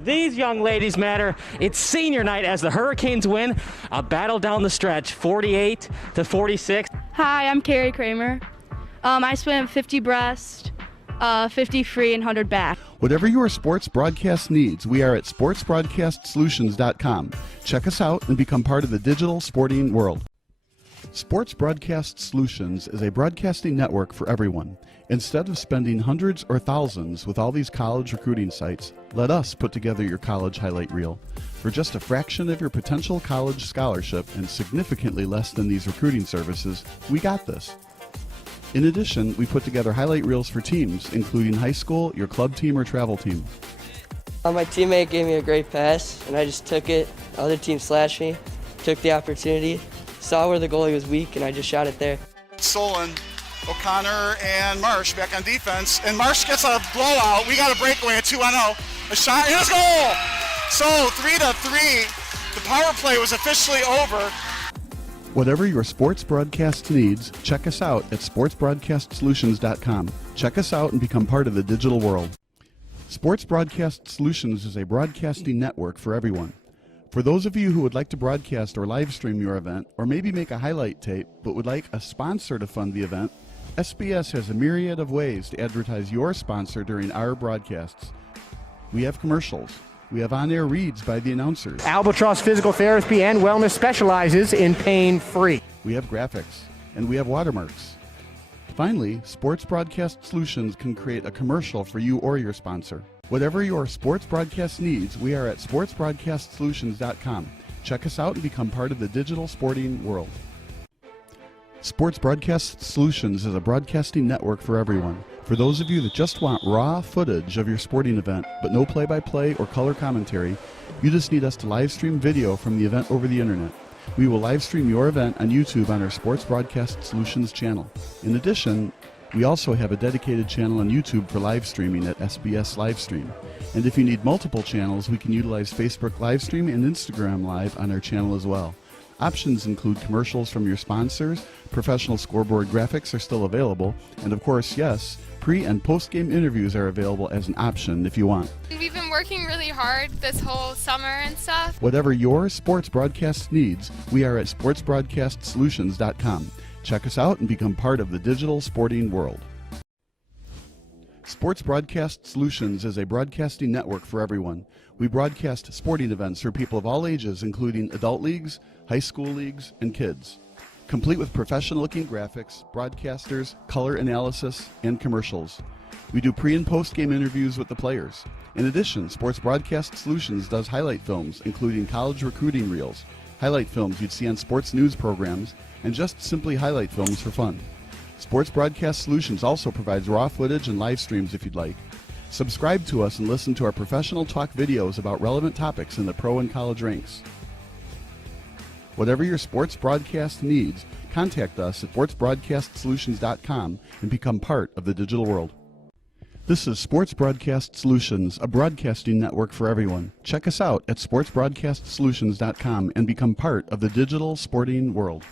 These young ladies matter. It's senior night as the Hurricanes win a battle down the stretch, 48-46. Hi, I'm Carrie Kramer. I swim 50 breast, 50 free, and 100 back. Whatever your sports broadcast needs, we are at sportsbroadcastsolutions.com. Check us out and become part of the digital sporting world. Sports Broadcast Solutions is a broadcasting network for everyone. Instead of spending hundreds or thousands with all these college recruiting sites, let us put together your college highlight reel. For just a fraction of your potential college scholarship and significantly less than these recruiting services, we got this. In addition, we put together highlight reels for teams, including high school, your club team, or travel team. My teammate gave me a great pass, and I just took it. The other team slashed me, took the opportunity, saw where the goalie was weak, and I just shot it there. Solon, O'Connor, and Marsh back on defense, and Marsh gets a blowout. We got a breakaway at 2-0. A shot, and a goal! So 3-3, the power play was officially over. Whatever your sports broadcast needs, check us out at sportsbroadcastsolutions.com. Check us out and become part of the digital world. Sports Broadcast Solutions is a broadcasting network for everyone. For those of you who would like to broadcast or live stream your event, or maybe make a highlight tape but would like a sponsor to fund the event, SBS has a myriad of ways to advertise your sponsor during our broadcasts. We have commercials. We have on-air reads by the announcers. Albatross Physical Therapy and Wellness specializes in pain-free. We have graphics, and we have watermarks. Finally, Sports Broadcast Solutions can create a commercial for you or your sponsor. Whatever your sports broadcast needs, we are at sportsbroadcastsolutions.com. Check us out and become part of the digital sporting world. Sports Broadcast Solutions is a broadcasting network for everyone. For those of you that just want raw footage of your sporting event, but no play-by-play or color commentary, you just need us to live stream video from the event over the internet. We will live stream your event on YouTube on our Sports Broadcast Solutions channel. In addition, we also have a dedicated channel on YouTube for live streaming at SBS Livestream. And if you need multiple channels, we can utilize Facebook Livestream and Instagram Live on our channel as well. Options include commercials from your sponsors, professional scoreboard graphics are still available, and of course, yes, pre- and post-game interviews are available as an option if you want. We've been working really hard this whole summer and stuff. Whatever your sports broadcast needs, we are at sportsbroadcastsolutions.com. Check us out and become part of the digital sporting world. Sports Broadcast Solutions is a broadcasting network for everyone. We broadcast sporting events for people of all ages, including adult leagues, high school leagues, and kids. Complete with professional-looking graphics, broadcasters, color analysis, and commercials. We do pre- and post-game interviews with the players. In addition, Sports Broadcast Solutions does highlight films, including college recruiting reels, highlight films you'd see on sports news programs, and just simply highlight films for fun. Sports Broadcast Solutions also provides raw footage and live streams if you'd like. Subscribe to us and listen to our professional talk videos about relevant topics in the pro and college ranks. Whatever your sports broadcast needs, contact us at sportsbroadcastsolutions.com and become part of the digital world. This is Sports Broadcast Solutions, a broadcasting network for everyone. Check us out at sportsbroadcastsolutions.com and become part of the digital sporting world.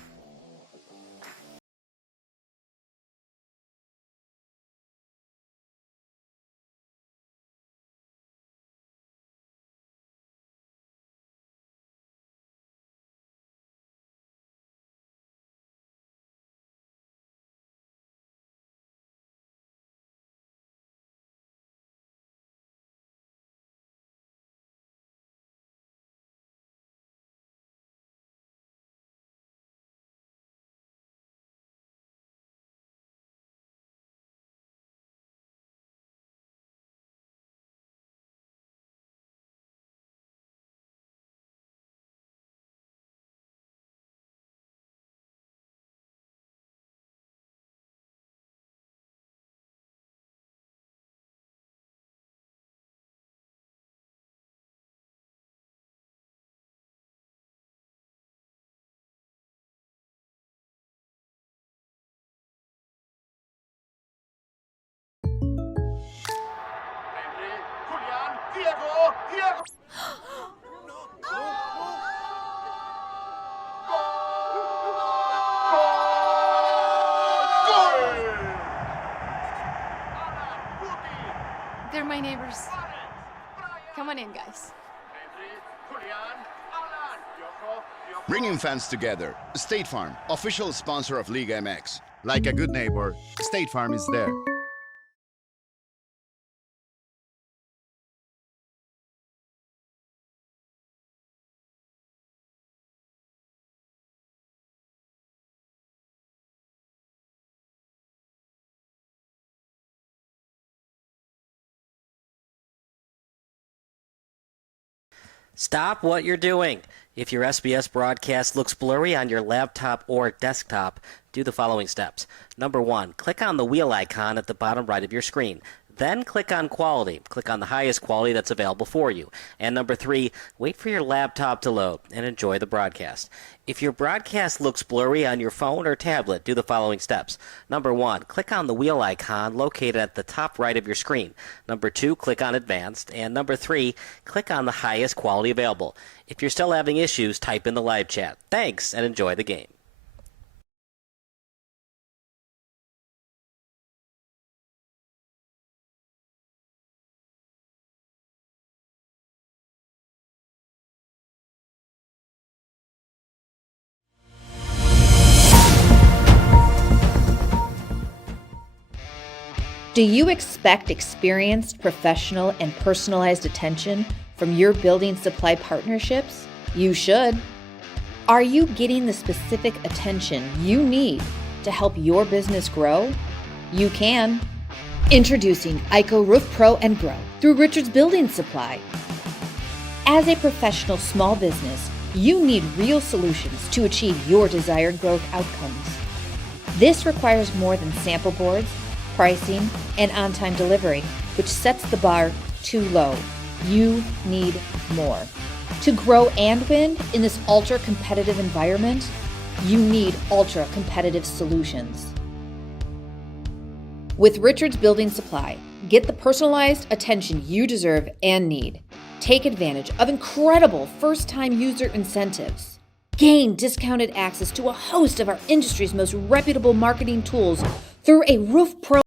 They're my neighbors. Come on on in, guys. Bringing fans together. State Farm, official sponsor of Liga MX. Like a good neighbor, State Farm is there. Stop what you're doing. If your SBS broadcast looks blurry on your laptop or desktop, do the following steps. Number 1, click on the wheel icon at the bottom right of your screen. Then click on Quality. Click on the highest quality that's available for you. And number 3, wait for your laptop to load and enjoy the broadcast. If your broadcast looks blurry on your phone or tablet, do the following steps. Number 1, click on the wheel icon located at the top right of your screen. Number 2, click on Advanced. And number 3, click on the highest quality available. If you're still having issues, type in the live chat. Thanks, and enjoy the game. Do you expect experienced, professional, and personalized attention from your building supply partnerships? You should. Are you getting the specific attention you need to help your business grow? You can. Introducing ICO Roof Pro and Grow through Richards Building Supply. As a professional small business, you need real solutions to achieve your desired growth outcomes. This requires more than sample boards, pricing, and on-time delivery, which sets the bar too low. You need more. To grow and win in this ultra-competitive environment, you need ultra-competitive solutions. With Richards Building Supply, get the personalized attention you deserve and need. Take advantage of incredible first-time user incentives. Gain discounted access to a host of our industry's most reputable marketing tools through a Roof Pro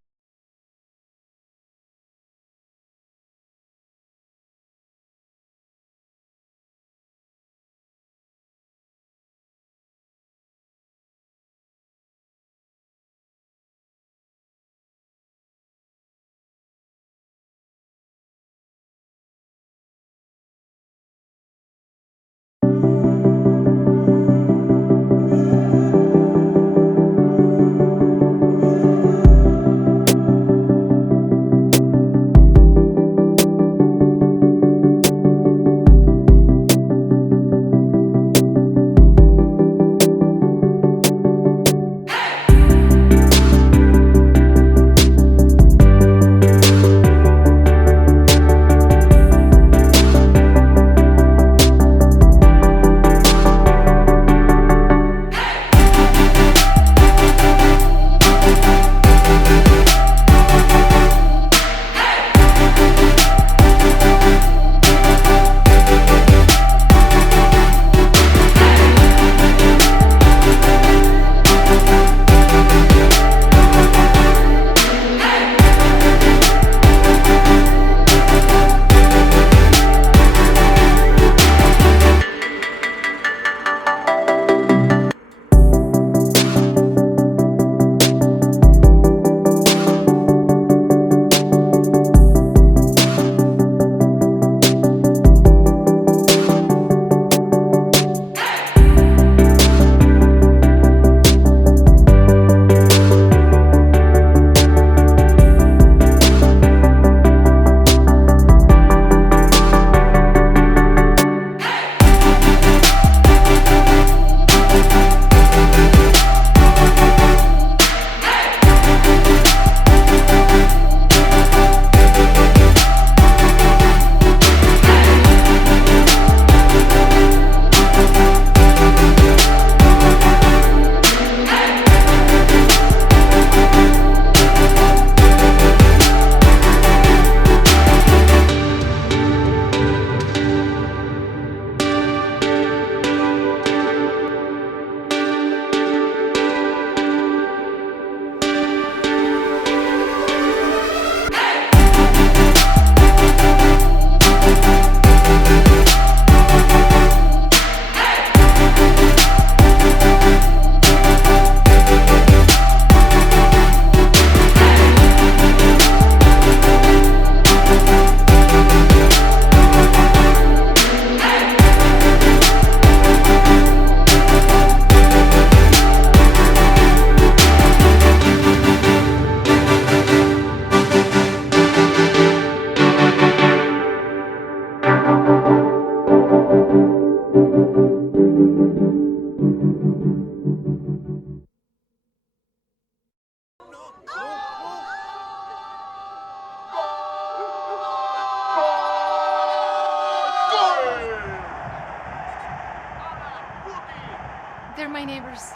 of my neighbors.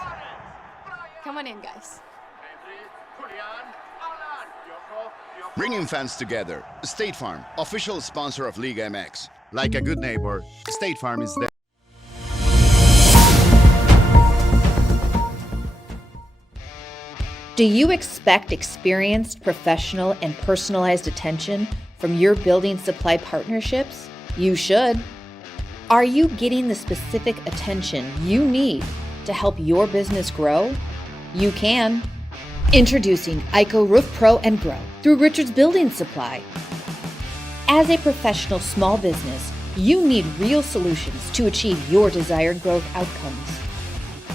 Come on in, guys. Bringing fans together. State Farm, official sponsor of Liga MX. Like a good neighbor, State Farm is there. Do you expect experienced, professional, and personalized attention from your building supply partnerships? You should. Are you getting the specific attention you need to help your business grow? You can. Introducing ICO Roof Pro and Grow through Richards Building Supply. As a professional small business, you need real solutions to achieve your desired growth outcomes.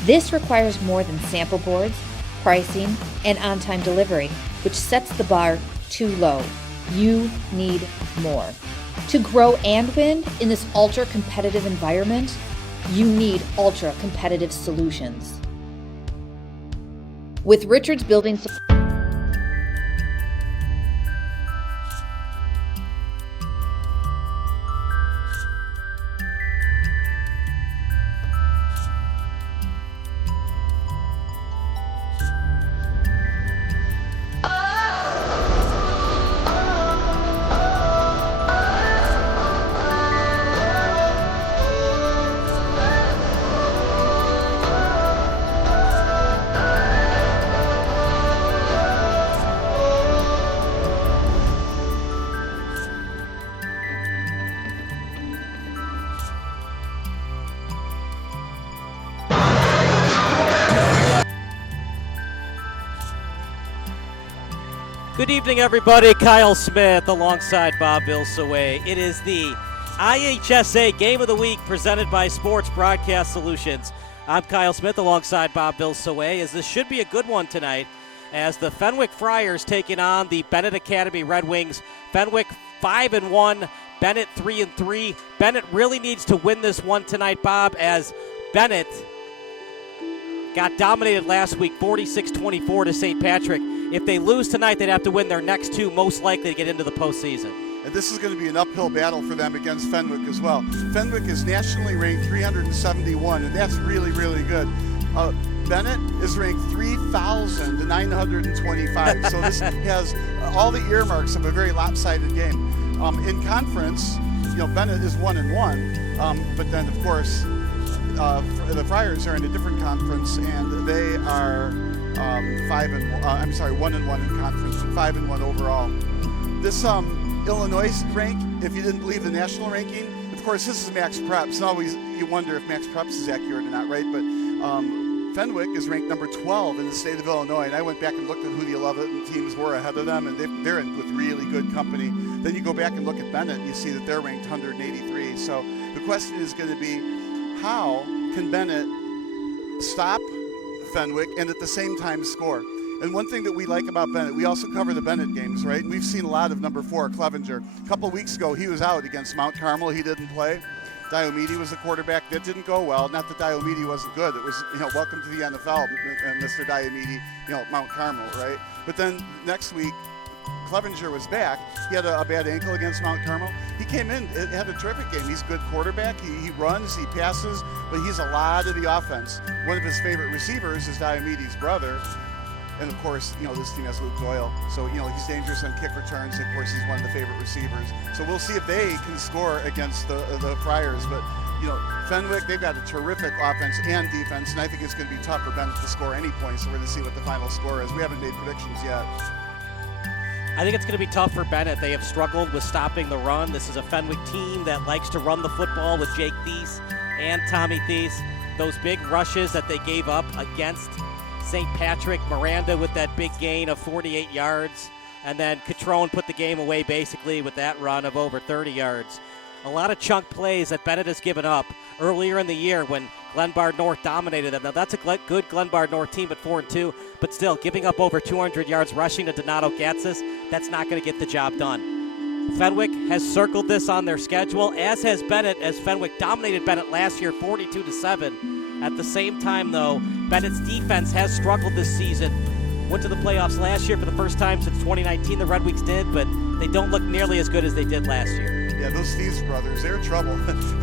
This requires more than sample boards, pricing, and on-time delivery, which sets the bar too low. You need more. To grow and win in this ultra-competitive environment, you need ultra-competitive solutions. With Richards Building Supply. Good evening, everybody. Kyle Smith alongside Bob Vilsaway. It is the IHSA Game of the Week presented by Sports Broadcast Solutions. I'm Kyle Smith alongside Bob Vilsaway, as this should be a good one tonight, as the Fenwick Friars taking on the Benet Academy Red Wings. Fenwick 5-1, Benet 3-3. Benet really needs to win this one tonight, Bob, as Benet got dominated last week 46-24 to St. Patrick. If they lose tonight, they'd have to win their next two, most likely to get into the postseason. And this is going to be an uphill battle for them against Fenwick as well. Fenwick is nationally ranked 371, and that's really, really good. Benet is ranked 3,925, so this has all the earmarks of a very lopsided game. In conference, Benet is 1-1, but then, of course, the Friars are in a different conference, and they are 1-1 in conference, and 5-1 overall. This Illinois rank, if you didn't believe the national ranking, of course this is Max Preps. And always you wonder if Max Preps is accurate or not, right? But Fenwick is ranked number 12 in the state of Illinois, and I went back and looked at who the 11 teams were ahead of them, and they're in with really good company. Then you go back and look at Benet, and you see that they're ranked 183. So the question is going to be, how can Benet stop Fenwick and at the same time score? And one thing that we like about Benet, we also cover the Benet games, right? We've seen a lot of number 4, Clevenger. A couple of weeks ago, he was out against Mount Carmel. He didn't play. Diomede was the quarterback. That didn't go well. Not that Diomede wasn't good. It was, welcome to the NFL, Mr. Diomede, Mount Carmel, right? But then next week, Clevenger was back. He had a bad ankle against Mount Carmel. He came in, had a terrific game. He's a good quarterback. He runs, he passes, but he's a lot of the offense. One of his favorite receivers is Diomede's brother. And of course, this team has Luke Doyle. So, he's dangerous on kick returns. And of course, he's one of the favorite receivers. So we'll see if they can score against the Friars. But, Fenwick, they've got a terrific offense and defense. And I think it's going to be tough for Benet to score any points. So we're going to see what the final score is. We haven't made predictions yet. I think it's going to be tough for Benet. They have struggled with stopping the run. This is a Fenwick team that likes to run the football with Jake Thies and Tommy Thies. Those big rushes that they gave up against St. Patrick, Miranda with that big gain of 48 yards, and then Catrone put the game away basically with that run of over 30 yards. A lot of chunk plays that Benet has given up earlier in the year when Glenbard North dominated them. Now, that's a good Glenbard North team at 4-2, but still, giving up over 200 yards rushing to Donato Gatsis, that's not going to get the job done. Fenwick has circled this on their schedule, as has Benet, as Fenwick dominated Benet last year 42-7. At the same time, though, Benet's defense has struggled this season. Went to the playoffs last year for the first time since 2019, the Red Wings did, but they don't look nearly as good as they did last year. Yeah, those Thieves brothers, they're trouble.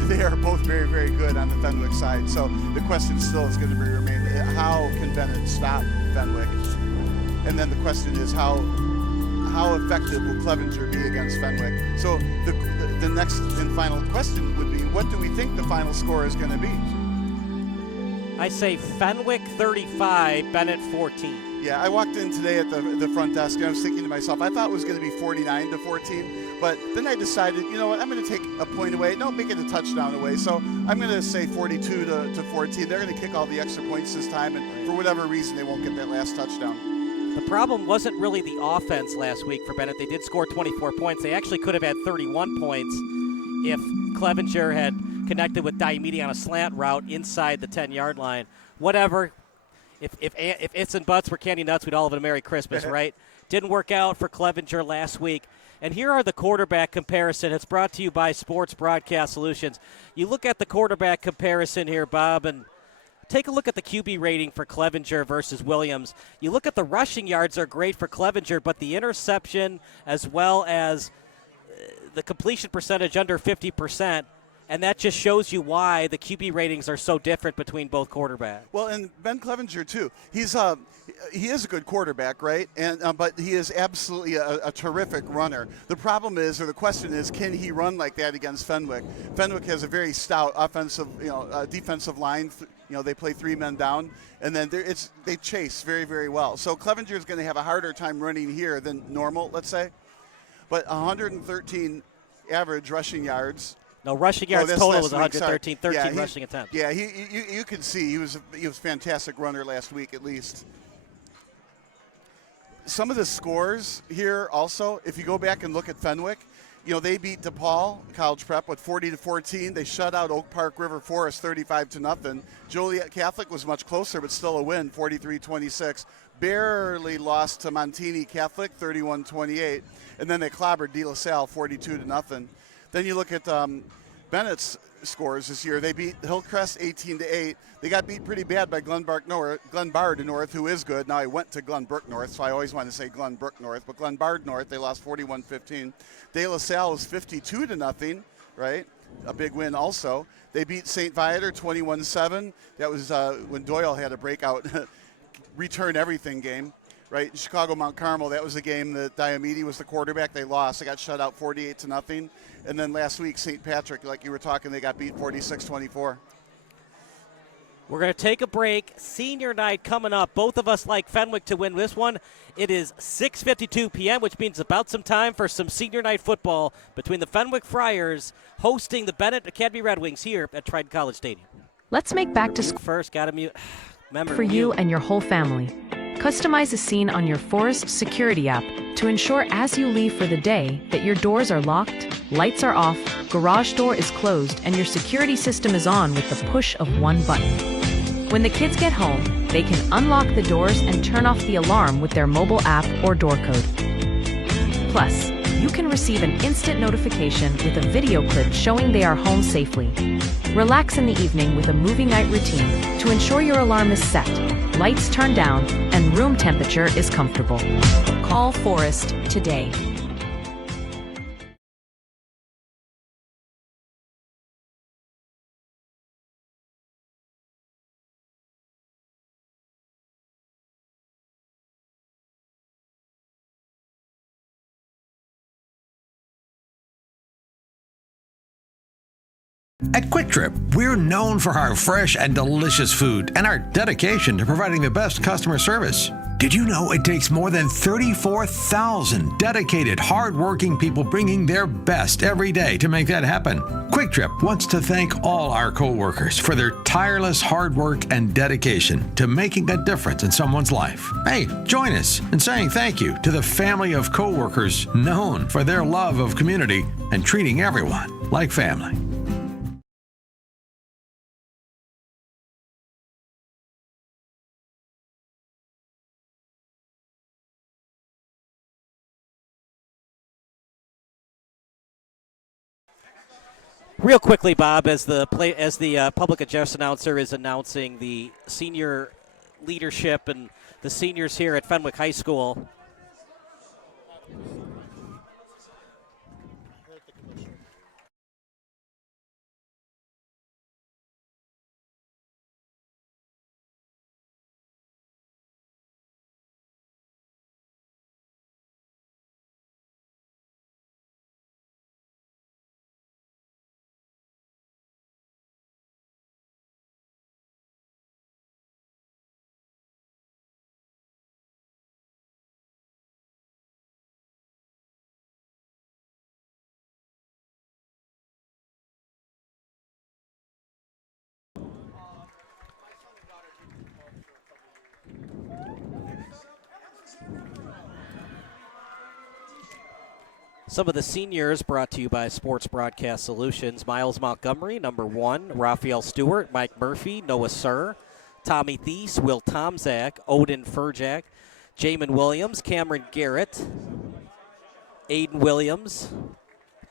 They are both very, very good on the Fenwick side. So the question still is going to remain, how can Benet stop Fenwick? And then the question is, how effective will Clevenger be against Fenwick? So the next and final question would be, what do we think the final score is going to be? I say Fenwick 35, Benet 14. Yeah, I walked in today at the front desk and I was thinking to myself, I thought it was going to be 49-14, but then I decided, you know what, I'm going to take a point away. No, make it a touchdown away. So I'm going to say 42-14. They're going to kick all the extra points this time, and for whatever reason, they won't get that last touchdown. The problem wasn't really the offense last week for Benet. They did score 24 points. They actually could have had 31 points if Clevenger had connected with Diomede on a slant route inside the 10-yard line. Whatever. If ifs and buts were candy nuts, we'd all have a Merry Christmas, right? Didn't work out for Clevenger last week. And here are the quarterback comparison. It's brought to you by Sports Broadcast Solutions. You look at the quarterback comparison here, Bob, and take a look at the QB rating for Clevenger versus Williams. You look at the rushing yards are great for Clevenger, but the interception as well as the completion percentage under 50%, and that just shows you why the QB ratings are so different between both quarterbacks. Well, and Ben Clevenger too. He is a good quarterback, right? And but he is absolutely a terrific runner. The problem is, or the question is, can he run like that against Fenwick? Fenwick has a very stout defensive line. They play 3 men down, and then they chase very, very well. So Clevenger is going to have a harder time running here than normal, let's say. But 113 average rushing yards. No, rushing yards total was 113, 13 yeah, rushing attempts. Yeah, you can see he was a fantastic runner last week at least. Some of the scores here also, if you go back and look at Fenwick, they beat DePaul College Prep with 40-14. They shut out Oak Park River Forest 35-0. Joliet Catholic was much closer, but still a win, 43-26. Barely lost to Montini Catholic, 31-28, and then they clobbered De La Salle 42-0. Then you look at Bennett's scores this year. They beat Hillcrest 18-8. They got beat pretty bad by Glenbard North, who is good. Now I went to Glenbrook North, so I always want to say Glenbrook North, but Glenbard North, they lost 41-15. De La Salle was 52-0, right? A big win also. They beat St. Viator 21-7. That was when Doyle had a breakout return everything game. Right, Chicago Mount Carmel, that was a game that Diomede was the quarterback. They lost. They got shut out 48-0. And then last week, St. Patrick, like you were talking, they got beat 46-24. We're going to take a break. Senior night coming up. Both of us like Fenwick to win this one. It is 6:52 p.m., which means about some time for some senior night football between the Fenwick Friars hosting the Benet Academy Red Wings here at Triton College Stadium. Let's make back to school first. Got to mute. Remember, for you and your whole family. Customize a scene on your Forest Security app to ensure as you leave for the day that your doors are locked, lights are off, garage door is closed, and your security system is on with the push of one button. When the kids get home, they can unlock the doors and turn off the alarm with their mobile app or door code. Plus, you can receive an instant notification with a video clip showing they are home safely. Relax in the evening with a movie night routine to ensure your alarm is set, lights turned down, and room temperature is comfortable. Call Forest today. At Quick Trip, we're known for our fresh and delicious food and our dedication to providing the best customer service. Did you know it takes more than 34,000 dedicated, hard-working people bringing their best every day to make that happen? Quick Trip wants to thank all our co-workers for their tireless hard work and dedication to making a difference in someone's life. Hey, join us in saying thank you to the family of co-workers known for their love of community and treating everyone like family. Real quickly, Bob, as the public address announcer is announcing the senior leadership and the seniors here at Fenwick High School. Some of the seniors brought to you by Sports Broadcast Solutions. Miles Montgomery, number 1. Raphael Stewart, Mike Murphy, Noah Sir, Tommy Thies, Will Tomzak, Odin Furjak, Jamin Williams, Cameron Garrett, Aiden Williams,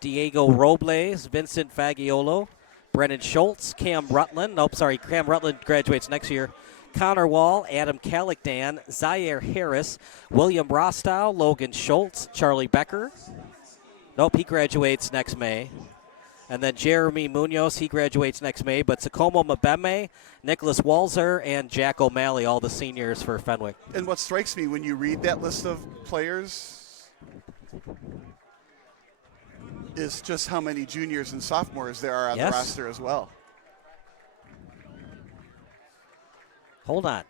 Diego Robles, Vincent Fagiolo, Brennan Schultz, Cam Rutland. Cam Rutland graduates next year. Connor Wall, Adam Calicdan, Zaire Harris, William Rostow, Logan Schultz, Charlie Becker. He graduates next May. And then Jeremy Munoz, he graduates next May. But Sakomo Mabeme, Nicholas Walzer, and Jack O'Malley, all the seniors for Fenwick. And what strikes me when you read that list of players is just how many juniors and sophomores there are on the roster as well. Hold on.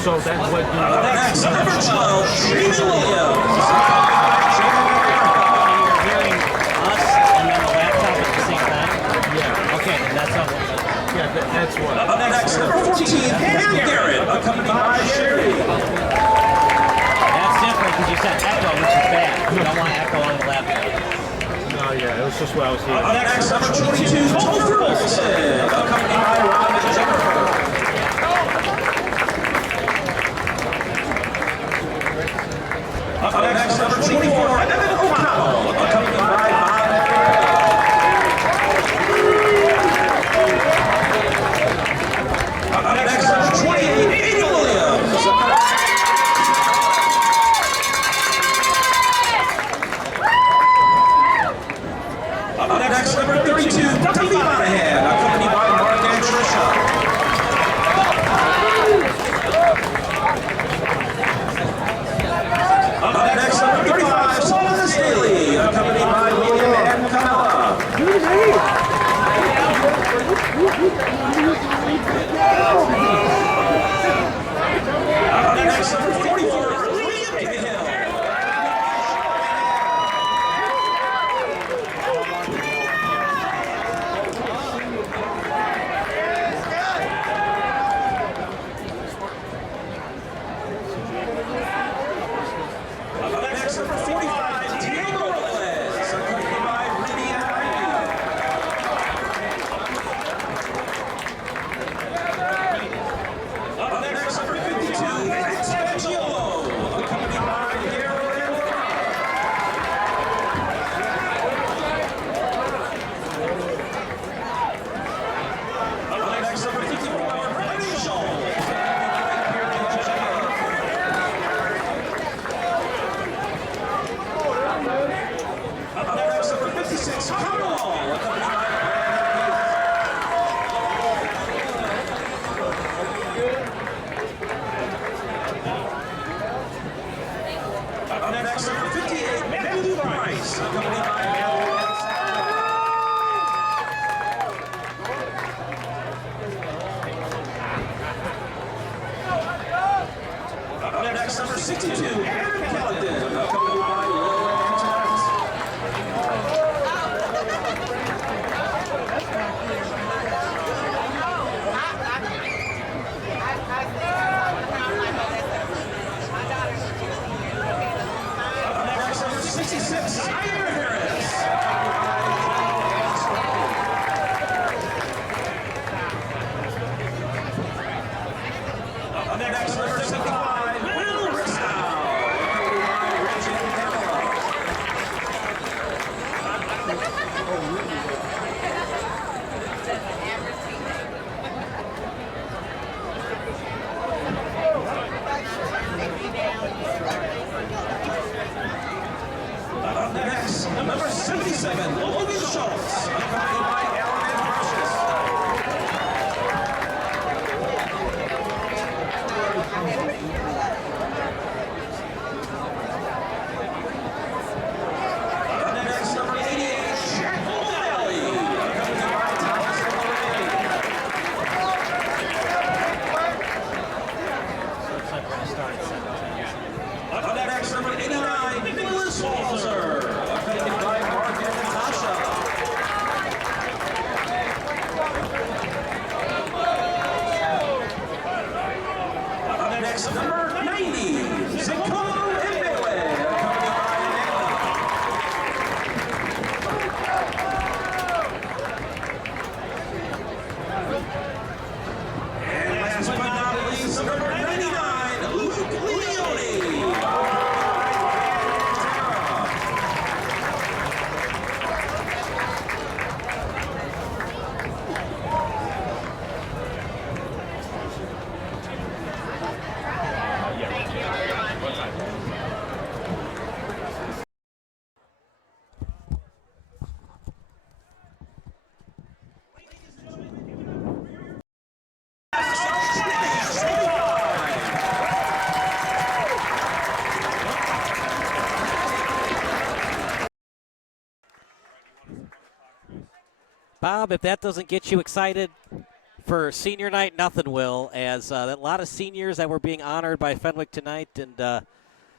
So that's what you Next, number 12, Shane Williams. You're hearing us and then the laptop at the same time? Yeah. Okay, then that's all. Yeah, that's what. Next, number 14, Cam Garrett, accompanied by Sherry. That's different because you said echo, which is bad. You don't want echo on the laptop. No, yeah, it was just what I was hearing. Next, number 22, Topher Wilson, accompanied by Robin Jennifer. Next, number 24, Evan O'Connell, accompanied by Bob. Next, number 28, Aiden Williams. Next, number 32, Dudley Monahan, accompanied by Mark and Trisha. accompanied by Matthew and Sarah. Up next, number 62, Aaron Kellington, accompanied by Will Antoinette. Up next, number 66, Ira Harris, accompanied by Joe Anstone. Up next, number 75, Will Ristow, accompanied by Reggie Pamela. Up next, number 77, Logan Schultz, accompanied by Alan and Precious. Up next, number 88, Jack O'Malley, accompanied by Thomas and Lorraine. Up next, number 89, Nicholas Walzer, accompanied by Mark and Natasha. Up next, number 90, Zinko Mbele, accompanied by Nana. And last but not least, number 99, Luke Leone. Bob, if that doesn't get you excited for senior night, nothing will, as a lot of seniors that were being honored by Fenwick tonight and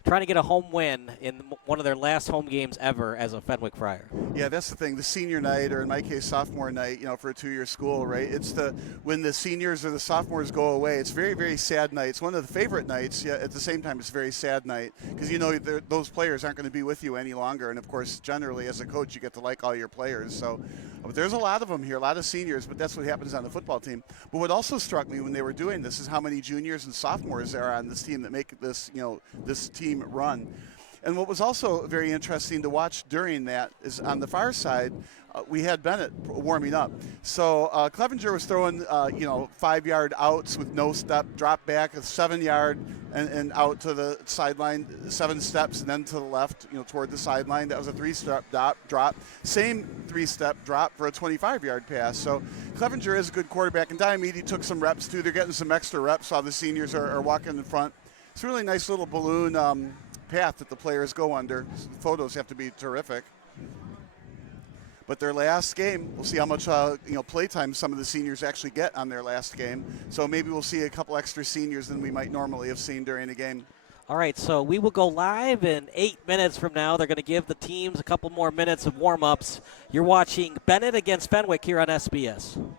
trying to get a home win in one of their last home games ever as a Fenwick Friar. Yeah, that's the thing. The senior night, or in my case, sophomore night, for a two-year school, right? It's when the seniors or the sophomores go away. It's very, very sad night. It's one of the favorite nights. Yeah, at the same time, it's a very sad night because those players aren't going to be with you any longer. And of course, generally, as a coach, you get to like all your players. So, but there's a lot of them here, a lot of seniors. But that's what happens on the football team. But what also struck me when they were doing this is how many juniors and sophomores there are on this team that make this, this team run. And what was also very interesting to watch during that is on the far side, we had Benet warming up. So Clevenger was throwing, 5-yard outs with no step, drop back, a 7-yard, and out to the sideline, 7 steps, and then to the left, toward the sideline. That was a 3-step drop. Same 3-step drop for a 25-yard pass. So Clevenger is a good quarterback, and Diomede took some reps too. They're getting some extra reps while the seniors are walking in front. It's a really nice little balloon path that the players go under. The photos have to be terrific. But their last game, we'll see how much playtime some of the seniors actually get on their last game. So maybe we'll see a couple extra seniors than we might normally have seen during a game. All right, so we will go live in 8 minutes from now. They're going to give the teams a couple more minutes of warm-ups. You're watching Benet against Fenwick here on SBS.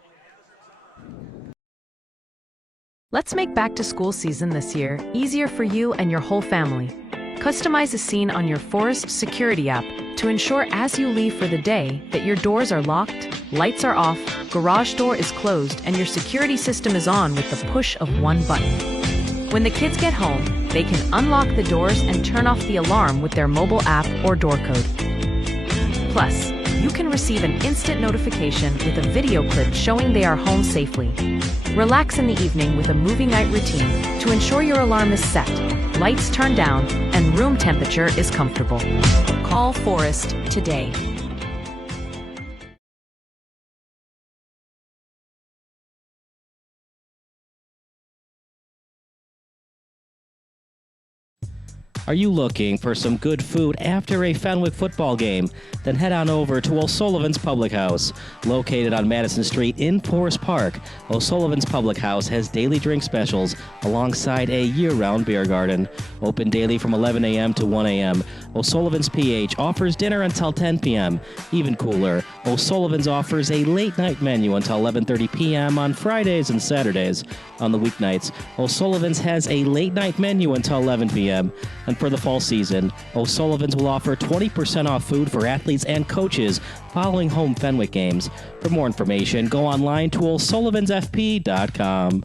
Let's make back to school season this year easier for you and your whole family. Customize a scene on your Forest Security app to ensure as you leave for the day that your doors are locked, lights are off, garage door is closed, and your security system is on with the push of one button. When the kids get home, they can unlock the doors and turn off the alarm with their mobile app or door code. Plus, you can receive an instant notification with a video clip showing they are home safely. Relax in the evening with a movie night routine to ensure your alarm is set, lights turned down, and room temperature is comfortable. Call Forest today. Are you looking for some good food after a Fenwick football game? Then head on over to O'Sullivan's Public House. Located on Madison Street in Forest Park, O'Sullivan's Public House has daily drink specials alongside a year-round beer garden. Open daily from 11 a.m. to 1 a.m. O'Sullivan's PH offers dinner until 10 p.m. Even cooler, O'Sullivan's offers a late-night menu until 11:30 p.m. on Fridays and Saturdays. On the weeknights, O'Sullivan's has a late-night menu until 11 p.m. And for the fall season, O'Sullivan's will offer 20% off food for athletes and coaches following home Fenwick games. For more information, go online to o'sullivansfp.com.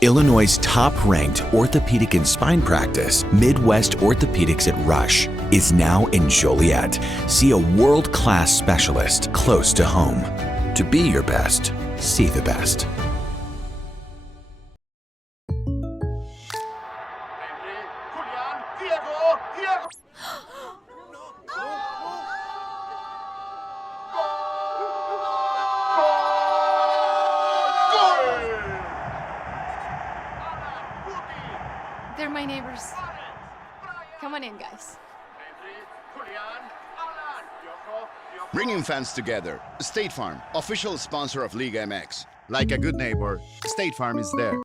Illinois' top-ranked orthopedic and spine practice, Midwest Orthopedics at Rush, is now in Joliet. See a world-class specialist close to home. To be your best, see the best. They're my neighbors. Come on in, guys. Bringing fans together. State Farm, official sponsor of Liga MX. Like a good neighbor, State Farm is there.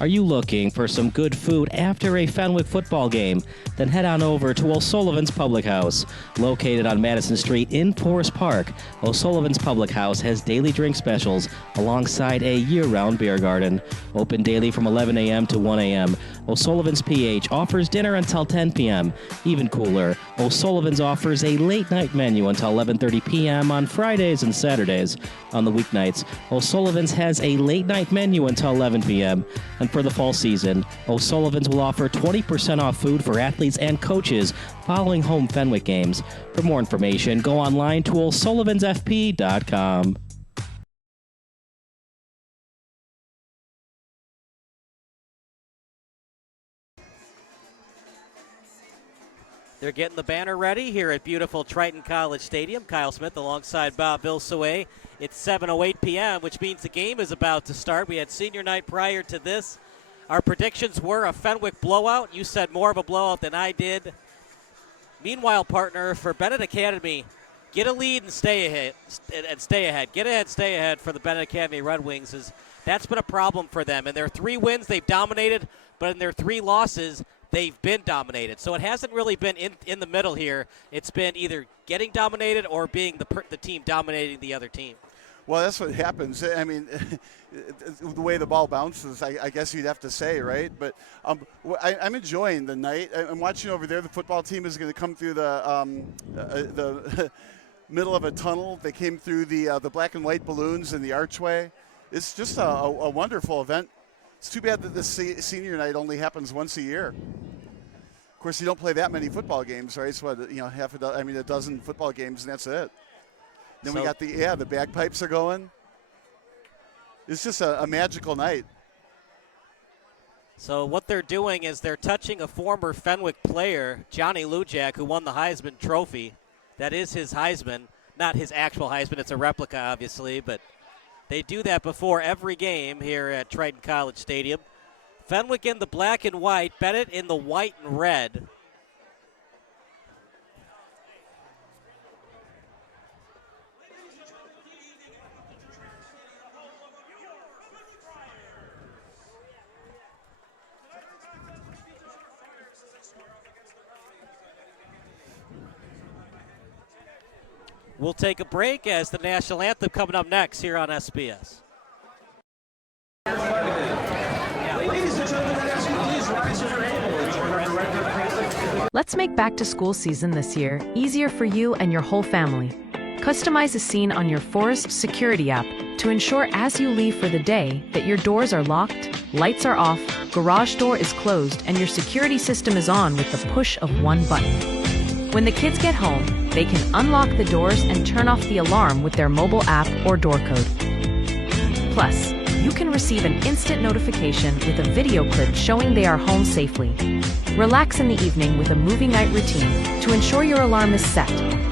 Are you looking for some good food after a Fenwick football game? Then head on over to O'Sullivan's Public House. Located on Madison Street in Forest Park, O'Sullivan's Public House has daily drink specials alongside a year-round beer garden. Open daily from 11 a.m. to 1 a.m. O'Sullivan's PH offers dinner until 10 p.m. Even cooler, O'Sullivan's offers a late-night menu until 11:30 p.m. on Fridays and Saturdays. On the weeknights, O'Sullivan's has a late-night menu until 11 p.m. And for the fall season, O'Sullivan's will offer 20% off food for athletes and coaches following home Fenwick games. For more information, go online to o'sullivansfp.com. They're getting the banner ready here at beautiful Triton College Stadium. Kyle Smith alongside Bob Vilsaway. It's 7:08 p.m., which means the game is about to start. We had senior night prior to this. Our predictions were a Fenwick blowout. You said more of a blowout than I did. Meanwhile, partner, for Benet Academy, get a lead and stay ahead. Get ahead, stay ahead for the Benet Academy Red Wings. That's been a problem for them. In their 3 wins, they've dominated, but in their 3 losses, they've been dominated. So it hasn't really been in the middle here. It's been either getting dominated or being the team dominating the other team. Well, that's what happens. I mean, the way the ball bounces, I guess you'd have to say, right? But I'm enjoying the night. I'm watching over there. The football team is going to come through the middle of a tunnel. They came through the black and white balloons and the archway. It's just a wonderful event. It's too bad that this senior night only happens once a year. Of course, you don't play that many football games, right? So a dozen football games, and that's it. Then we got the bagpipes are going. It's just a magical night. So what they're doing is they're touching a former Fenwick player, Johnny Lujak, who won the Heisman Trophy. That is his Heisman, not his actual Heisman. It's a replica, obviously, but they do that before every game here at Triton College Stadium. Fenwick in the black and white, Benet in the white and red. We'll take a break as the national anthem coming up next here on SBS. Let's make back to school season this year easier for you and your whole family. Customize a scene on your Forest Security app to ensure as you leave for the day that your doors are locked, lights are off, garage door is closed, and your security system is on with the push of one button. When the kids get home, they can unlock the doors and turn off the alarm with their mobile app or door code. Plus, you can receive an instant notification with a video clip showing they are home safely. Relax in the evening with a movie night routine to ensure your alarm is set,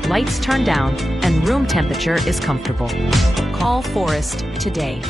lights turned down, and room temperature is comfortable. Call Forest today.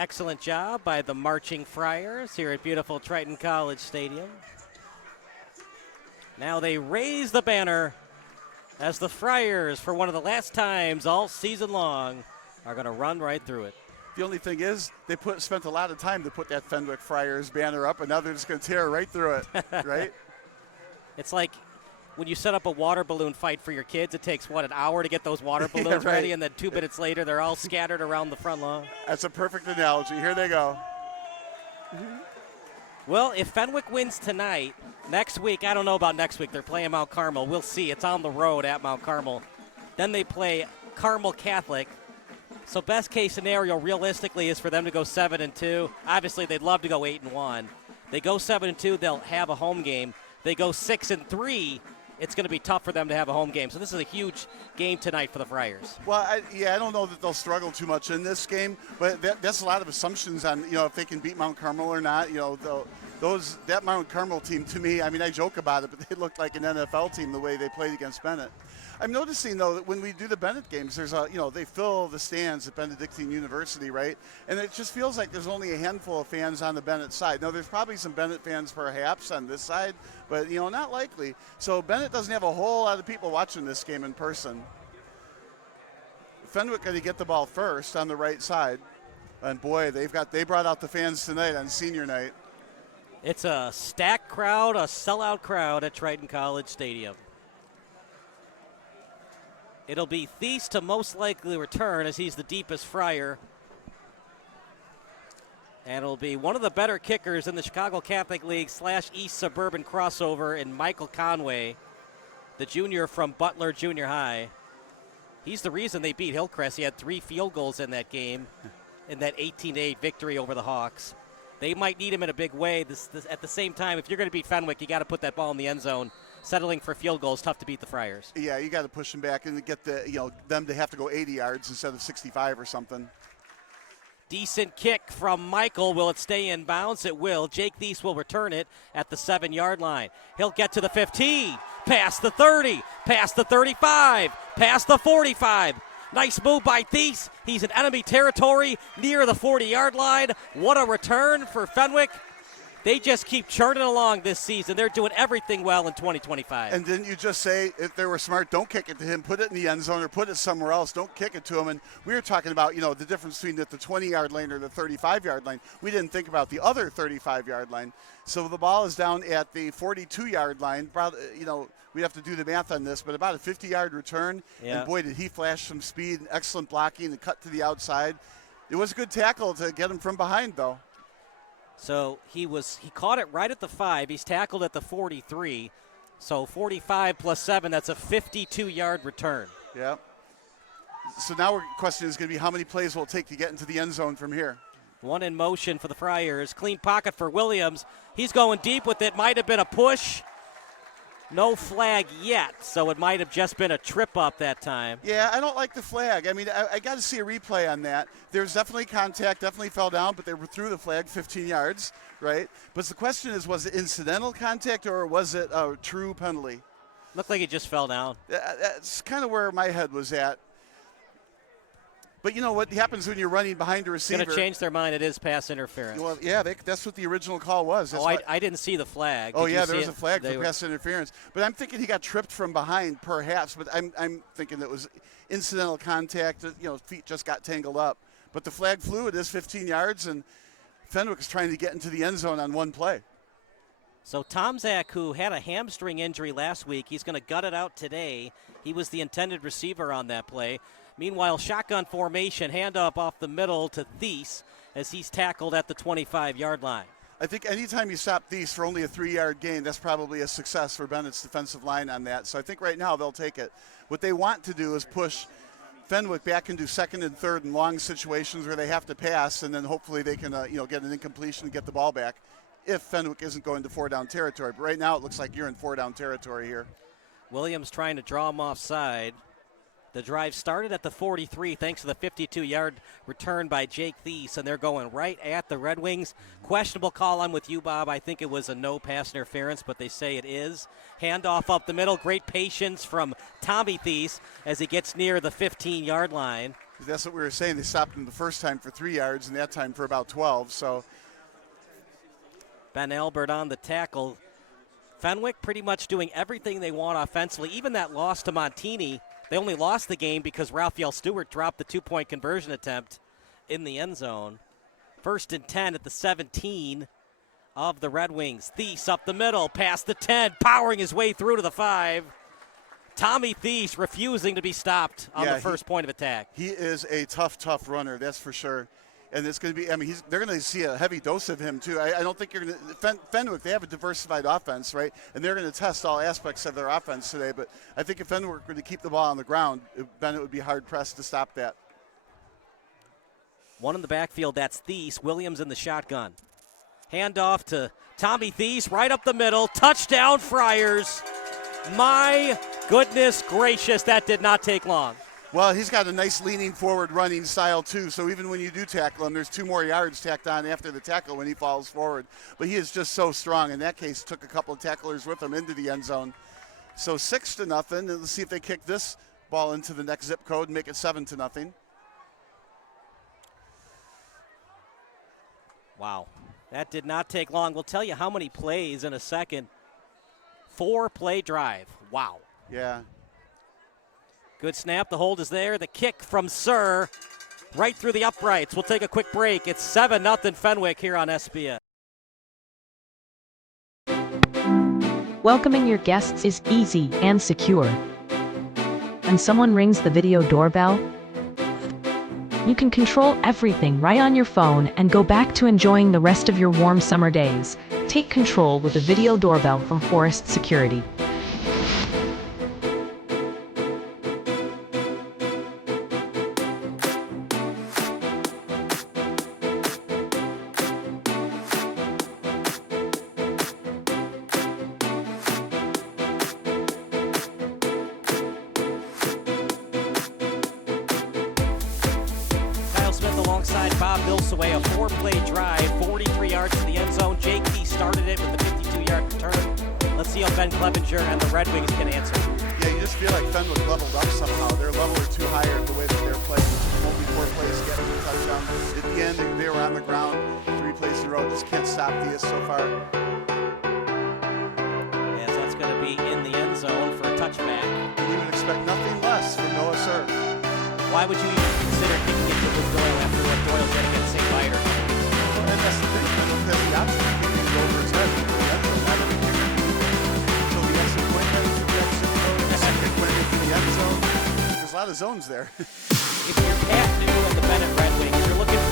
Excellent job by the Marching Friars here at beautiful Triton College Stadium. Now they raise the banner as the Friars, for one of the last times all season long, are going to run right through it. The only thing is, they spent a lot of time to put that Fenwick Friars banner up, and now they're just going to tear right through it, right? It's like when you set up a water balloon fight for your kids, it takes, what, an hour to get those water balloons right. ready, and then 2 minutes later, they're all scattered around the front lawn. That's a perfect analogy. Here they go. Well, if Fenwick wins tonight, next week, I don't know about next week. They're playing Mount Carmel. We'll see. It's on the road at Mount Carmel. Then they play Carmel Catholic. So best case scenario, realistically, is for them to go 7-2. Obviously, they'd love to go 8-1. They go 7-2, they'll have a home game. They go 6-3. It's going to be tough for them to have a home game. So this is a huge game tonight for the Friars. Well, I don't know that they'll struggle too much in this game, but that's a lot of assumptions on, if they can beat Mount Carmel or not. That Mount Carmel team, to me, I mean, I joke about it, but they looked like an NFL team the way they played against Benet. I'm noticing, though, that when we do the Benet games, there's they fill the stands at Benedictine University, right? And it just feels like there's only a handful of fans on the Benet side. Now, there's probably some Benet fans perhaps on this side, but, not likely. So Benet doesn't have a whole lot of people watching this game in person. Fenwick got to get the ball first on the right side. And, boy, they brought out the fans tonight on senior night. It's a stacked crowd, a sellout crowd at Triton College Stadium. It'll be Thies to most likely return, as he's the deepest Friar. And it'll be one of the better kickers in the Chicago Catholic League / East Suburban crossover in Michael Conway, the junior from Butler Junior High. He's the reason they beat Hillcrest. He had 3 field goals in that game, in that 18-8 victory over the Hawks. They might need him in a big way. At the same time, if you're going to beat Fenwick, you got to put that ball in the end zone. Settling for field goals, tough to beat the Friars. Yeah, you got to push them back and get them to have to go 80 yards instead of 65 or something. Decent kick from Michael. Will it stay in bounds? It will. Jake Thies will return it at the 7-yard line. He'll get to the 15, past the 30, past the 35, past the 45. Nice move by Thies. He's in enemy territory near the 40-yard line. What a return for Fenwick. They just keep churning along this season. They're doing everything well in 2025. And didn't you just say, if they were smart, don't kick it to him, put it in the end zone or put it somewhere else. Don't kick it to him. And we were talking about, the difference between the 20-yard line or the 35-yard line. We didn't think about the other 35-yard line. So the ball is down at the 42-yard line. We have to do the math on this, but about a 50-yard return. Yeah. And, boy, did he flash some speed and excellent blocking and cut to the outside. It was a good tackle to get him from behind, though. So he caught it right at the 5. He's tackled at the 43. So 45 plus 7, that's a 52-yard return. Yeah. So now the question is going to be how many plays will it take to get into the end zone from here? One in motion for the Friars. Clean pocket for Williams. He's going deep with it. Might have been a push. No flag yet, so it might have just been a trip up that time. Yeah, I don't like the flag. I mean, I got to see a replay on that. There's definitely contact, definitely fell down, but they were through the flag 15 yards, right? But the question is, was it incidental contact or was it a true penalty? Looked like he just fell down. That's kind of where my head was at. But you know what happens when you're running behind a receiver? Going to change their mind. It is pass interference. Well, yeah, that's what the original call was. I didn't see the flag. Oh, yeah, there was a flag for pass interference. But I'm thinking he got tripped from behind, perhaps. But I'm thinking it was incidental contact. Feet just got tangled up. But the flag flew. It is 15 yards, and Fenwick is trying to get into the end zone on one play. So Tomczak, who had a hamstring injury last week, he's going to gut it out today. He was the intended receiver on that play. Meanwhile, shotgun formation, handoff off the middle to Thies as he's tackled at the 25-yard line. I think anytime you stop Thies for only a 3-yard gain, that's probably a success for Bennett's defensive line on that. So I think right now they'll take it. What they want to do is push Fenwick back into second and third and long situations where they have to pass, and then hopefully they can get an incompletion and get the ball back if Fenwick isn't going to 4-down territory. But right now it looks like you're in 4-down territory here. Williams trying to draw him offside. The drive started at the 43 thanks to the 52-yard return by Jake Thies, and they're going right at the Red Wings. Questionable call. I'm with you, Bob. I think it was a no pass interference, but they say it is. Handoff up the middle. Great patience from Tommy Thies as he gets near the 15-yard line. That's what we were saying. They stopped him the first time for 3 yards and that time for about 12. So Ben Albert on the tackle. Fenwick pretty much doing everything they want offensively. Even that loss to Montini, they only lost the game because Raphael Stewart dropped the 2-point conversion attempt in the end zone. 1st and 10 at the 17 of the Red Wings. Thies up the middle, past the 10, powering his way through to the 5. Tommy Thies refusing to be stopped on the first point of attack. He is a tough runner, that's for sure. And it's going to be, they're going to see a heavy dose of him, too. I don't think you're going to, Fenwick, they have a diversified offense, right? And they're going to test all aspects of their offense today. But I think if Fenwick were going to keep the ball on the ground, Benet would be hard-pressed to stop that. One in the backfield, that's Thies. Williams in the shotgun. Handoff to Tommy Thies, right up the middle. Touchdown, Friars. My goodness gracious, that did not take long. Well, he's got a nice leaning forward running style, too. So even when you do tackle him, there's 2 more yards tacked on after the tackle when he falls forward. But he is just so strong. In that case, took a couple of tacklers with him into the end zone. So 6-0. And let's see if they kick this ball into the next zip code and make it 7-0. Wow. That did not take long. We'll tell you how many plays in a second. 4-play drive. Wow. Yeah. Good snap. The hold is there. The kick from Sir right through the uprights. We'll take a quick break. It's 7-0 Fenwick here on SBS. Welcoming your guests is easy and secure. When someone rings the video doorbell, you can control everything right on your phone and go back to enjoying the rest of your warm summer days. Take control with a video doorbell from Forest Security. Away a 4-play drive, 43 yards to the end zone. Jake Thies started it with the 52-yard return. Let's see how Ben Clevenger and the Red Wings can answer. Yeah, you just feel like Fenwick leveled up somehow. Their level are too higher the way that they're playing. Only 4 plays getting a touchdown. At the end, they were on the ground 3 plays in a row. Just can't stop Thies so far. Yes, that's going to be in the end zone for a touchback. And you would expect nothing less from Noah Sir. Why would you even consider kicking it to Doyle after what Doyle's getting at St. Viator? Well, and that's the thing. Fenwick has the option of kicking it over his head. Not even kicking. So we got some point right into the exit code. It went into the end zone. There's a lot of zones there. If you're Pat New of the Benet Red Wings, you're looking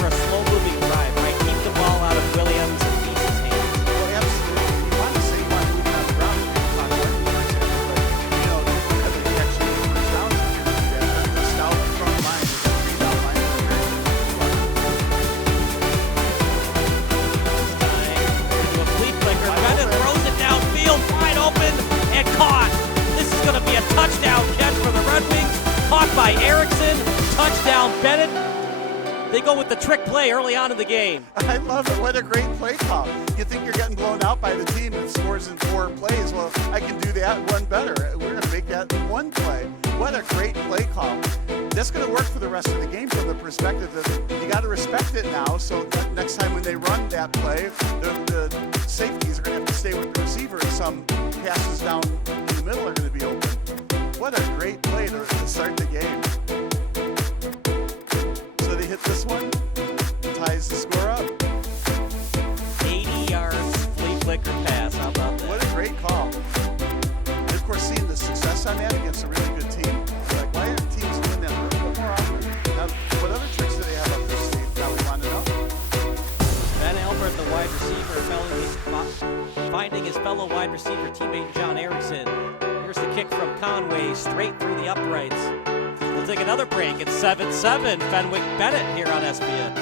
touchdown, Benet. They go with the trick play early on in the game. I love it. What a great play call. You think you're getting blown out by the team that scores in 4 plays. Well, I can do that one better. We're going to make that one play. What a great play call. That's going to work for the rest of the game from the perspective that you got to respect it now. So that next time when they run that play, the safeties are going to have to stay with the receiver, and some passes down in the middle are going to be open. What a great play to start the game. So they hit this one, ties the score up. 80 yards, flea flicker pass. How about that? What a great call. And of course, seeing the success on that against a really good team, like, why aren't teams doing that a little bit more often? Now, what other tricks do they have up their sleeve? Now we want to know. Ben Albert, the wide receiver, finding his fellow wide receiver teammate John Erickson. Here's the kick from Conway, straight through the uprights. We'll take another break. It's 7-7, Fenwick Benet here on SBN.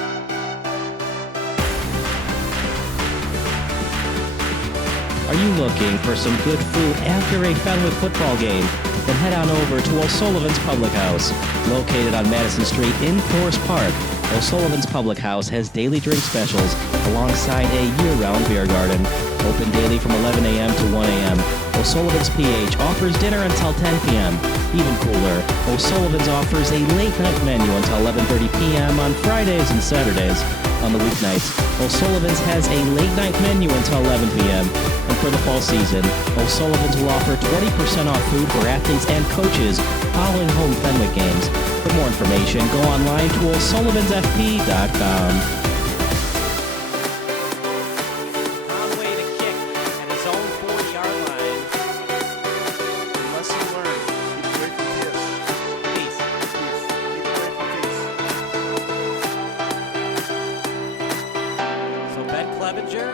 Are you looking for some good food after a Fenwick football game? Then head on over to O'Sullivan's Public House. Located on Madison Street in Forest Park, O'Sullivan's Public House has daily drink specials alongside a year-round beer garden. Open daily from 11 a.m. to 1 a.m. O'Sullivan's PH offers dinner until 10 p.m. Even cooler, O'Sullivan's offers a late-night menu until 11:30 p.m. on Fridays and Saturdays. On the weeknights, O'Sullivan's has a late-night menu until 11 p.m. And for the fall season, O'Sullivan's will offer 20% off food for athletes and coaches following home Fenwick games. For more information, go online to o'sullivansfp.com. Conway to kick at his own 40-yard line. Lesson learned. Keep away from Peace. So Ben Clevenger,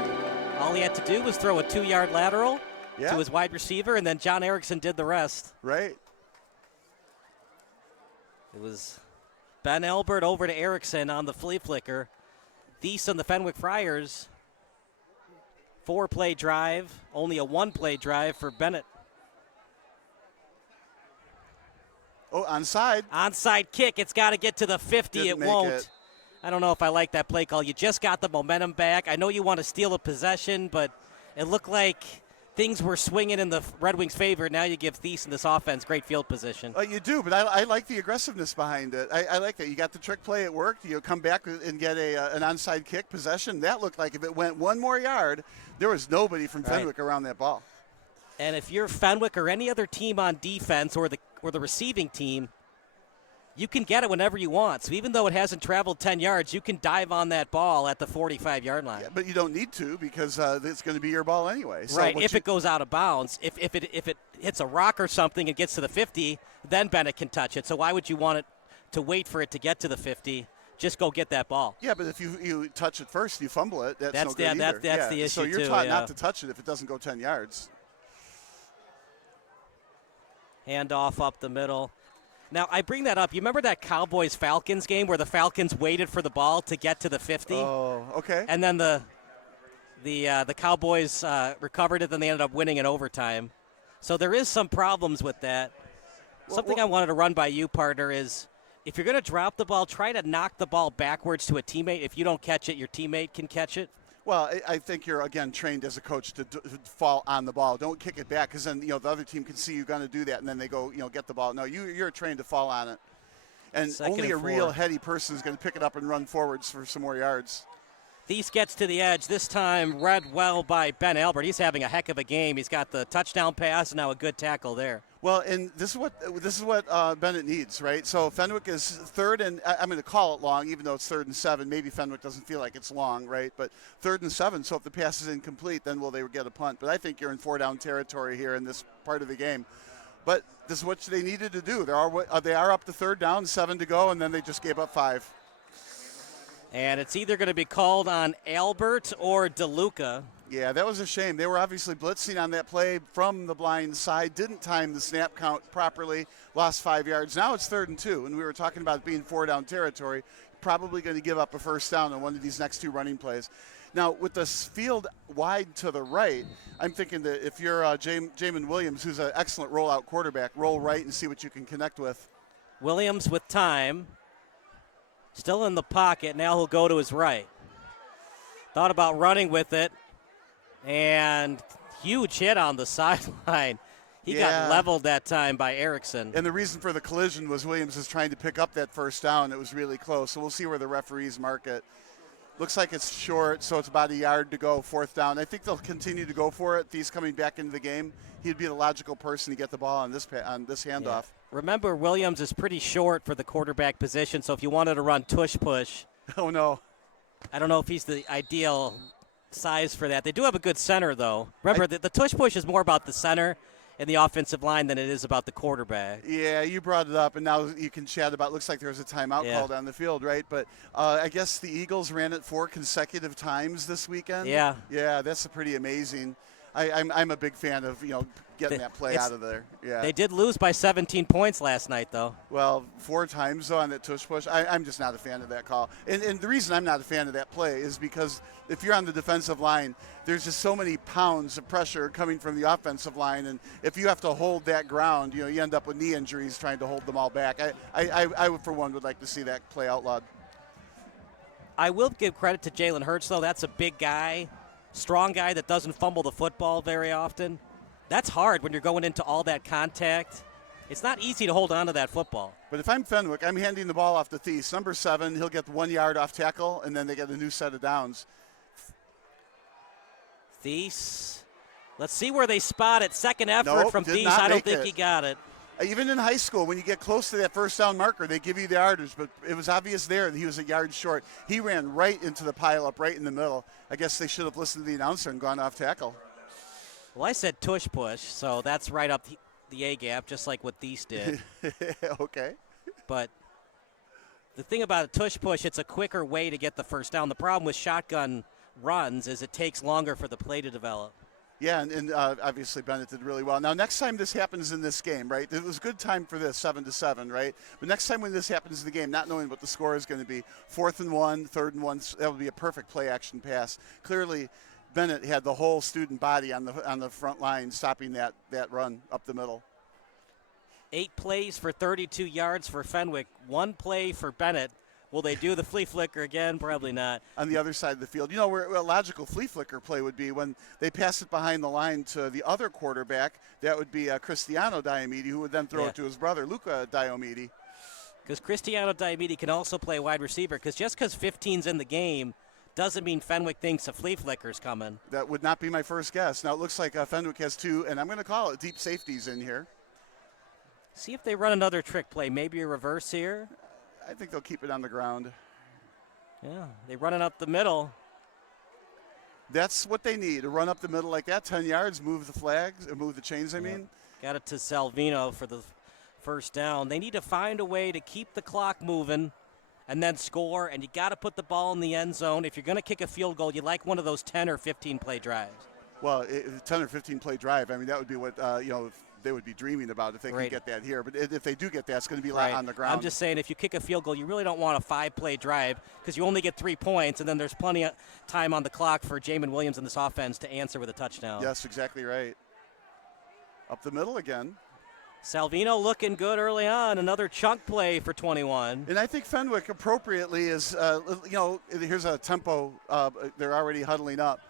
all he had to do was throw a 2-yard lateral to his wide receiver, and then John Erickson did the rest. Right. It was Ben Albert over to Erickson on the flea flicker. Thies on the Fenwick Friars. 4-play drive, only a 1-play drive for Benet. Oh, onside. Onside kick. It's got to get to the 50. Didn't it won't. make it. I don't know if I like that play call. You just got the momentum back. I know you want to steal a possession, but it looked like things were swinging in the Red Wings' favor. Now you give Thies in this offense great field position. You do, but I like the aggressiveness behind it. I like that. You got the trick play, it worked. You come back and get an onside kick possession. That looked like if it went one more yard, there was nobody from Fenwick around that ball. And if you're Fenwick or any other team on defense or the receiving team, you can get it whenever you want. So even though it hasn't traveled 10 yards, you can dive on that ball at the 45-yard line. Yeah, but you don't need to because it's going to be your ball anyway. So right, if it goes out of bounds. If it hits a rock or something and gets to the 50, then Benet can touch it. So why would you want it to wait for it to get to the 50? Just go get that ball. Yeah, but if you touch it first, you fumble it. That's no good either. That's the issue, so you're too, taught not to touch it if it doesn't go 10 yards. Handoff up the middle. Now, I bring that up. You remember that Cowboys-Falcons game where the Falcons waited for the ball to get to the 50? Oh, okay. And then the Cowboys recovered it, then they ended up winning in overtime. So there is some problems with that. Something I wanted to run by you, partner, is if you're going to drop the ball, try to knock the ball backwards to a teammate. If you don't catch it, your teammate can catch it. Well, I think you're, again, trained as a coach to fall on the ball. Don't kick it back because then, the other team can see you're going to do that, and then they go, get the ball. No, you're trained to fall on it. And only a real heady person is going to pick it up and run forwards for some more yards. Thies gets to the edge, this time read well by Ben Albert. He's having a heck of a game. He's got the touchdown pass and now a good tackle there. Well, and this is what Benet needs, right? So Fenwick is third, and I'm going to call it long, even though it's 3rd and 7. Maybe Fenwick doesn't feel like it's long, right? But 3rd and 7. So if the pass is incomplete, then will they get a punt? But I think you're in 4-down territory here in this part of the game. But this is what they needed to do. They are up to 3rd down, 7 to go, and then they just gave up 5. And it's either going to be called on Albert or DeLuca. Yeah, that was a shame. They were obviously blitzing on that play from the blind side, didn't time the snap count properly, lost 5 yards. Now it's 3rd and 2, and we were talking about it being 4-down territory, probably going to give up a first down on one of these next 2 running plays. Now, with the field wide to the right, I'm thinking that if you're Jamin Williams, who's an excellent rollout quarterback, roll right and see what you can connect with. Williams with time. Still in the pocket. Now he'll go to his right. Thought about running with it, and huge hit on the sideline. He got leveled that time by Erickson. And the reason for the collision was Williams is trying to pick up that first down. It was really close. So we'll see where the referees mark it. Looks like it's short, so it's about a yard to go, fourth down. I think they'll continue to go for it. He's coming back into the game. He'd be the logical person to get the ball on this handoff. Yeah. Remember, Williams is pretty short for the quarterback position, so if you wanted to run tush-push. Oh, no. I don't know if he's the ideal size for that. They do have a good center, though. Remember, the tush-push is more about the center and the offensive line than it is about the quarterback. Yeah, you brought it up, and now you can chat about. Looks like there was a timeout called on the field, right? But I guess the Eagles ran it 4 consecutive times this weekend. Yeah. Yeah, that's pretty amazing. I'm a big fan of getting that play out of there. Yeah. They did lose by 17 points last night, though. Well, 4 times though on that tush push. I'm just not a fan of that call. And the reason I'm not a fan of that play is because if you're on the defensive line, there's just so many pounds of pressure coming from the offensive line, and if you have to hold that ground, you end up with knee injuries trying to hold them all back. I for one would like to see that play outlawed. I will give credit to Jalen Hurts, though. That's a big guy, strong guy that doesn't fumble the football very often. That's hard when you're going into all that contact. It's not easy to hold on to that football. But if I'm Fenwick, I'm handing the ball off to Thies. Number 7, he'll get 1 yard off tackle, and then they get a new set of downs. Thies. Let's see where they spot it. Second effort from Thies. I don't think he got it. Even in high school, when you get close to that first down marker, they give you the yardage, but it was obvious there that he was a yard short. He ran right into the pileup, right in the middle. I guess they should have listened to the announcer and gone off tackle. Well, I said tush push, so that's right up the A gap, just like what Thies did. Okay. But the thing about a tush push, it's a quicker way to get the first down. The problem with shotgun runs is it takes longer for the play to develop. Yeah, and obviously Benet did really well. Now, next time this happens in this game, right, it was a good time for this, 7-7, right? But next time when this happens in the game, not knowing what the score is going to be, 4th and 1, 3rd and 1, that would be a perfect play-action pass. Clearly, Benet had the whole student body on the front line stopping that run up the middle. 8 plays for 32 yards for Fenwick, 1 play for Benet. Will they do the flea flicker again? Probably not. On the other side of the field. Where a logical flea flicker play would be when they pass it behind the line to the other quarterback. That would be Cristiano Diomede, who would then throw it to his brother, Luca Diomede. Because Cristiano Diomede can also play wide receiver, because just because 15's in the game doesn't mean Fenwick thinks a flea flicker's coming. That would not be my first guess. Now, it looks like Fenwick has 2, and I'm going to call it deep safeties in here. See if they run another trick play, maybe a reverse here. I think they'll keep it on the ground. Yeah, they run it up the middle. That's what they need, to run up the middle like that, 10 yards, move the flags, or move the chains, I mean. Got it to Salvino for the first down. They need to find a way to keep the clock moving and then score, and you got to put the ball in the end zone. If you're going to kick a field goal, you like one of those 10 or 15 play drives. Well, 10 or 15 play drive, I mean, that would be what, they would be dreaming about if they could get that here. But if they do get that, it's going to be on the ground. I'm just saying, if you kick a field goal, you really don't want a 5-play drive because you only get 3 points, and then there's plenty of time on the clock for Jamin Williams and this offense to answer with a touchdown. Yes, exactly right. Up the middle again. Salvino looking good early on. Another chunk play for 21. And I think Fenwick appropriately is, here's a tempo. They're already huddling up.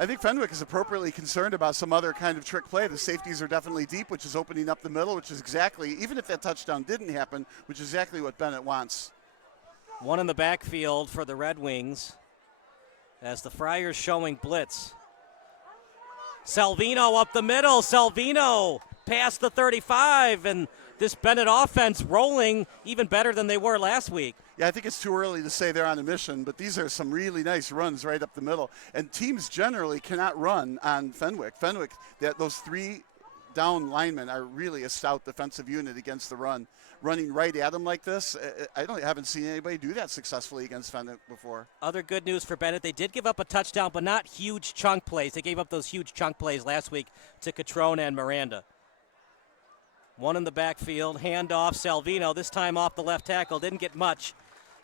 I think Fenwick is appropriately concerned about some other kind of trick play. The safeties are definitely deep, which is opening up the middle, which is exactly, even if that touchdown didn't happen, which is exactly what Benet wants. 1 in the backfield for the Red Wings as the Friars showing blitz. Salvino up the middle. Salvino past the 35, and this Benet offense rolling even better than they were last week. Yeah, I think it's too early to say they're on a mission, but these are some really nice runs right up the middle. And teams generally cannot run on Fenwick. Fenwick, those 3 down linemen are really a stout defensive unit against the run. Running right at them like this, I haven't seen anybody do that successfully against Fenwick before. Other good news for Benet, they did give up a touchdown, but not huge chunk plays. They gave up those huge chunk plays last week to Catrona and Miranda. 1 in the backfield, handoff, Salvino, this time off the left tackle, didn't get much.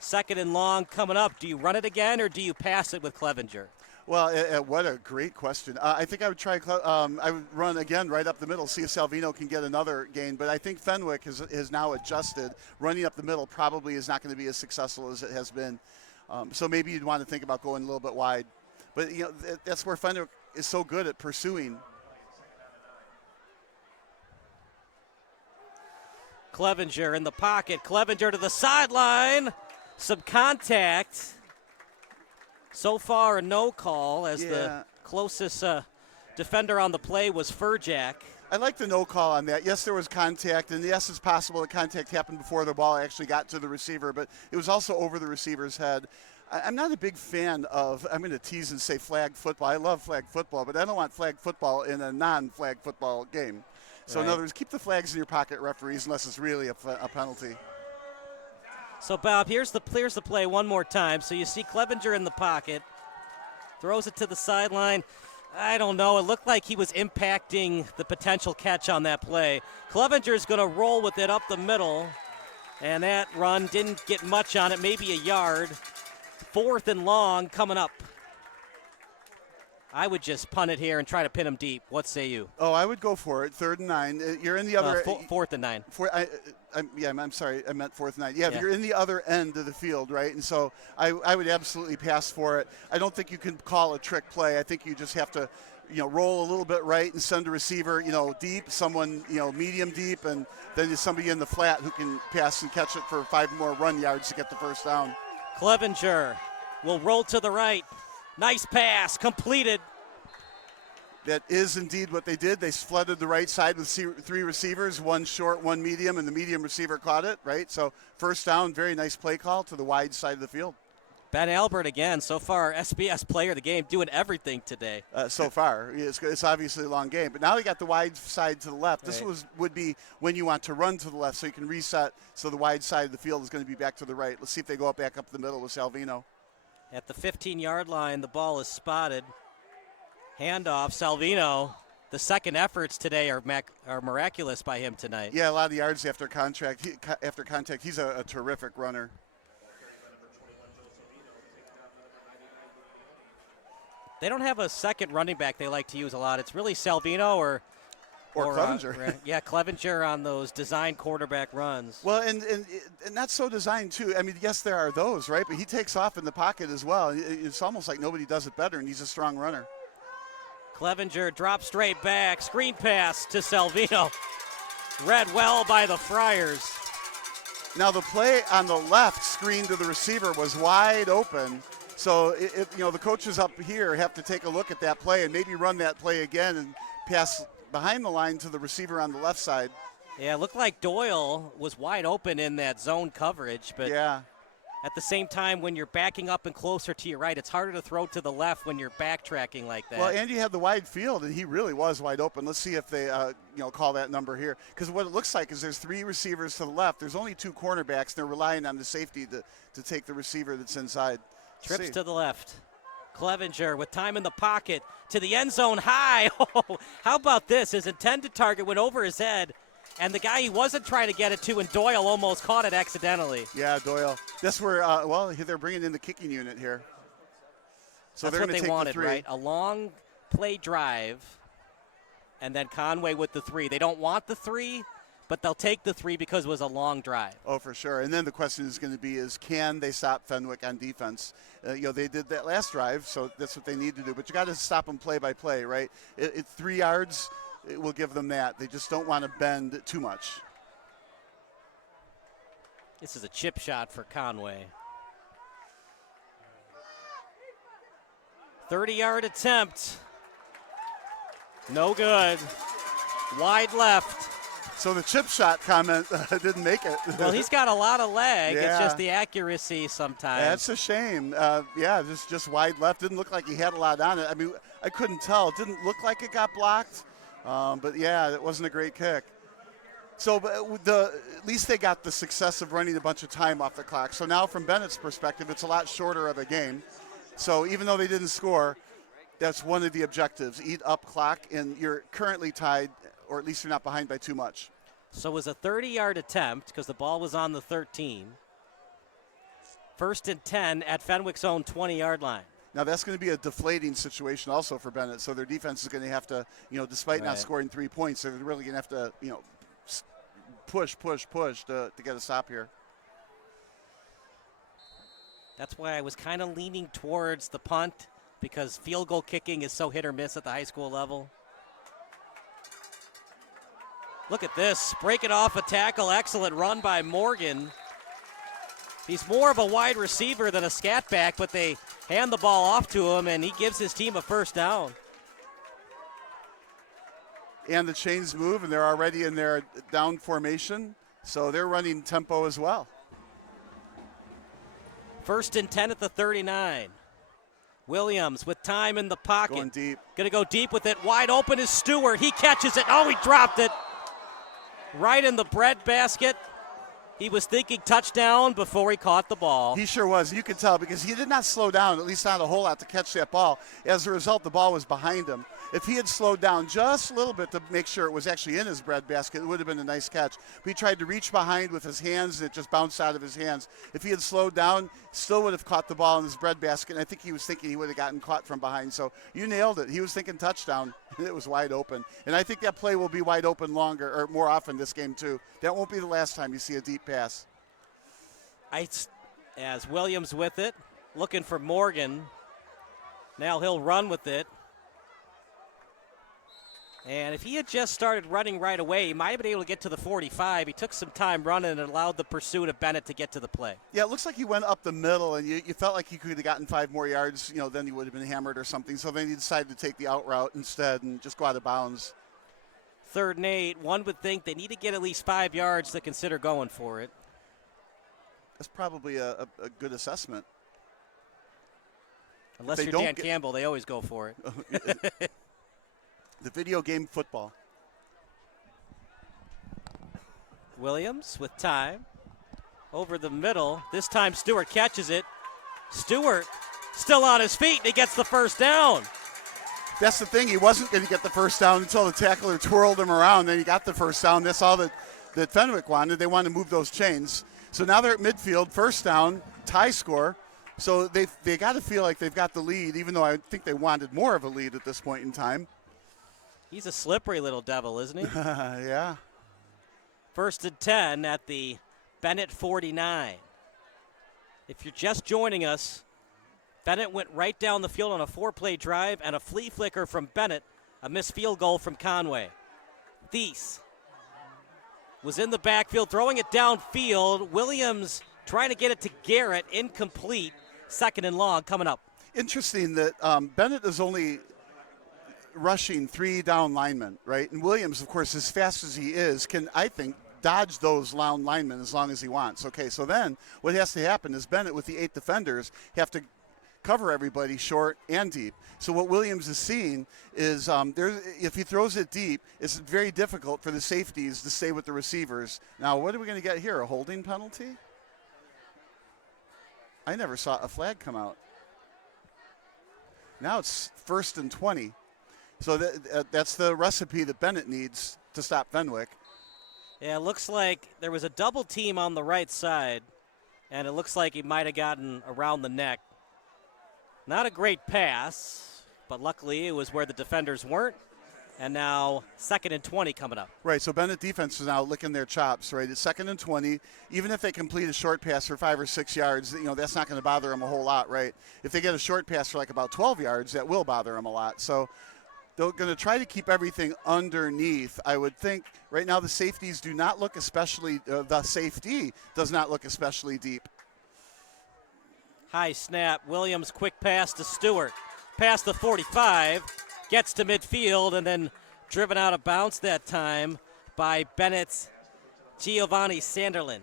2nd and long coming up. Do you run it again or do you pass it with Clevenger? Well, what a great question. I think I would try. I would run again right up the middle, see if Salvino can get another gain. But I think Fenwick has now adjusted. Running up the middle probably is not going to be as successful as it has been. So maybe you'd want to think about going a little bit wide. But that's where Fenwick is so good at pursuing. Clevenger in the pocket. Clevenger to the sideline. Some contact. So far, a no call as the closest defender on the play was Furjak. I like the no call on that. Yes, there was contact, and yes, it's possible that contact happened before the ball actually got to the receiver, but it was also over the receiver's head. I'm not a big fan of, I'm going to tease and say flag football. I love flag football, but I don't want flag football in a non-flag football game. So in other words, keep the flags in your pocket, referees, unless it's really a penalty. So, Bob, here's the play one more time. So you see Clevenger in the pocket, throws it to the sideline. I don't know. It looked like he was impacting the potential catch on that play. Clevenger's going to roll with it up the middle, and that run didn't get much on it, maybe a yard. 4th and long coming up. I would just punt it here and try to pin him deep. What say you? Oh, I would go for it. 3rd and 9. You're in the other. 4th and 9. I'm sorry. I meant 4th and 9. Yeah, yeah, you're in the other end of the field, right? And so I would absolutely pass for it. I don't think you can call a trick play. I think you just have to, roll a little bit right and send a receiver, deep, someone, medium deep, and then there's somebody in the flat who can pass and catch it for 5 more run yards to get the first down. Clevenger will roll to the right. Nice pass, completed. That is indeed what they did. They flooded the right side with 3 receivers, 1 short, 1 medium, and the medium receiver caught it, right? So first down, very nice play call to the wide side of the field. Ben Albert again, so far SBS player of the game, doing everything today. So far. It's obviously a long game. But now they got the wide side to the left. This would be when you want to run to the left so you can reset. So the wide side of the field is going to be back to the right. Let's see if they go back up the middle with Salvino. At the 15-yard line, the ball is spotted. Handoff, Salvino. The second efforts today are miraculous by him tonight. Yeah, a lot of yards after contact. He's a terrific runner. They don't have a second running back they like to use a lot. It's really Salvino or Clevenger. Clevenger on those designed quarterback runs. Well, and that's so designed, too. I mean, yes, there are those, right? But he takes off in the pocket as well. It's almost like nobody does it better, and he's a strong runner. Clevenger drops straight back. Screen pass to Salvino. Read well by the Friars. Now, the play on the left screen to the receiver was wide open. So, the coaches up here have to take a look at that play and maybe run that play again and pass behind the line to the receiver on the left side. Yeah, it looked like Doyle was wide open in that zone coverage, but at the same time, when you're backing up and closer to your right, it's harder to throw to the left when you're backtracking like that. Well, Andy had the wide field, and he really was wide open. Let's see if they, call that number here. Because what it looks like is there's 3 receivers to the left. There's only 2 cornerbacks. They're relying on the safety to take the receiver that's inside. Trips to the left. Clevenger with time in the pocket to the end zone high. Oh, how about this? His intended target went over his head, and the guy he wasn't trying to get it to, and Doyle almost caught it accidentally. Yeah, Doyle. That's where, they're bringing in the kicking unit here. So that's they're what they wanted, right? A long play drive, and then Conway with the 3. They don't want the 3, but they'll take the 3 because it was a long drive. Oh, for sure. And then the question is going to be can they stop Fenwick on defense? They did that last drive, so that's what they need to do. But you got to stop them play by play, right? 3 yards, it will give them that. They just don't want to bend too much. This is a chip shot for Conway. 30-yard attempt. No good. Wide left. So the chip shot comment didn't make it. Well, he's got a lot of leg. Yeah. It's just the accuracy sometimes. That's a shame. Just wide left. Didn't look like he had a lot on it. I mean, I couldn't tell. It didn't look like it got blocked. But, it wasn't a great kick. So at least they got the success of running a bunch of time off the clock. So now from Benet's perspective, it's a lot shorter of a game. So even though they didn't score, that's one of the objectives. Eat up clock, and you're currently tied, or at least you're not behind by too much. So it was a 30-yard attempt because the ball was on the 13. 1st and 10 at Fenwick's own 20-yard line. Now that's going to be a deflating situation also for Benet. So their defense is going to have to, despite not scoring 3 points, they're really going to have to, push to get a stop here. That's why I was kind of leaning towards the punt, because field goal kicking is so hit or miss at the high school level. Look at this, breaking off a tackle, excellent run by Morgan. He's more of a wide receiver than a scat back, but they hand the ball off to him, and he gives his team a first down. And the chains move, and they're already in their down formation, so they're running tempo as well. 1st and 10 at the 39. Williams with time in the pocket. Going deep. Going to go deep with it. Wide open is Stewart. He catches it. Oh, he dropped it. Right in the bread basket. He was thinking touchdown before he caught the ball. He sure was. You could tell because he did not slow down, at least not a whole lot, to catch that ball. As a result, the ball was behind him. If he had slowed down just a little bit to make sure it was actually in his bread basket, it would have been a nice catch. But he tried to reach behind with his hands, and it just bounced out of his hands. If he had slowed down, still would have caught the ball in his bread basket, and I think he was thinking he would have gotten caught from behind. So you nailed it. He was thinking touchdown, and it was wide open. And I think that play will be wide open longer or more often this game, too. That won't be the last time you see a deep pass. As Williams with it, looking for Morgan. Now he'll run with it. And if he had just started running right away, he might have been able to get to the 45. He took some time running and allowed the pursuit of Benet to get to the play. Yeah, it looks like he went up the middle, and you felt like he could have gotten 5 more yards. Then he would have been hammered or something. So then he decided to take the out route instead and just go out of bounds. 3rd and 8. One would think they need to get at least 5 yards to consider going for it. That's probably a good assessment. Unless you're Dan Campbell, they always go for it. The video game football. Williams with time. Over the middle. This time Stewart catches it. Stewart still on his feet, and he gets the first down. That's the thing. He wasn't going to get the first down until the tackler twirled him around. Then he got the first down. That's all that Fenwick wanted. They wanted to move those chains. So now they're at midfield, first down, tie score. So they got to feel like they've got the lead, even though I think they wanted more of a lead at this point in time. He's a slippery little devil, isn't he? Yeah. 1st and 10 at the Benet 49. If you're just joining us, Benet went right down the field on a 4-play drive and a flea flicker from Benet, a missed field goal from Conway. Thies was in the backfield, throwing it downfield. Williams trying to get it to Garrett, incomplete. 2nd and long coming up. Interesting that Benet is only rushing 3 down linemen, right? And Williams, of course, as fast as he is, can, I think, dodge those down linemen as long as he wants. Okay, so then what has to happen is Benet with the 8 defenders have to cover everybody short and deep. So what Williams is seeing is if he throws it deep, it's very difficult for the safeties to stay with the receivers. Now, what are we going to get here, a holding penalty? I never saw a flag come out. Now it's 1st and 20. So that's the recipe that Benet needs to stop Fenwick. Yeah, it looks like there was a double team on the right side, and it looks like he might have gotten around the neck. Not a great pass, but luckily it was where the defenders weren't. And now 2nd and 20 coming up. Right, so Benet defense is now licking their chops, right? It's 2nd and 20. Even if they complete a short pass for 5 or 6 yards, that's not going to bother them a whole lot, right? If they get a short pass for like about 12 yards, that will bother them a lot. So they're going to try to keep everything underneath. I would think right now the safeties do not look especially, the safety does not look especially deep. High snap, Williams quick pass to Stewart. Past the 45, gets to midfield, and then driven out of bounds that time by Benet's Giovanni Sanderlin.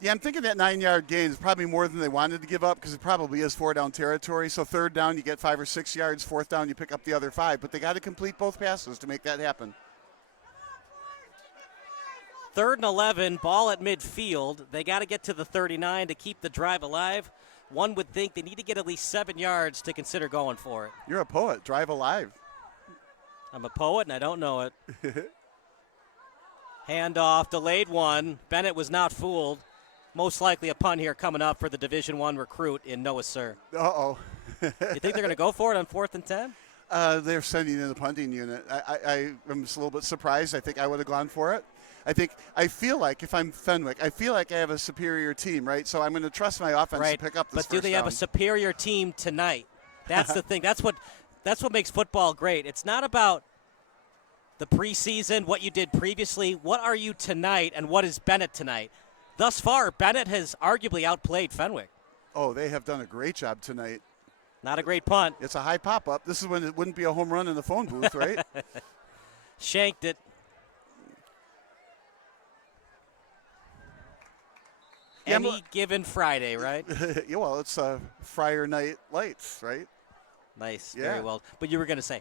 Yeah, I'm thinking that 9-yard gain is probably more than they wanted to give up because it probably is 4-down territory. So 3rd down, you get 5 or 6 yards. 4th down, you pick up the other 5. But they got to complete both passes to make that happen. 3rd and 11, ball at midfield. They got to get to the 39 to keep the drive alive. One would think they need to get at least 7 yards to consider going for it. You're a poet. Drive alive. I'm a poet, and I don't know it. Handoff, delayed one. Benet was not fooled. most likely a punt here coming up for the Division I recruit in Noah Sir. Uh-oh. You think they're going to go for it on 4th and 10? They're sending in the punting unit. I am just a little bit surprised. I think I would have gone for it. I feel like if I'm Fenwick, I feel like I have a superior team, right? So I'm going to trust my offense to pick up this But do they have a superior team tonight? That's the thing. That's what makes football great. It's not about the preseason, what you did previously. What are you tonight, and what is Benet tonight? Thus far, Benet has arguably outplayed Fenwick. Oh, they have done a great job tonight. Not a great punt. It's a high pop-up. This is when it wouldn't be a home run in the phone booth, right? Shanked it. Any given Friday, right? Yeah, well, it's Friar Night Lights, right? Nice, Yeah. very well. But you were going to say?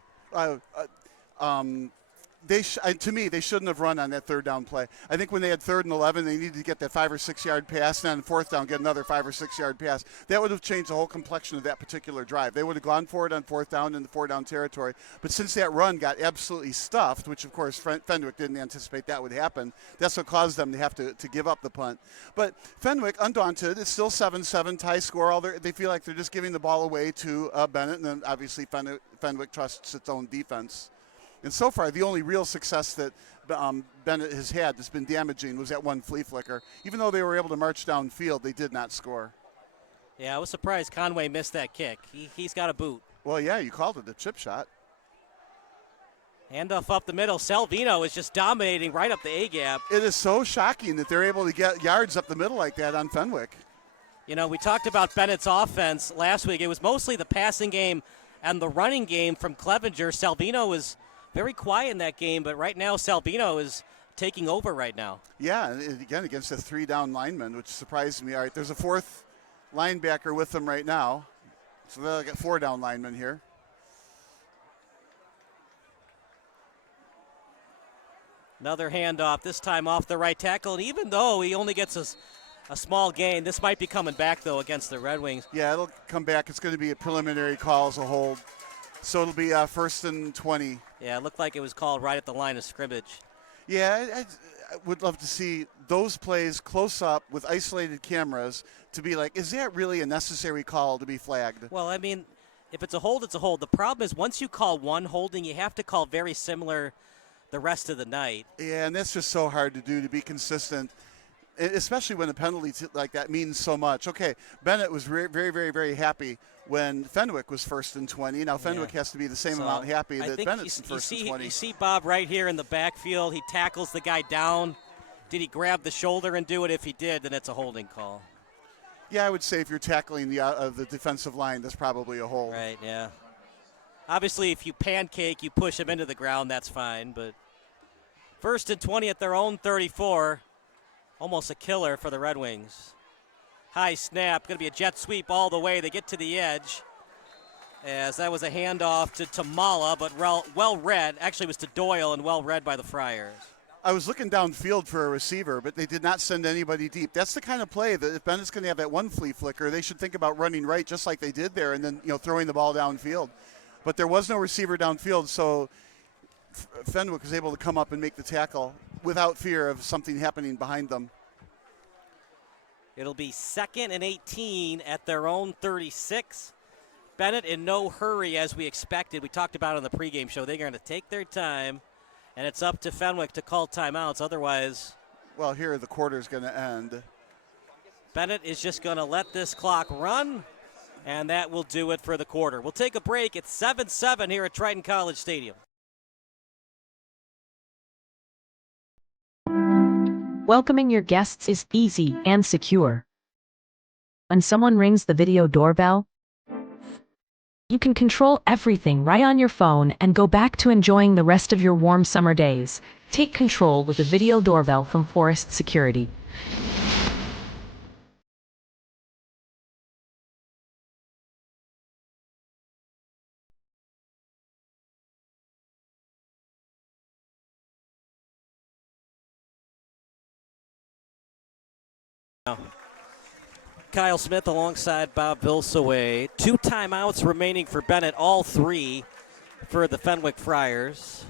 To me, they shouldn't have run on that 3rd down play. I think when they had 3rd and 11, they needed to get that 5 or 6 yard pass, and then 4th down, get another 5 or 6 yard pass. That would have changed the whole complexion of that particular drive. They would have gone for it on 4th down in the 4-down territory. But since that run got absolutely stuffed, which of course Fenwick didn't anticipate that would happen, that's what caused them to have to give up the punt. But Fenwick, undaunted, it's still 7-7 tie score. They feel like they're just giving the ball away to Benet, and then obviously Fenwick trusts its own defense. And so far, the only real success that Benet has had that's been damaging was that one flea flicker. Even though they were able to march downfield, they did not score. Yeah, I was surprised Conway missed that kick. He's got a boot. Well, yeah, you called it a chip shot. Handoff up the middle. Salvino is just dominating right up the A-gap. It is so shocking that they're able to get yards up the middle like that on Fenwick. You know, we talked about Bennett's offense last week. It was mostly the passing game and the running game from Clevenger. Salvino was very quiet in that game, but right now Salvino is taking over right now. Yeah, and again, against a 3-down lineman, which surprised me. All right, there's a 4th linebacker with them right now. So they'll get 4-down linemen here. Another handoff, this time off the right tackle. And even though he only gets a small gain, this might be coming back, though, against the Red Wings. Yeah, it'll come back. It's going to be a preliminary call as a hold. So it'll be 1st and 20. Yeah, it looked like it was called right at the line of scrimmage. Yeah, I would love to see those plays close up with isolated cameras to be like, is that really a necessary call to be flagged? Well, I mean, if it's a hold, it's a hold. The problem is once you call one holding, you have to call very similar the rest of the night. Yeah, and that's just so hard to do, to be consistent, especially when a penalty like that means so much. Okay, Benet was very, very, very happy when Fenwick was 1st and 20. Now Fenwick has to be the same amount happy that Bennett's in 1st and 20. You see Bob right here in the backfield. He tackles the guy down. Did he grab the shoulder and do it? If he did, then it's a holding call. Yeah, I would say if you're tackling the defensive line, that's probably a hold. Right, yeah. Obviously, if you pancake, you push him into the ground, that's fine. But 1st and 20 at their own 34. Almost a killer for the Red Wings. High snap, going to be a jet sweep all the way. They get to the edge, as that was a handoff to Tamala, but well read. Actually, it was to Doyle and well read by the Friars. I was looking downfield for a receiver, but they did not send anybody deep. That's the kind of play that if Bennett's going to have that one flea flicker, they should think about running right just like they did there and then throwing the ball downfield. But there was no receiver downfield, so Fenwick was able to come up and make the tackle without fear of something happening behind them. It'll be 2nd and 18 at their own 36. Benet in no hurry as we expected. We talked about it on the pregame show. They're going to take their time, and it's up to Fenwick to call timeouts. Otherwise, well, here the quarter's going to end. Benet is just going to let this clock run, and that will do it for the quarter. We'll take a break. It's 7-7 here at Triton College Stadium. Welcoming your guests is easy and secure. When someone rings the video doorbell, you can control everything right on your phone and go back to enjoying the rest of your warm summer days. Take control with the video doorbell from Forest Security. Kyle Smith alongside Bob Vilsaway. 2 timeouts remaining for Benet, all 3 for the Fenwick Friars.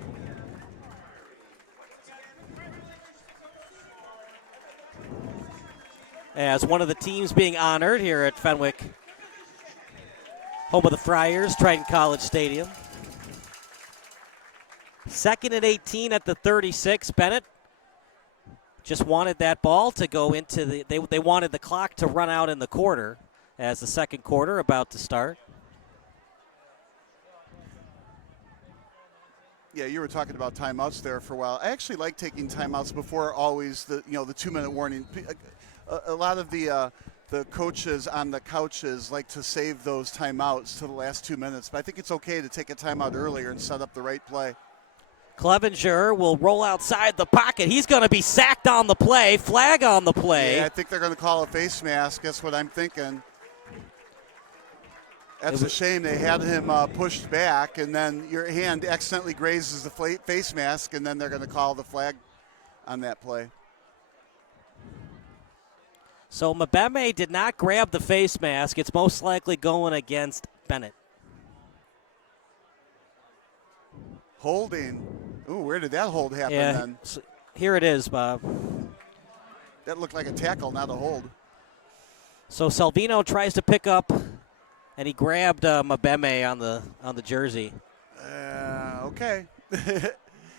as one of the teams being honored here at Fenwick, home of the Friars, Triton College Stadium. 2nd and 18 at the 36. Benet just wanted that ball to go into the, they wanted the clock to run out in the quarter as the second quarter about to start. Yeah, you were talking about timeouts there for a while. I actually like taking timeouts before always the 2-minute warning. A lot of the coaches on the couches like to save those timeouts to the last 2 minutes, but I think it's okay to take a timeout earlier and set up the right play. Clevenger will roll outside the pocket. He's going to be sacked on the play. Flag on the play. Yeah, I think they're going to call a face mask. That's what I'm thinking. That's a shame. They had him pushed back, and then your hand accidentally grazes the face mask, and then they're going to call the flag on that play. So Mbeme did not grab the face mask. It's most likely going against Benet. Holding. Ooh, where did that hold happen then? So here it is, Bob. That looked like a tackle, not a hold. So Salvino tries to pick up, and he grabbed Mbeme on the jersey. Okay.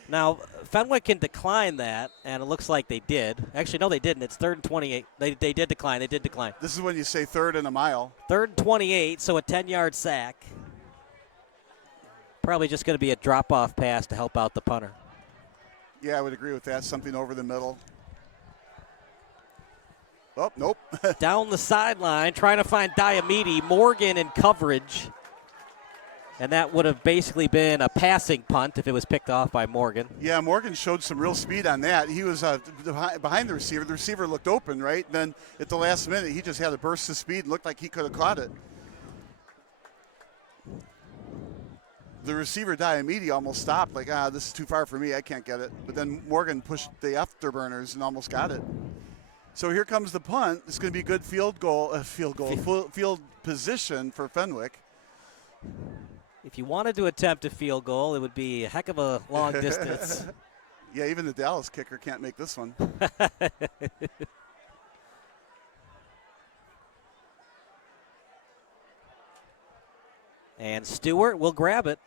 Now, Fenwick can decline that, and it looks like they did. Actually, no, they didn't. It's 3rd and 28. They did decline. They did decline. This is when you say 3rd and a mile. 3rd and 28, so a 10-yard sack. Probably just going to be a drop-off pass to help out the punter. Yeah, I would agree with that. Something over the middle. Oh, nope. Down the sideline, trying to find Diamede. Morgan in coverage. And that would have basically been a passing punt if it was picked off by Morgan. Yeah, Morgan showed some real speed on that. He was behind the receiver. The receiver looked open, right? Then at the last minute, he just had a burst of speed and looked like he could have caught it. The receiver, Diamede, almost stopped, like, this is too far for me. I can't get it. But then Morgan pushed the afterburners and almost got it. So here comes the punt. It's going to be good field position for Fenwick. If you wanted to attempt a field goal, it would be a heck of a long distance. Yeah, even the Dallas kicker can't make this one. And Stewart will grab it.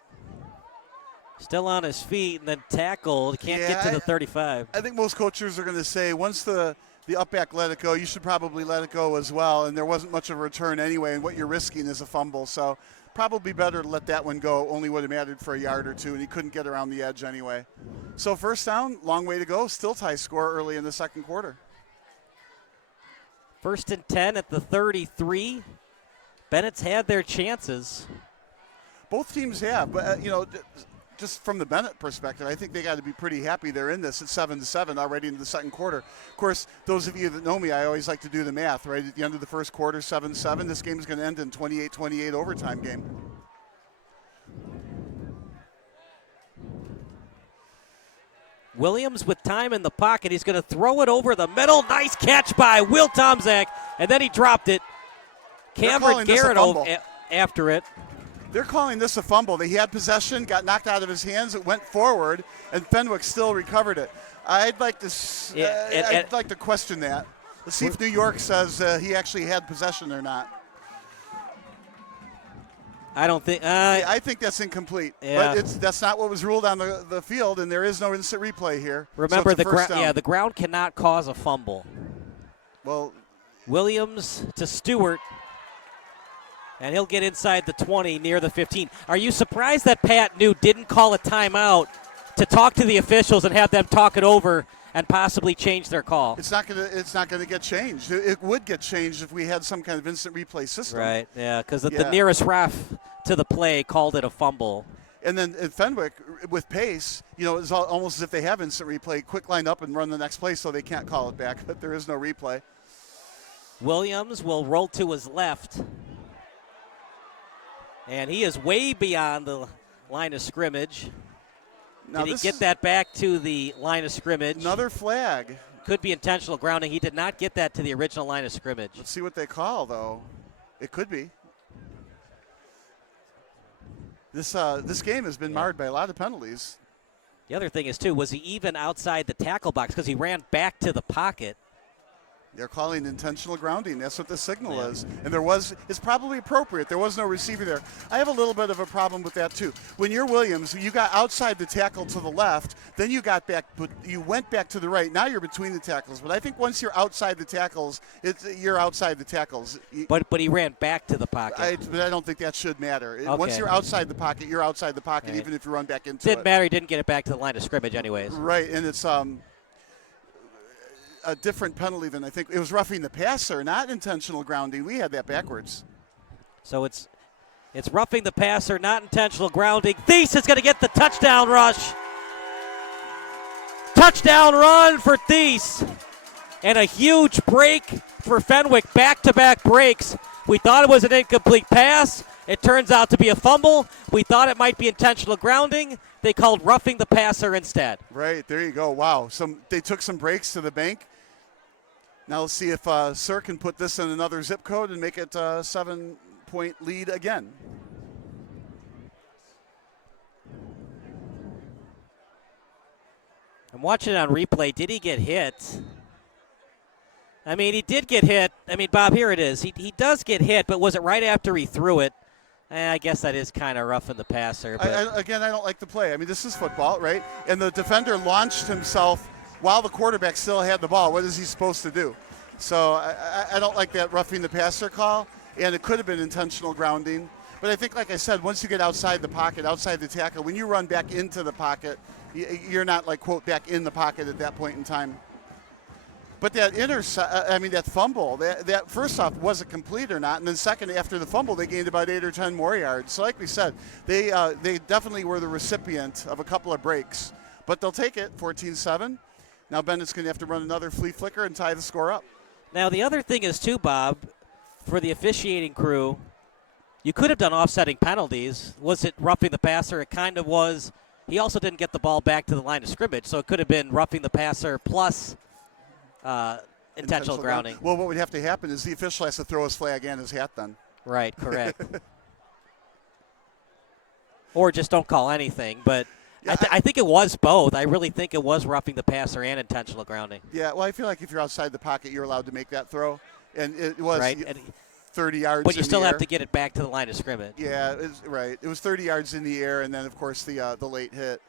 Still on his feet and then tackled. Can't get to the 35. I think most coaches are going to say once the up back let it go, you should probably let it go as well. And there wasn't much of a return anyway, and what you're risking is a fumble. So probably better to let that one go. Only would have mattered for a yard or two, and he couldn't get around the edge anyway. So first down, long way to go. Still tie score early in the second quarter. 1st and 10 at the 33. Bennett's had their chances. Both teams have, but just from the Benet perspective, I think they got to be pretty happy they're in this at 7-7 already in the second quarter. Of course, those of you that know me, I always like to do the math, right? At the end of the first quarter, 7-7. This game is going to end in 28-28 overtime game. Williams with time in the pocket. He's going to throw it over the middle. Nice catch by Will Tomczak, and then he dropped it. Cameron Garrett after it. They're calling this a fumble. He had possession, got knocked out of his hands, it went forward, and Fenwick still recovered it. I'd like to question that. Let's see if New York says he actually had possession or not. I don't think. I think that's incomplete. Yeah. But that's not what was ruled on the field, and there is no instant replay here. Remember, so the ground cannot cause a fumble. Well, Williams to Stewart. And he'll get inside the 20 near the 15. Are you surprised that Pat New didn't call a timeout to talk to the officials and have them talk it over and possibly change their call? It's not gonna get changed. It would get changed if we had some kind of instant replay system. Right, yeah, because the nearest ref to the play called it a fumble. And then at Fenwick, with pace, it's almost as if they have instant replay. Quick line up and run the next play so they can't call it back, but there is no replay. Williams will roll to his left. And he is way beyond the line of scrimmage. Now did he get that back to the line of scrimmage? Another flag. Could be intentional grounding. He did not get that to the original line of scrimmage. Let's see what they call, though. It could be. This game has been marred by a lot of penalties. The other thing is, too, was he even outside the tackle box because he ran back to the pocket? They're calling intentional grounding. That's what the signal is. And it's probably appropriate. There was no receiver there. I have a little bit of a problem with that too. When you're Williams, you got outside the tackle to the left, then you got back, but you went back to the right. Now you're between the tackles. But I think once you're outside the tackles, you're outside the tackles. But he ran back to the pocket. But I don't think that should matter. Okay. Once you're outside the pocket, you're outside the pocket, Okay. even if you run back into it. Didn't matter. He didn't get it back to the line of scrimmage anyways. Right, and it's a different penalty than I think. It was roughing the passer, not intentional grounding. We had that backwards. So it's roughing the passer, not intentional grounding. Thies is going to get the touchdown rush. Touchdown run for Thies. And a huge break for Fenwick, back-to-back breaks. We thought it was an incomplete pass. It turns out to be a fumble. We thought it might be intentional grounding. They called roughing the passer instead. Right, there you go. Wow, they took some breaks to the bank. Now let's see if Sir can put this in another zip code and make it a 7-point lead again. I'm watching it on replay. Did he get hit? I mean, he did get hit. I mean, Bob, here it is. He does get hit, but was it right after he threw it? I guess that is kind of roughing the passer. But Again, I don't like the play. I mean, this is football, right? And the defender launched himself while the quarterback still had the ball. What is he supposed to do? So I don't like that roughing the passer call, and it could have been intentional grounding. But I think, like I said, once you get outside the pocket, outside the tackle, when you run back into the pocket, you're not, like, quote, back in the pocket at that point in time. But that that fumble, that first off, was it complete or not? And then second, after the fumble, they gained about 8 or 10 more yards. So like we said, they definitely were the recipient of a couple of breaks. But they'll take it, 14-7. Now Bennett's going to have to run another flea flicker and tie the score up. Now the other thing is, too, Bob, for the officiating crew, you could have done offsetting penalties. Was it roughing the passer? It kind of was. He also didn't get the ball back to the line of scrimmage, so it could have been roughing the passer plus intentional grounding. Well, what would have to happen is the official has to throw his flag and his hat then. Right, correct. Or just don't call anything. But yeah, I think it was both. I really think it was roughing the passer and intentional grounding. Yeah, well, I feel like if you're outside the pocket, you're allowed to make that throw. And it was right. 30 yards But you still have air. to get it back to the line of scrimmage. Yeah, right. It was 30 yards in the air, and then, of course, the late hit.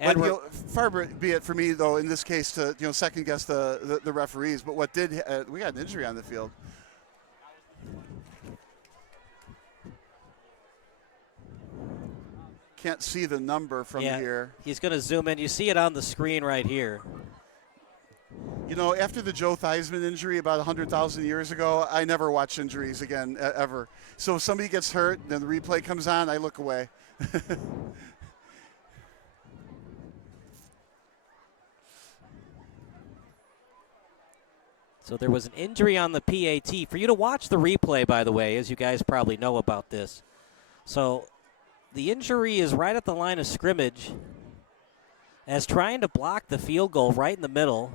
And but, far be it for me, though, in this case, to second guess the referees. But what did we got an injury on the field? Can't see the number from here. He's going to zoom in. You see it on the screen right here. After the Joe Theismann injury about 100,000 years ago, I never watch injuries again, ever. So if somebody gets hurt, then the replay comes on, I look away. So there was an injury on the PAT. For you to watch the replay, by the way, as you guys probably know about this. So the injury is right at the line of scrimmage as trying to block the field goal right in the middle.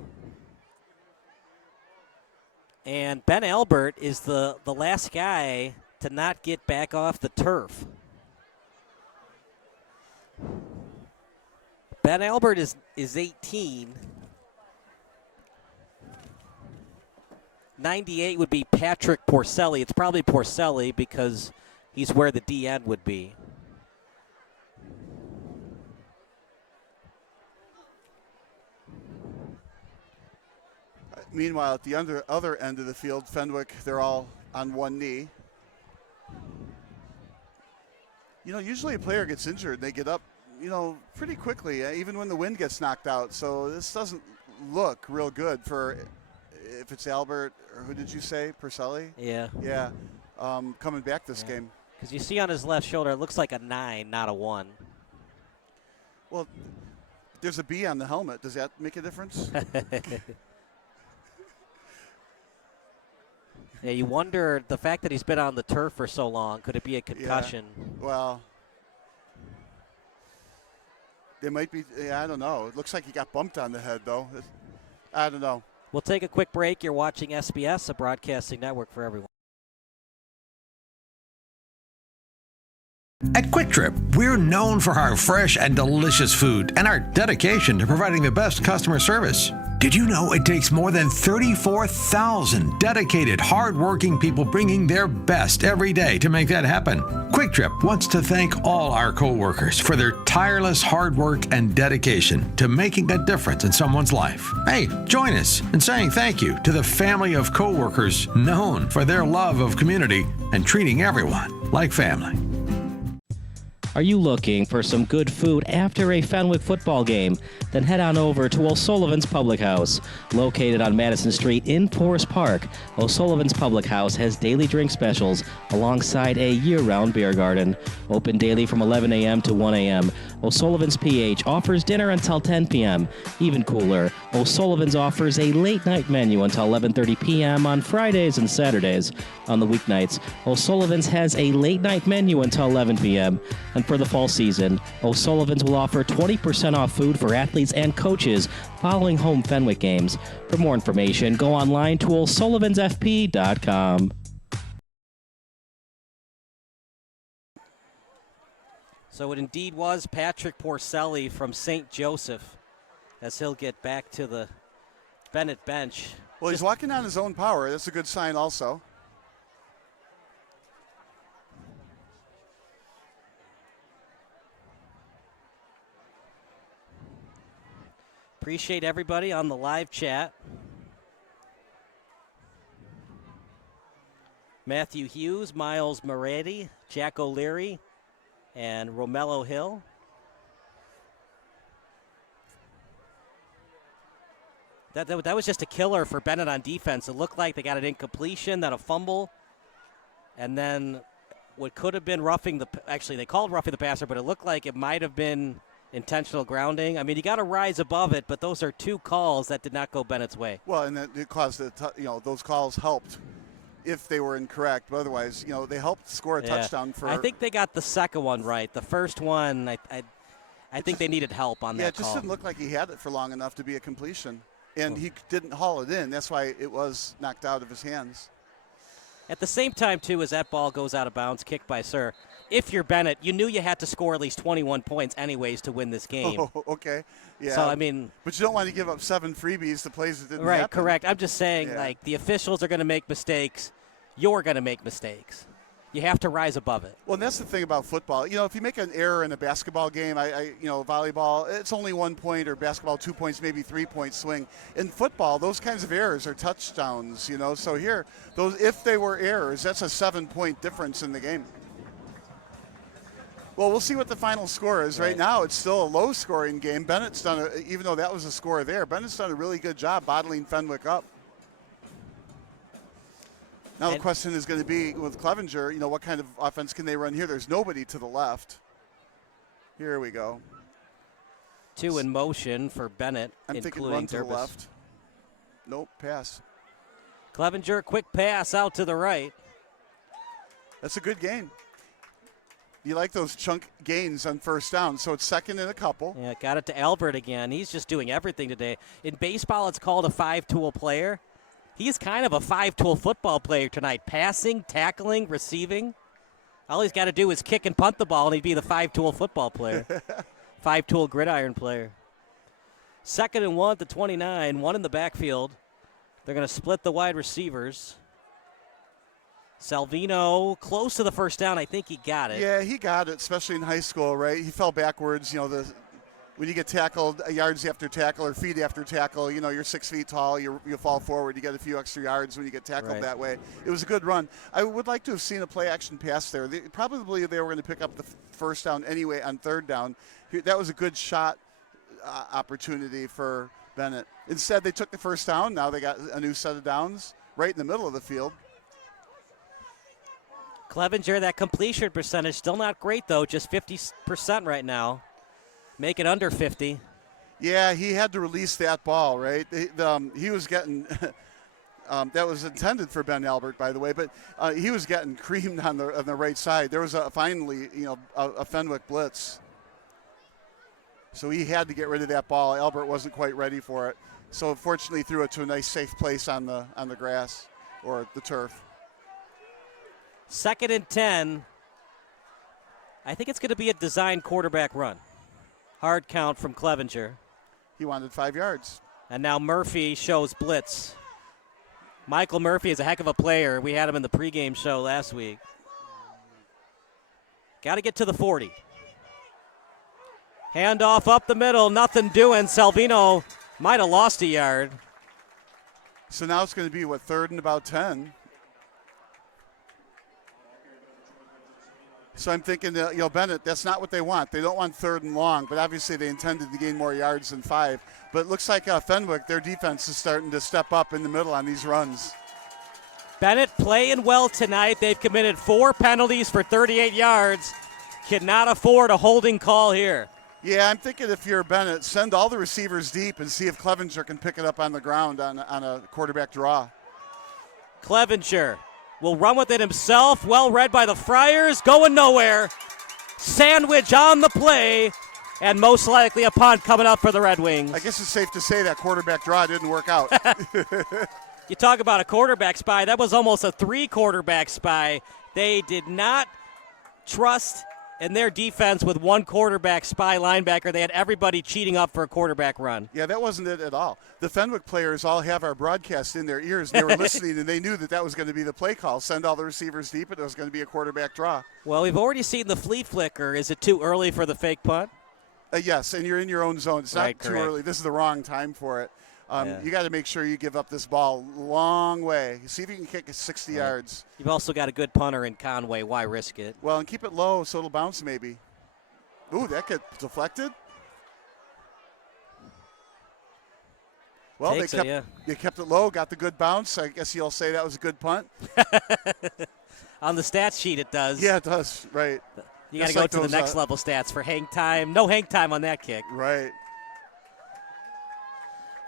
And Ben Albert is the last guy to not get back off the turf. Ben Albert is 18. 98 would be Patrick Porcelli. It's probably Porcelli because he's where the DN would be. Meanwhile, at the other end of the field, Fenwick, they're all on one knee. Usually a player gets injured, they get up, pretty quickly, even when the wind gets knocked out. So this doesn't look real good for, if it's Albert, or who did you say, Porcelli? Yeah. Yeah, coming back this game. Because you see on his left shoulder, it looks like a 9, not a 1. Well, there's a B on the helmet. Does that make a difference? Yeah, you wonder, the fact that he's been on the turf for so long, could it be a concussion? Yeah. Well, it might be. Yeah, I don't know. It looks like he got bumped on the head, though. I don't know. We'll take a quick break. You're watching SBS, a broadcasting network for everyone. At Quick Trip, we're known for our fresh and delicious food and our dedication to providing the best customer service. Did you know it takes more than 34,000 dedicated, hardworking people bringing their best every day to make that happen? Quick Trip wants to thank all our coworkers for their tireless hard work and dedication to making a difference in someone's life. Hey, join us in saying thank you to the family of coworkers known for their love of community and treating everyone like family. Are you looking for some good food after a Fenwick football game? Then head on over to O'Sullivan's Public House. Located on Madison Street in Forest Park, O'Sullivan's Public House has daily drink specials alongside a year-round beer garden. Open daily from 11 a.m. to 1 a.m. O'Sullivan's PH offers dinner until 10 p.m. Even cooler, O'Sullivan's offers a late-night menu until 11:30 p.m. on Fridays and Saturdays. On the weeknights, O'Sullivan's has a late-night menu until 11 p.m. And for the fall season, O'Sullivan's will offer 20% off food for athletes and coaches following home Fenwick games. For more information, go online to o'sullivansfp.com. So it indeed was Patrick Porcelli from St. Joseph, as he'll get back to the Benet bench. Well, he's walking on his own power. That's a good sign also. Appreciate everybody on the live chat. Matthew Hughes, Miles Moretti, Jack O'Leary, and Romello Hill. That was just a killer for Benet on defense. It looked like they got an incompletion, then a fumble, and then what could have been roughing the, actually they called roughing the passer, but it looked like it might have been intentional grounding. I mean, you got to rise above it, but those are two calls that did not go Bennett's way. Well, and it caused those calls helped if they were incorrect, but otherwise, they helped score a touchdown for. I think they got the second one right. The first one, I think they needed help on that call. Yeah, it just didn't look like he had it for long enough to be a completion, and he didn't haul it in. That's why it was knocked out of his hands. At the same time, too, as that ball goes out of bounds, kicked by Sir, if you're Benet, you knew you had to score at least 21 points anyways to win this game. Oh, okay. Yeah. So, I mean. But you don't want to give up 7 freebies to plays that didn't happen. Right, correct. I'm just saying, the officials are going to make mistakes. You're going to make mistakes. You have to rise above it. Well, and that's the thing about football. If you make an error in a basketball game, volleyball, it's only 1 point, or basketball 2 points, maybe 3 point swing. In football, those kinds of errors are touchdowns, So here, if they were errors, that's a 7-point difference in the game. Well, we'll see what the final score is. Right now, it's still a low-scoring game. Bennett's done, even though that was a score there, Bennett's done a really good job bottling Fenwick up. Now the question is going to be with Clevenger, what kind of offense can they run here? There's nobody to the left. Here we go. 2 in motion for Benet, I'm thinking run to the left. Nope, pass. Clevenger, quick pass out to the right. That's a good gain. You like those chunk gains on first down, so it's second and a couple. Yeah, got it to Albert again. He's just doing everything today. In baseball, it's called a 5-tool player. He's kind of a 5-tool football player tonight. Passing, tackling, receiving. All he's got to do is kick and punt the ball, and he'd be the 5-tool football player. 5-tool gridiron player. 2nd and 1 at the 29, 1 in the backfield. They're going to split the wide receivers. Salvino close to the first down. I think he got it. Yeah, he got it, especially in high school, right? He fell backwards. When you get tackled yards after tackle or feet after tackle, you're 6 feet tall, you fall forward, you get a few extra yards when you get tackled that way. It was a good run. I would like to have seen a play-action pass there. Probably they were going to pick up the first down anyway on 3rd down. That was a good shot opportunity for Benet. Instead, they took the first down. Now they got a new set of downs right in the middle of the field. Clevenger, that completion percentage, still not great, though, just 50% right now. Make it under 50. Yeah, he had to release that ball, right? He was getting that was intended for Ben Albert, by the way, but he was getting creamed on the right side. There was finally a Fenwick blitz, so he had to get rid of that ball. Albert wasn't quite ready for it, so fortunately threw it to a nice safe place on the grass or the turf. 2nd and 10. I think it's going to be a design quarterback run. Hard count from Clevenger. He wanted 5 yards. And now Murphy shows blitz. Michael Murphy is a heck of a player. We had him in the pregame show last week. Got to get to the 40. Handoff up the middle, nothing doing. Salvino might have lost a yard. So now it's going to be, what, 3rd and about 10? So I'm thinking, Benet, that's not what they want. They don't want 3rd and long, but obviously they intended to gain more yards than 5. But it looks like Fenwick, their defense is starting to step up in the middle on these runs. Benet playing well tonight. They've committed 4 penalties for 38 yards. Cannot afford a holding call here. Yeah, I'm thinking if you're Benet, send all the receivers deep and see if Clevenger can pick it up on the ground on a quarterback draw. Clevenger will run with it himself. Well read by the Friars. Going nowhere. Sandwich on the play. And most likely a punt coming up for the Red Wings. I guess it's safe to say that quarterback draw didn't work out. You talk about a quarterback spy. That was almost a 3 quarterback spy. They did not trust in their defense with 1 quarterback spy linebacker. They had everybody cheating up for a quarterback run. Yeah, that wasn't it at all. The Fenwick players all have our broadcast in their ears. They were listening, and they knew that was going to be the play call. Send all the receivers deep, and it was going to be a quarterback draw. Well, we've already seen the flea flicker. Is it too early for the fake punt? Yes, and you're in your own zone. It's not too early. This is the wrong time for it. You got to make sure you give up this ball long way. See if you can kick it 60 yards. You've also got a good punter in Conway. Why risk it? Well, and keep it low so it'll bounce maybe. Ooh, that got deflected. Well, they kept it low, got the good bounce. I guess you'll say that was a good punt. On the stats sheet, it does. Yeah, it does. Right. You got to go to the next level stats for hang time. No hang time on that kick. Right.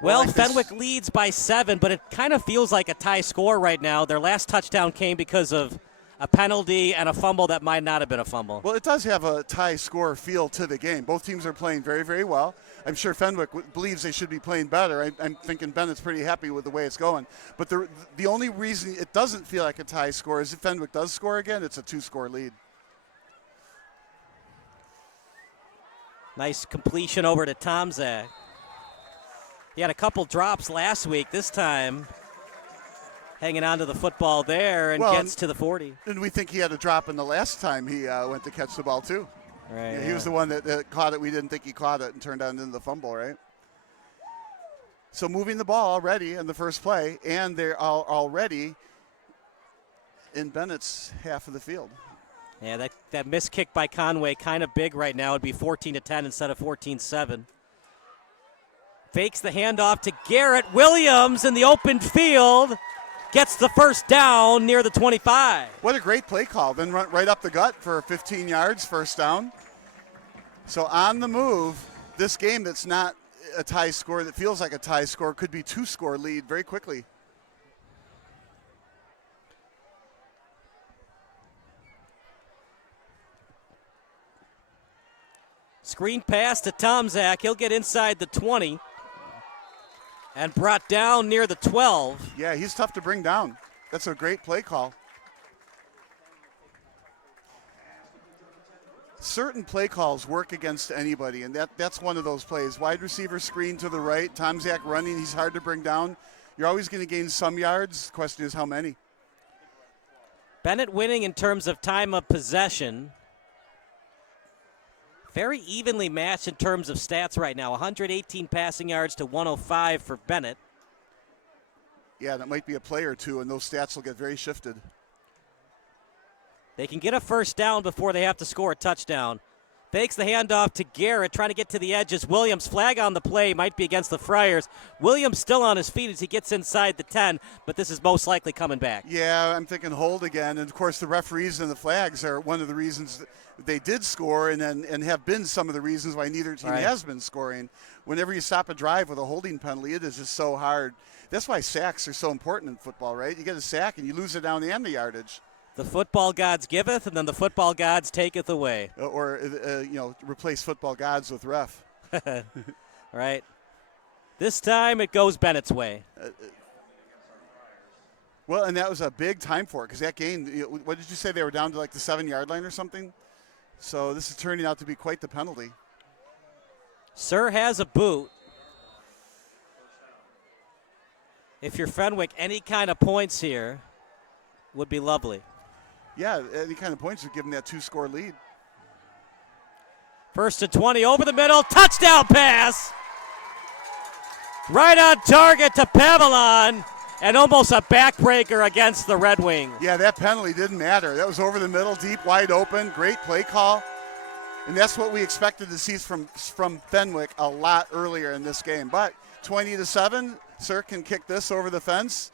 Well, Fenwick leads by 7, but it kind of feels like a tie score right now. Their last touchdown came because of a penalty and a fumble that might not have been a fumble. Well, it does have a tie score feel to the game. Both teams are playing very, very well. I'm sure Fenwick believes they should be playing better. I'm thinking Bennett's pretty happy with the way it's going. But the only reason it doesn't feel like a tie score is if Fenwick does score again, it's a 2-score lead. Nice completion over to Tomczak. He had a couple drops last week. This time, hanging on to the football there and gets to the 40. And we think he had a drop in the last time he went to catch the ball, too. Right. Yeah, he was the one that caught it. We didn't think he caught it and turned out into the fumble, right? So moving the ball already in the first play, and they're already in Bennett's half of the field. Yeah, that missed kick by Conway, kind of big right now. It'd be 14-10 instead of 14-7. Fakes the handoff to Garrett Williams in the open field. Gets the first down near the 25. What a great play call. Then run right up the gut for 15 yards, first down. So on the move, this game that's not a tie score, that feels like a tie score, could be 2-score lead very quickly. Screen pass to Tomczak. He'll get inside the 20 and brought down near the 12. Yeah, he's tough to bring down. That's a great play call. Certain play calls work against anybody, and that's one of those plays. Wide receiver screen to the right, Tomczak running, he's hard to bring down. You're always going to gain some yards. The question is how many. Benet winning in terms of time of possession. Very evenly matched in terms of stats right now. 118 passing yards to 105 for Benet. Yeah, that might be a play or two, and those stats will get very shifted. They can get a first down before they have to score a touchdown. Fakes the handoff to Garrett, trying to get to the edges. Williams, flag on the play, might be against the Friars. Williams still on his feet as he gets inside the 10, but this is most likely coming back. Yeah, I'm thinking hold again. And, of course, the referees and the flags are one of the reasons they did score and have been some of the reasons why neither team has been scoring. Whenever you stop a drive with a holding penalty, it is just so hard. That's why sacks are so important in football, right? You get a sack and you lose it down and the yardage. The football gods giveth, and then the football gods taketh away. Or replace football gods with ref. Right. This time it goes Bennett's way. Well, and that was a big time for it because that game, what did you say, they were down to like the 7-yard line or something? So this is turning out to be quite the penalty. Sir has a boot. If you're Fenwick, any kind of points here would be lovely. Yeah, any kind of points would give them that 2-score lead. First and 20 over the middle. Touchdown pass. Right on target to Pavelon. And almost a backbreaker against the Red Wings. Yeah, that penalty didn't matter. That was over the middle, deep, wide open. Great play call. And that's what we expected to see from Fenwick a lot earlier in this game. But 20-7, Sir can kick this over the fence,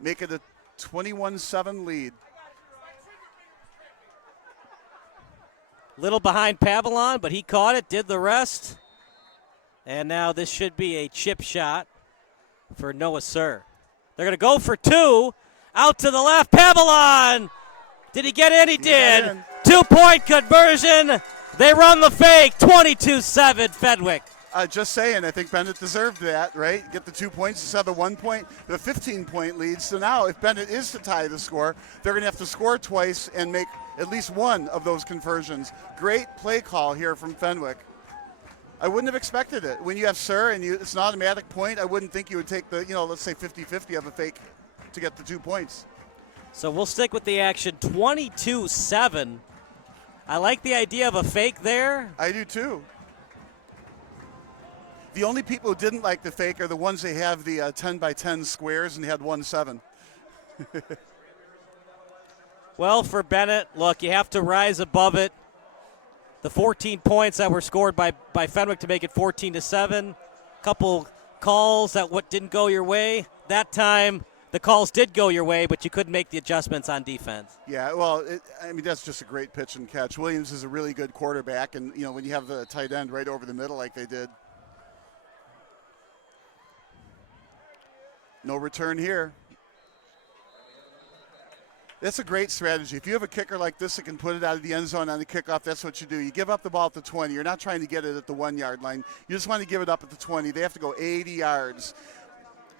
make it a 21-7 lead. Little behind Pavelon, but he caught it, did the rest. And now this should be a chip shot for Noah Sir. They're going to go for two. Out to the left, Pavelon. Did he get in? He did. 2-point conversion. They run the fake. 22-7 Fenwick. Just saying, I think Benet deserved that, right? Get the 2 points instead of the 1 point, the 15-point lead. So now if Benet is to tie the score, they're going to have to score twice and make at least one of those conversions. Great play call here from Fenwick. I wouldn't have expected it. When you have Sir and it's an automatic point, I wouldn't think you would take the, let's say 50-50 of a fake to get the 2 points. So we'll stick with the action. 22-7. I like the idea of a fake there. I do too. The only people who didn't like the fake are the ones that have the 10x10 squares and had 1-7. Well, for Benet, look, you have to rise above it. The 14 points that were scored by Fenwick to make it 14-7. Couple calls that didn't go your way. That time, the calls did go your way, but you couldn't make the adjustments on defense. Yeah, well, that's just a great pitch and catch. Williams is a really good quarterback, and when you have the tight end right over the middle like they did. No return here. That's a great strategy. If you have a kicker like this that can put it out of the end zone on the kickoff, that's what you do. You give up the ball at the 20. You're not trying to get it at the 1-yard line. You just want to give it up at the 20. They have to go 80 yards.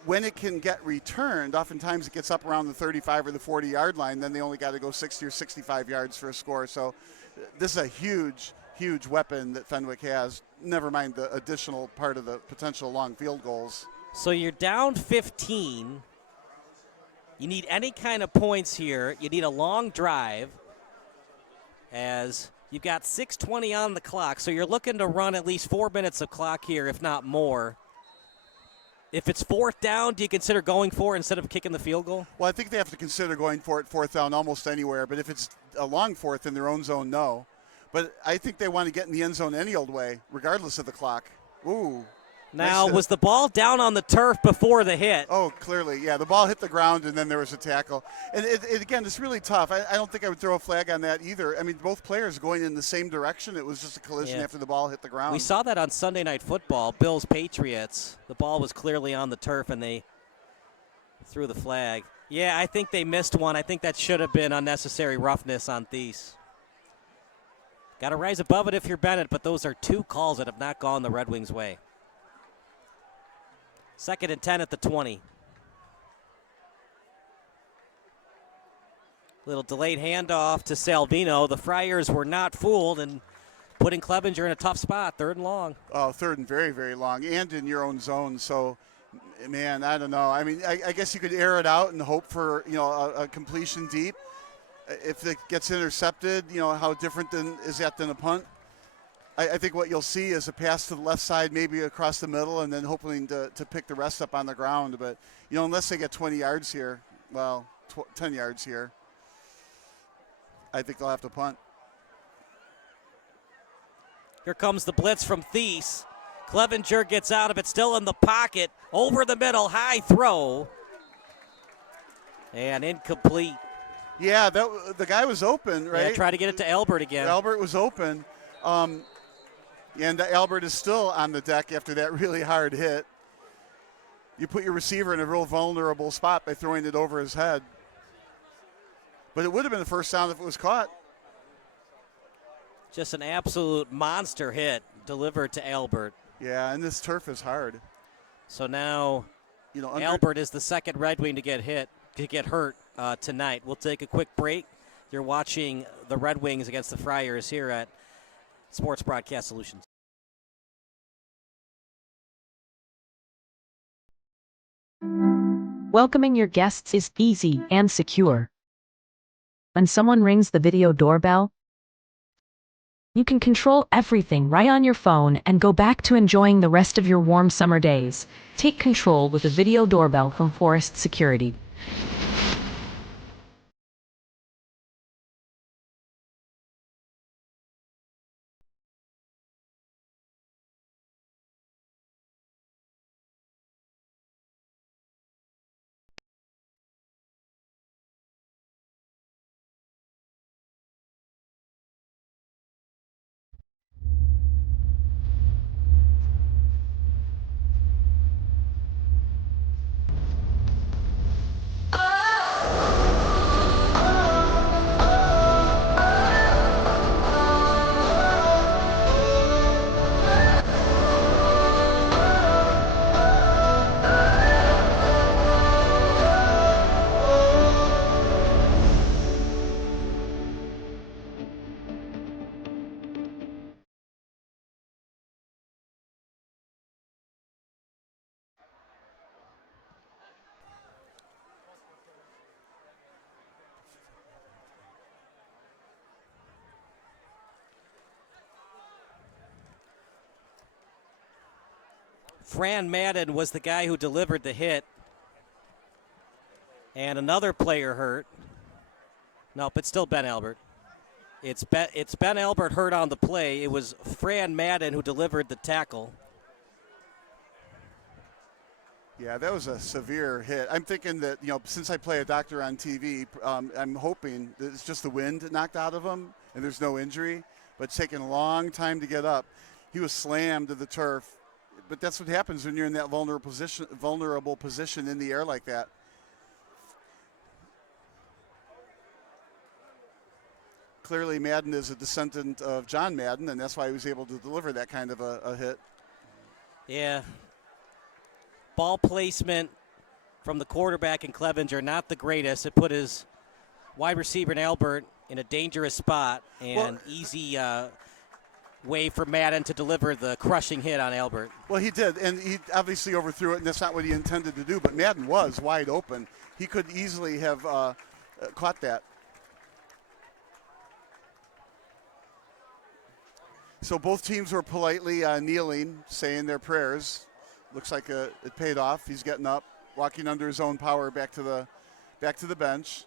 When it can get returned, oftentimes it gets up around the 35 or the 40-yard line. Then they only got to go 60 or 65 yards for a score. So this is a huge, huge weapon that Fenwick has. Never mind the additional part of the potential long field goals. So you're down 15. You need any kind of points here. You need a long drive as you've got 6:20 on the clock. So you're looking to run at least 4 minutes of clock here, if not more. If it's fourth down, do you consider going for it instead of kicking the field goal? Well, I think they have to consider going for it fourth down almost anywhere. But if it's a long fourth in their own zone, no. But I think they want to get in the end zone any old way, regardless of the clock. Ooh. Now, was the ball down on the turf before the hit? Oh, clearly, yeah. The ball hit the ground, and then there was a tackle. And, again, it's really tough. I don't think I would throw a flag on that either. I mean, both players going in the same direction. It was just a collision after the ball hit the ground. We saw that on Sunday Night Football, Bills-Patriots. The ball was clearly on the turf, and they threw the flag. Yeah, I think they missed one. I think that should have been unnecessary roughness on Thies. Got to rise above it if you're Benet, but those are two calls that have not gone the Red Wings' way. 2nd and 10 at the 20. Little delayed handoff to Salvino. The Friars were not fooled and putting Clevenger in a tough spot, 3rd and long. Oh, 3rd and very, very long, and in your own zone. So, man, I don't know. I mean, I guess you could air it out and hope for, a completion deep. If it gets intercepted, how different is that than a punt? I think what you'll see is a pass to the left side, maybe across the middle, and then hoping to pick the rest up on the ground. But, unless they get 20 yards here, 10 yards here, I think they'll have to punt. Here comes the blitz from Thies. Clevenger gets out of it, still in the pocket, over the middle, high throw, and incomplete. Yeah, the guy was open, right? Yeah, try to get it to Albert again. Albert was open. And Albert is still on the deck after that really hard hit. You put your receiver in a real vulnerable spot by throwing it over his head. But it would have been the first down if it was caught. Just an absolute monster hit delivered to Albert. Yeah, and this turf is hard. So now Albert is the second Red Wing to get hurt tonight. We'll take a quick break. You're watching the Red Wings against the Friars here at Sports Broadcast Solutions. Thank you. Welcoming your guests is easy and secure. When someone rings the video doorbell, you can control everything right on your phone and go back to enjoying the rest of your warm summer days. Take control with a video doorbell from Forest Security. Fran Madden was the guy who delivered the hit. And another player hurt. Nope, it's still Ben Albert. It's Ben Albert hurt on the play. It was Fran Madden who delivered the tackle. Yeah, that was a severe hit. I'm thinking that, since I play a doctor on TV, I'm hoping that it's just the wind knocked out of him and there's no injury, but it's taken a long time to get up. He was slammed to the turf, but that's what happens when you're in that vulnerable position in the air like that. Clearly, Madden is a descendant of John Madden, and that's why he was able to deliver that kind of a hit. Yeah. Ball placement from the quarterback in Clevenger, not the greatest. It put his wide receiver in Albert in a dangerous spot, and easy way for Madden to deliver the crushing hit on Albert. Well, he did, and he obviously overthrew it, and that's not what he intended to do, but Madden was wide open. He could easily have caught that. So both teams were politely kneeling, saying their prayers. Looks like it paid off. He's getting up, walking under his own power back to the bench.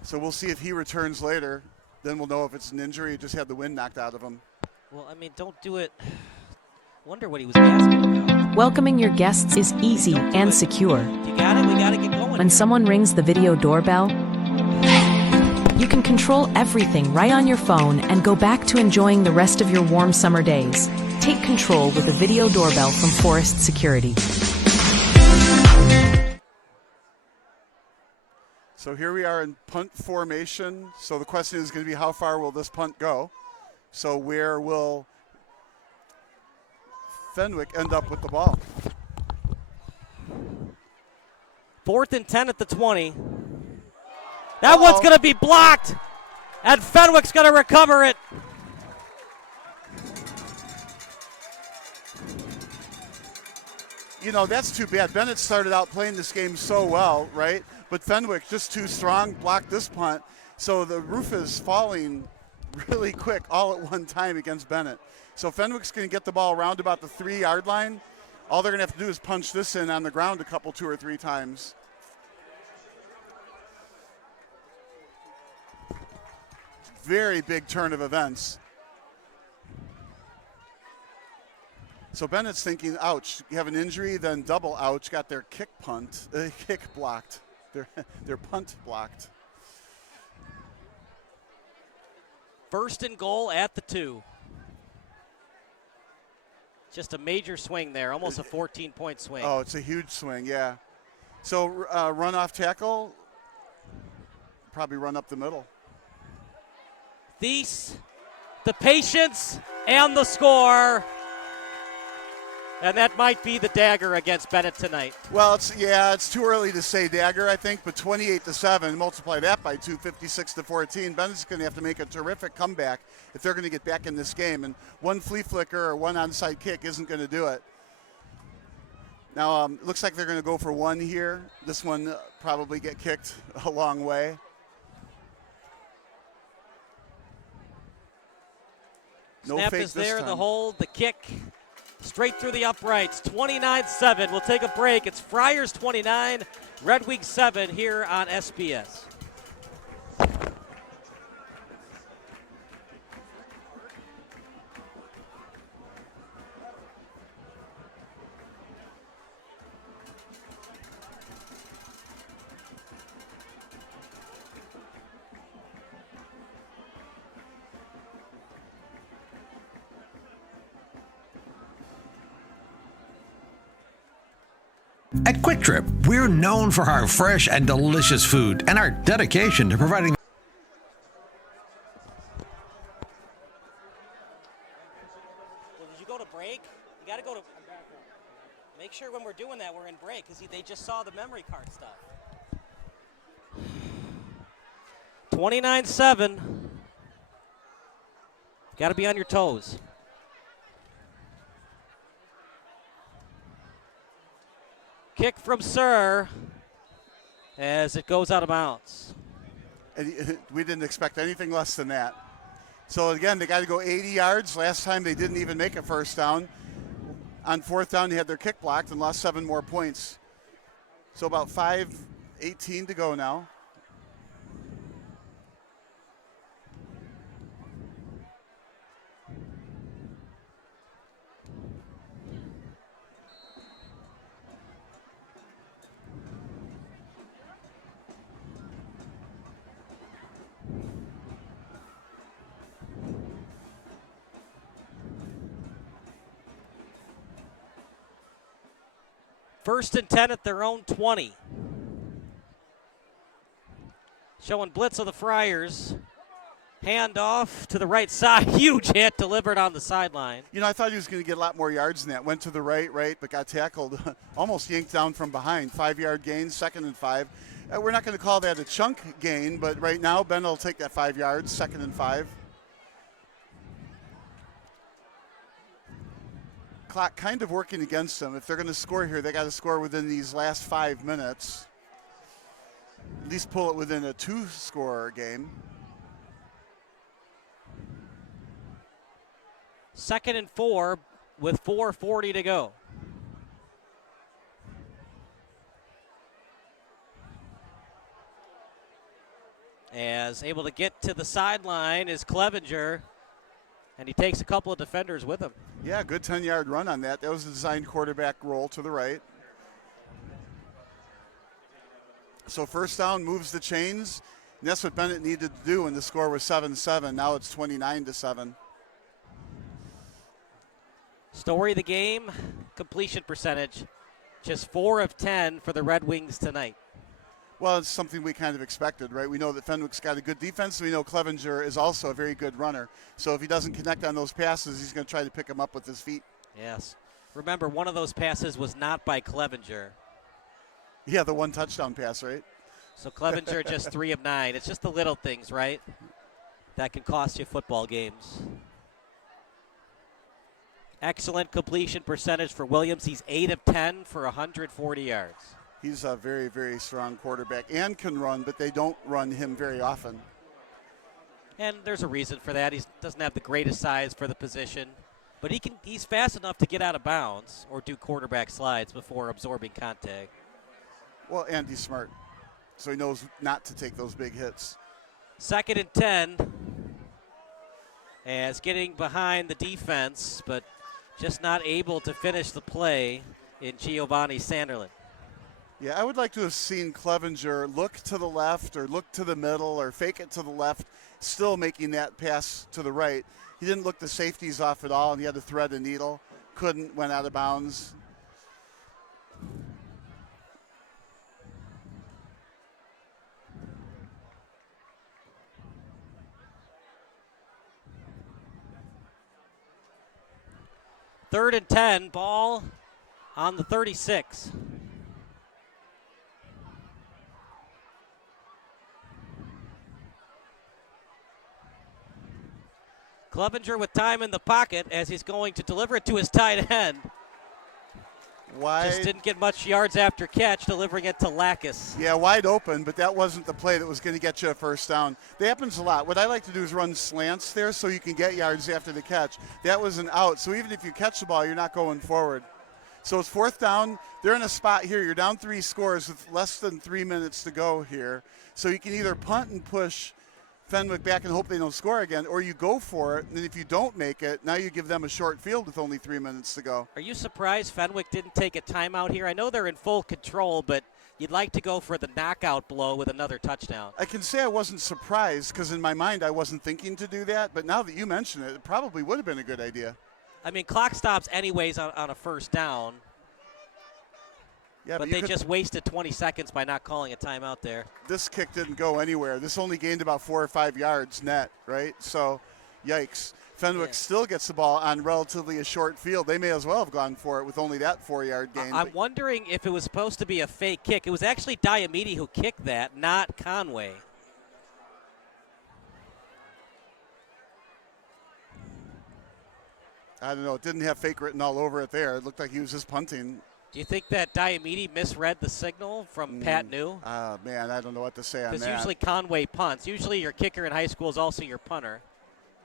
So we'll see if he returns later. Then we'll know if it's an injury. He just had the wind knocked out of him. Well, I mean, don't do it. Wonder what he was asking about. Welcoming your guests is easy and secure. You got it? We got to get going. When someone rings the video doorbell, you can control everything right on your phone and go back to enjoying the rest of your warm summer days. Take control with a video doorbell from Forest Security. So here we are in punt formation. So the question is going to be, how far will this punt go? So where will Fenwick end up with the ball? 4th and 10 at the 20. That one's going to be blocked, and Fenwick's going to recover it. That's too bad. Benet started out playing this game so well, right? But Fenwick, just too strong, blocked this punt. So the roof is falling really quick all at one time against Benet. So Fenwick's going to get the ball around about the 3-yard line. All they're going to have to do is punch this in on the ground a 2 or 3 times. Very big turn of events. So Bennett's thinking, ouch, you have an injury, then double ouch, got their kick blocked, their punt blocked. 1st and goal at the 2. Just a major swing there, almost a 14-point swing. Oh, it's a huge swing, yeah. So run off tackle, probably run up the middle. Thies, the patience, and the score. And that might be the dagger against Benet tonight. Well, it's too early to say dagger, I think, but 28-7, multiply that by 2, 56-14. Bennett's going to have to make a terrific comeback if they're going to get back in this game, and one flea flicker or one onside kick isn't going to do it. Now, it looks like they're going to go for one here. This one probably get kicked a long way. No Snap fake is there, this time. the hold, the kick, straight through the uprights. 29-7. We'll take a break. It's Friars 29, Red Wings 7 here on SBS. At Quick Trip, we're known for our fresh and delicious food and our dedication to providing. Well, did you go to break? You got to go to. Make sure when we're doing that, we're in break because they just saw the memory card stuff. 29-7. Got to be on your toes. Kick from Sir as it goes out of bounds. And we didn't expect anything less than that. So again, they got to go 80 yards. Last time they didn't even make a first down. On fourth down, they had their kick blocked and lost 7 more points. So about 5:18 to go now. First and 10 at their own 20. Showing blitz of the Friars. Hand off to the right side. Huge hit delivered on the sideline. You know, I thought he was going to get a lot more yards than that. Went to the right, but got tackled. Almost yanked down from behind. 5-yard gain, 2nd and 5. We're not going to call that a chunk gain, but right now, Ben will take that 5 yards, 2nd and 5. Clock kind of working against them. If they're going to score here, they got to score within these last 5 minutes. At least pull it within a 2-score game. 2nd and 4 with 4:40 to go. As able to get to the sideline is Clevenger, and he takes a couple of defenders with him. Yeah, good 10-yard run on that. That was a designed quarterback roll to the right. So first down moves the chains. And that's what Benet needed to do when the score was 7-7. Now it's 29-7. Story of the game, completion percentage. Just 4 of 10 for the Red Wings tonight. Well, it's something we kind of expected, right? We know that Fenwick's got a good defense, and we know Clevenger is also a very good runner. So if he doesn't connect on those passes, he's going to try to pick them up with his feet. Yes. Remember, one of those passes was not by Clevenger. Yeah, the one touchdown pass, right? So Clevenger just 3 of 9. It's just the little things, right, that can cost you football games. Excellent completion percentage for Williams. He's 8 of 10 for 140 yards. He's a very, very strong quarterback and can run, but they don't run him very often. And there's a reason for that. He doesn't have the greatest size for the position, but he's fast enough to get out of bounds or do quarterback slides before absorbing contact. Well, and he's smart, so he knows not to take those big hits. 2nd and 10, as getting behind the defense, but just not able to finish the play in Giovanni Sanderlin. Yeah, I would like to have seen Clevenger look to the left or look to the middle or fake it to the left, still making that pass to the right. He didn't look the safeties off at all, and he had to thread a needle. Couldn't, went out of bounds. 3rd and 10, ball on the 36. Clevenger with time in the pocket as he's going to deliver it to his tight end. Just didn't get much yards after catch, delivering it to Lacus. Yeah, wide open, but that wasn't the play that was going to get you a first down. That happens a lot. What I like to do is run slants there so you can get yards after the catch. That was an out, so even if you catch the ball, you're not going forward. So it's 4th down. They're in a spot here. You're down 3 scores with less than 3 minutes to go here. So you can either punt and push Fenwick back and hope they don't score again, or you go for it, and if you don't make it, now you give them a short field with only 3 minutes to go. Are you surprised Fenwick didn't take a timeout here? I know they're in full control, but you'd like to go for the knockout blow with another touchdown. I can say I wasn't surprised because in my mind I wasn't thinking to do that, but now that you mention it, it probably would have been a good idea. I mean, clock stops anyways on a first down. Yeah, but they just wasted 20 seconds by not calling a timeout there. This kick didn't go anywhere. This only gained about 4 or 5 yards net, right? So, yikes. Fenwick still gets the ball on relatively a short field. They may as well have gone for it with only that 4-yard gain. I'm wondering if it was supposed to be a fake kick. It was actually Diamede who kicked that, not Conway. I don't know. It didn't have fake written all over it there. It looked like he was just punting. Do you think that Diamede misread the signal from Pat New? Man, I don't know what to say on that. Because usually Conway punts. Usually your kicker in high school is also your punter.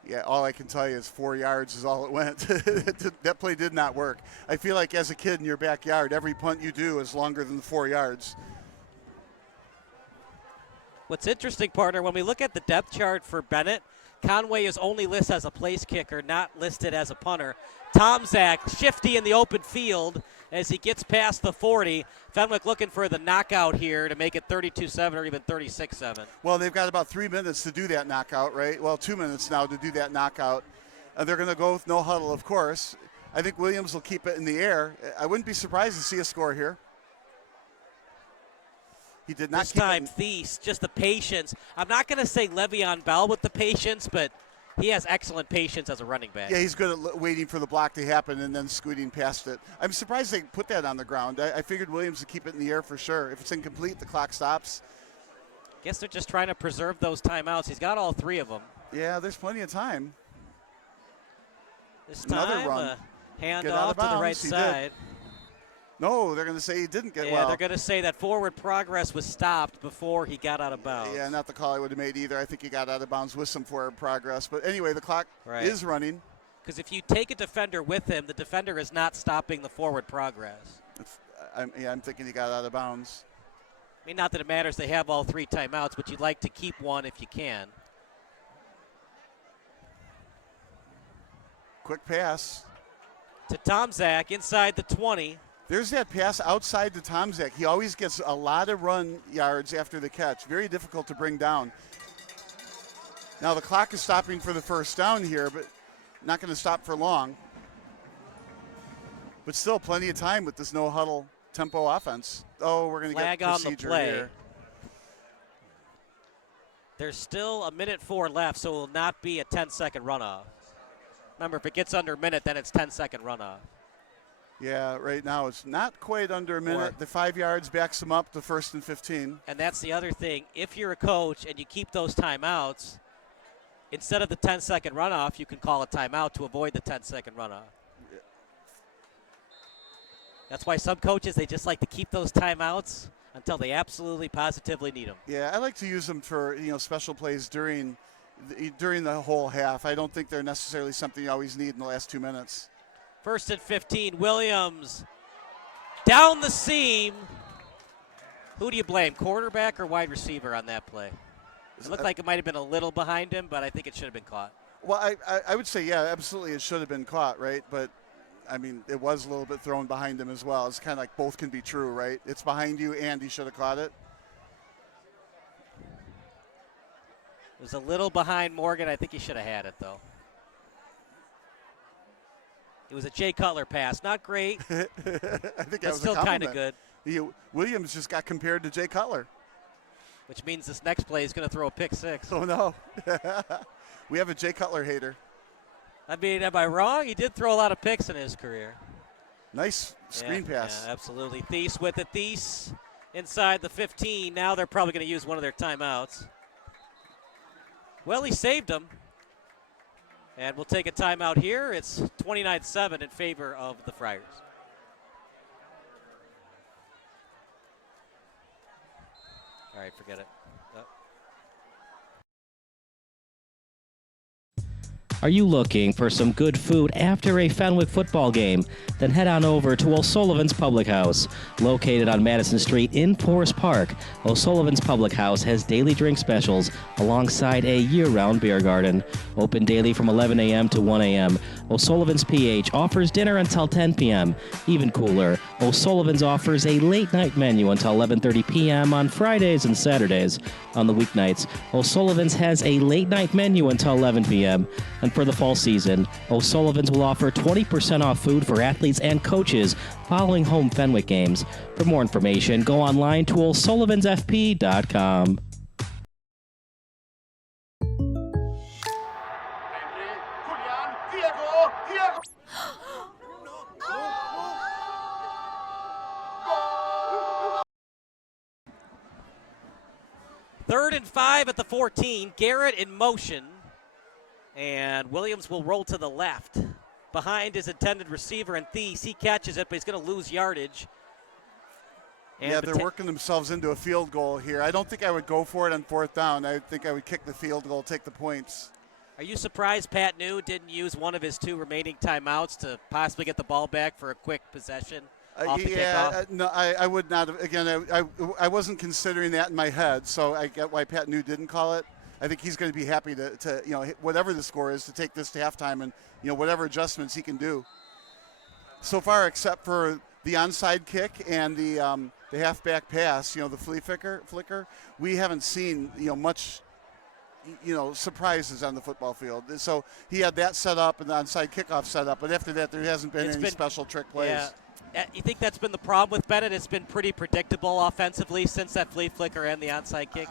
Yeah, all I can tell you is 4 yards is all it went. That play did not work. I feel like as a kid in your backyard, every punt you do is longer than 4 yards. What's interesting, partner, when we look at the depth chart for Benet, Conway is only listed as a place kicker, not listed as a punter. Tomczak shifty in the open field as he gets past the 40. Fenwick looking for the knockout here to make it 32-7 or even 36-7. Well, they've got about 3 minutes to do that knockout, right? Well, 2 minutes now to do that knockout. They're going to go with no huddle, of course. I think Williams will keep it in the air. I wouldn't be surprised to see a score here. He did not this time, Thies, just the patience. I'm not going to say Le'Veon Bell with the patience, but he has excellent patience as a running back. Yeah, he's good at waiting for the block to happen and then scooting past it. I'm surprised they put that on the ground. I figured Williams would keep it in the air for sure. If it's incomplete, the clock stops. Guess they're just trying to preserve those timeouts. He's got all 3 of them. Yeah, there's plenty of time. This Another time, run. Hand Get off to the right He side. did. No, they're going to say he didn't get well. Yeah, they're going to say that forward progress was stopped before he got out of bounds. Yeah, not the call I would have made either. I think he got out of bounds with some forward progress. But anyway, the clock is running. Because if you take a defender with him, the defender is not stopping the forward progress. I'm thinking he got out of bounds. I mean, not that it matters. They have all 3 timeouts, but you'd like to keep one if you can. Quick pass. To Tomczak inside the 20. There's that pass outside to Tomczak. He always gets a lot of run yards after the catch. Very difficult to bring down. Now the clock is stopping for the first down here, but not going to stop for long. But still plenty of time with this no huddle tempo offense. Oh, we're going to get procedure on the play. here. There's still 1:04 left, so it will not be a 10-second runoff. Remember, if it gets under a minute, then it's 10-second runoff. Yeah, right now it's not quite under a minute. The 5 yards backs them up to 1st and 15. And that's the other thing. If you're a coach and you keep those timeouts, instead of the 10-second runoff, you can call a timeout to avoid the 10-second runoff. Yeah. That's why some coaches, they just like to keep those timeouts until they absolutely positively need them. Yeah, I like to use them for special plays during the whole half. I don't think they're necessarily something you always need in the last 2 minutes. 1st and 15, Williams down the seam. Who do you blame, quarterback or wide receiver on that play? It looked like it might have been a little behind him, but I think it should have been caught. Well, I would say, yeah, absolutely it should have been caught, right? But, I mean, it was a little bit thrown behind him as well. It's kind of like both can be true, right? It's behind you and he should have caught it. It was a little behind Morgan. I think he should have had it, though. It was a Jay Cutler pass. Not great, I think that was still kind of good. Williams just got compared to Jay Cutler. Which means this next play is going to throw a pick 6. Oh, no. We have a Jay Cutler hater. I mean, am I wrong? He did throw a lot of picks in his career. Nice screen pass. Yeah, absolutely. Thies with it. Thies inside the 15. Now they're probably going to use one of their timeouts. Well, he saved them. And we'll take a timeout here. It's 29-7 in favor of the Friars. All right, forget it. Are you looking for some good food after a Fenwick football game? Then head on over to O'Sullivan's Public House. Located on Madison Street in Forest Park, O'Sullivan's Public House has daily drink specials alongside a year-round beer garden. Open daily from 11 a.m. to 1 a.m. O'Sullivan's PH offers dinner until 10 p.m. Even cooler, O'Sullivan's offers a late-night menu until 11:30 p.m. on Fridays and Saturdays. On the weeknights, O'Sullivan's has a late-night menu until 11 p.m. And for the fall season, O'Sullivan's will offer 20% off food for athletes and coaches following home Fenwick games. For more information, go online to o'sullivansfp.com. Third and 5 at the 14. Garrett in motion. And Williams will roll to the left. Behind his intended receiver and Thies. He catches it, but he's going to lose yardage. And yeah, they're working themselves into a field goal here. I don't think I would go for it on fourth down. I think I would kick the field goal, take the points. Are you surprised Pat New didn't use one of his 2 remaining timeouts to possibly get the ball back for a quick possession off the kickoff? No, I would not have. Again, I wasn't considering that in my head, so I get why Pat New didn't call it. I think he's going to be happy to whatever the score is, to take this to halftime and, whatever adjustments he can do. So far, except for the onside kick and the halfback pass, the flea flicker, we haven't seen, much, surprises on the football field. So he had that set up and the onside kickoff set up, but after that, there hasn't been any special trick plays. Yeah. You think that's been the problem with Benet? It's been pretty predictable offensively since that flea flicker and the onside kick?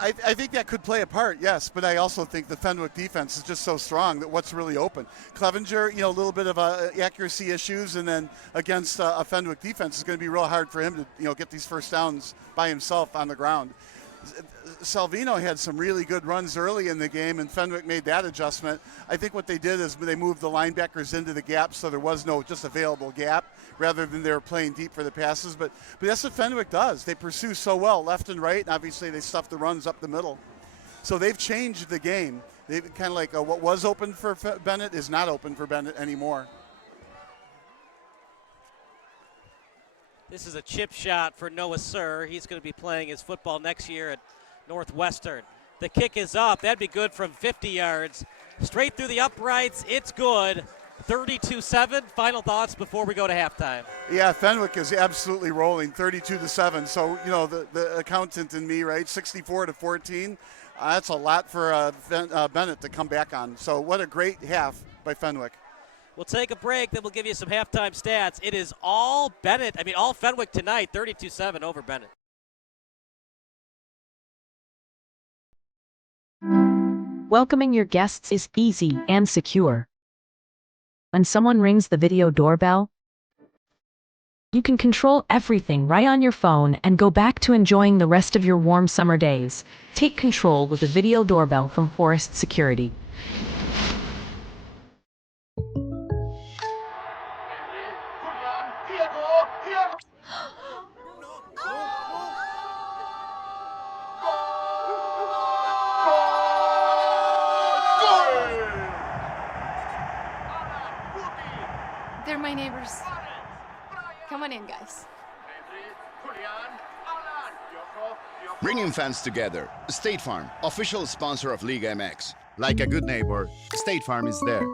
I think that could play a part, yes, but I also think the Fenwick defense is just so strong that what's really open. Clevenger, a little bit of accuracy issues, and then against a Fenwick defense, it's going to be real hard for him to, get these first downs by himself on the ground. Salvino had some really good runs early in the game, and Fenwick made that adjustment. I think what they did is they moved the linebackers into the gap, so there was no just available gap, rather than they were playing deep for the passes. But that's what Fenwick does. They pursue so well left and right, and obviously they stuff the runs up the middle. So they've changed the game. They've kind of like what was open for Benet is not open for Benet anymore. This is a chip shot for Noah Sir. He's going to be playing his football next year at Northwestern. The kick is up. That'd be good from 50 yards. Straight through the uprights. It's good. 32-7. Final thoughts before we go to halftime. Yeah, Fenwick is absolutely rolling, 32-7. So, the accountant in me, right, 64-14. That's a lot for Benet to come back on. So what a great half by Fenwick. We'll take a break, then we'll give you some halftime stats. It is all all Fenwick tonight, 32-7 over Benet. Welcoming your guests is easy and secure. When someone rings the video doorbell, you can control everything right on your phone and go back to enjoying the rest of your warm summer days. Take control with the video doorbell from Forest Security. They're my neighbors. Come on in, guys. Bringing fans together. State Farm, official sponsor of Liga MX. Like a good neighbor, State Farm is there.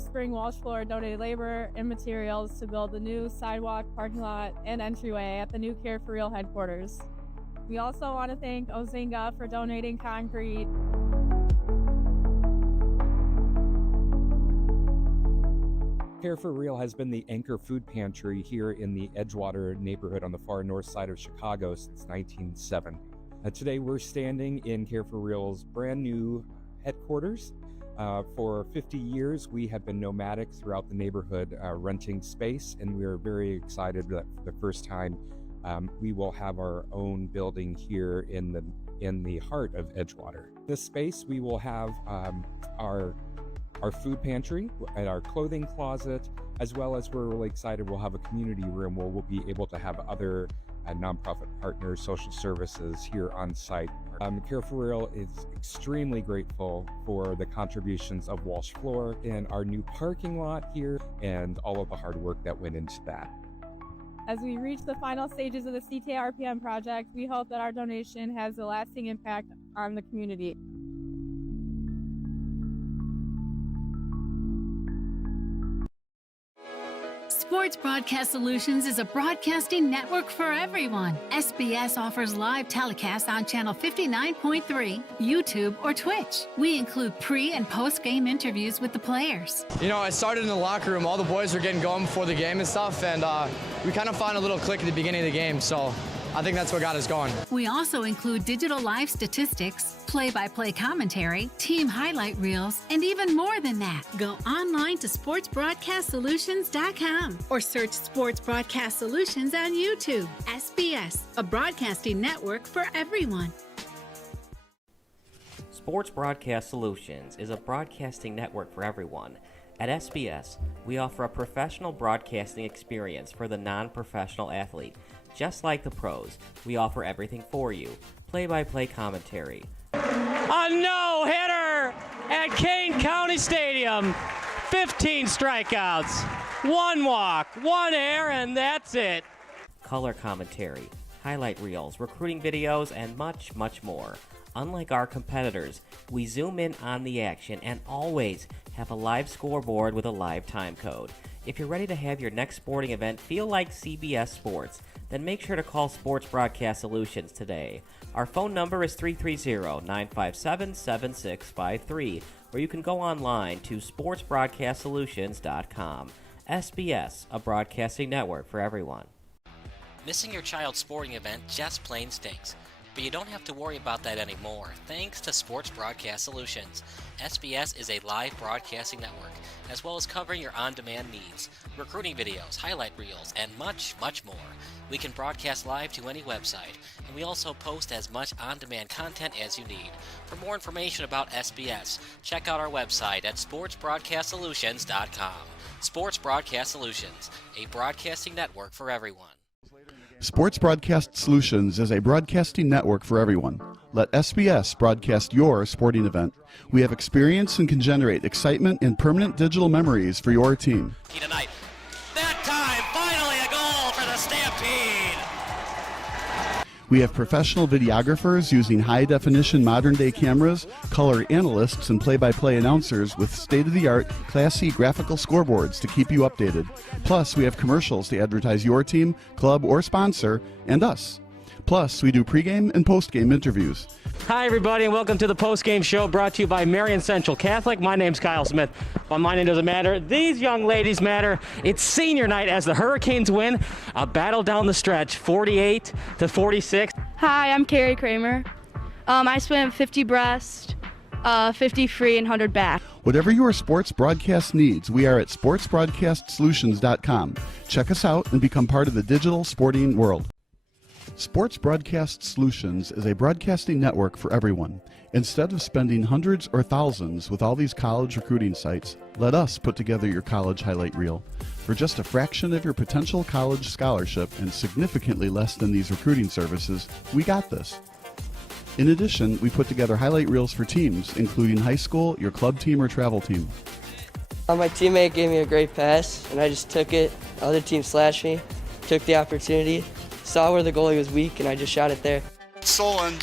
This spring, Walsh Floor donated labor and materials to build the new sidewalk, parking lot, and entryway at the new Care for Real headquarters. We also want to thank Ozinga for donating concrete. Care for Real has been the anchor food pantry here in the Edgewater neighborhood on the far north side of Chicago since 1907. Today we're standing in Care for Real's brand new headquarters. For 50 years, we have been nomadic throughout the neighborhood, renting space, and we are very excited that for the first time we will have our own building here in the heart of Edgewater. This space, we will have our food pantry and our clothing closet, as well as we're really excited we'll have a community room where we'll be able to have other nonprofit partners, social services here on site. Care for Real is extremely grateful for the contributions of Walsh Floor and our new parking lot here and all of the hard work that went into that. As we reach the final stages of the CTRPM project, we hope that our donation has a lasting impact on the community. Sports Broadcast Solutions is a broadcasting network for everyone. SBS offers live telecasts on Channel 59.3, YouTube, or Twitch. We include pre- and post-game interviews with the players. You know, I started in the locker room. All the boys were getting going before the game and stuff, and we kind of found a little click at the beginning of the game, so I think that's what got us going. We also include digital live statistics, play-by-play commentary, team highlight reels, and even more than that. Go online to sportsbroadcastsolutions.com or search Sports Broadcast Solutions on YouTube. SBS, a broadcasting network for everyone. Sports Broadcast Solutions is a broadcasting network for everyone. At SBS, we offer a professional broadcasting experience for the non-professional athlete. Just like the pros, we offer everything for you. Play-by-play commentary. A no-hitter at Kane County Stadium. 15 strikeouts, 1 walk, 1 error, and that's it. Color commentary, highlight reels, recruiting videos, and much, much more. Unlike our competitors, we zoom in on the action and always have a live scoreboard with a live time code. If you're ready to have your next sporting event feel like CBS Sports, then make sure to call Sports Broadcast Solutions today. Our phone number is 330-957-7653, or you can go online to sportsbroadcastsolutions.com. SBS, a broadcasting network for everyone. Missing your child's sporting event just plain stinks. But you don't have to worry about that anymore, thanks to Sports Broadcast Solutions. SBS is a live broadcasting network, as well as covering your on-demand needs, recruiting videos, highlight reels, and much, much more. We can broadcast live to any website, and we also post as much on-demand content as you need. For more information about SBS, check out our website at sportsbroadcastsolutions.com. Sports Broadcast Solutions, a broadcasting network for everyone. Sports Broadcast Solutions is a broadcasting network for everyone. Let SBS broadcast your sporting event. We have experience and can generate excitement and permanent digital memories for your team. Tonight. That time, finally a goal for the Stampede! We have professional videographers using high-definition modern-day cameras, color analysts, and play-by-play announcers with state-of-the-art, classy graphical scoreboards to keep you updated. Plus, we have commercials to advertise your team, club, or sponsor, and us. Plus, we do pregame and postgame interviews. Hi, everybody, and welcome to the postgame show brought to you by Marion Central Catholic. My name's Kyle Smith, but my name doesn't matter. These young ladies matter. It's senior night as the Hurricanes win a battle down the stretch, 48-46. Hi, I'm Carrie Kramer. I swim 50 breast, 50 free, and 100 back. Whatever your sports broadcast needs, we are at sportsbroadcastsolutions.com. Check us out and become part of the digital sporting world. Sports Broadcast Solutions is a broadcasting network for everyone. Instead of spending hundreds or thousands with all these college recruiting sites, let us put together your college highlight reel. For just a fraction of your potential college scholarship and significantly less than these recruiting services, we got this. In addition, we put together highlight reels for teams, including high school, your club team, or travel team. My teammate gave me a great pass, and I just took it. The other team slashed me, took the opportunity, saw where the goalie was weak, and I just shot it there. Solon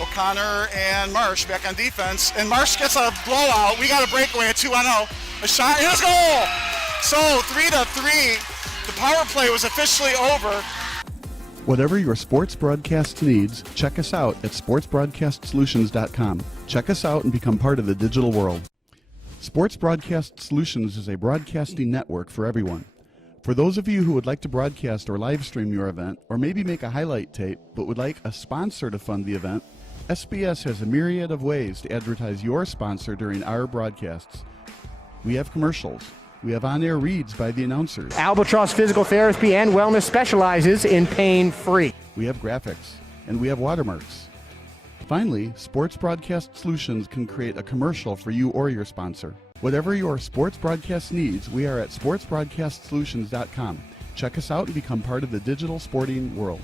O'Connor and Marsh back on defense. And Marsh gets a blowout. We got a breakaway at 2-0. A shot, and a goal! So 3-3. The power play was officially over. Whatever your sports broadcast needs, check us out at sportsbroadcastsolutions.com. Check us out and become part of the digital world. Sports Broadcast Solutions is a broadcasting network for everyone. For those of you who would like to broadcast or live stream your event, or maybe make a highlight tape but would like a sponsor to fund the event, SBS has a myriad of ways to advertise your sponsor during our broadcasts. We have commercials. We have on-air reads by the announcers. Albatross Physical Therapy and Wellness specializes in pain-free. We have graphics, and we have watermarks. Finally, Sports Broadcast Solutions can create a commercial for you or your sponsor. Whatever your sports broadcast needs, we are at sportsbroadcastsolutions.com. Check us out and become part of the digital sporting world.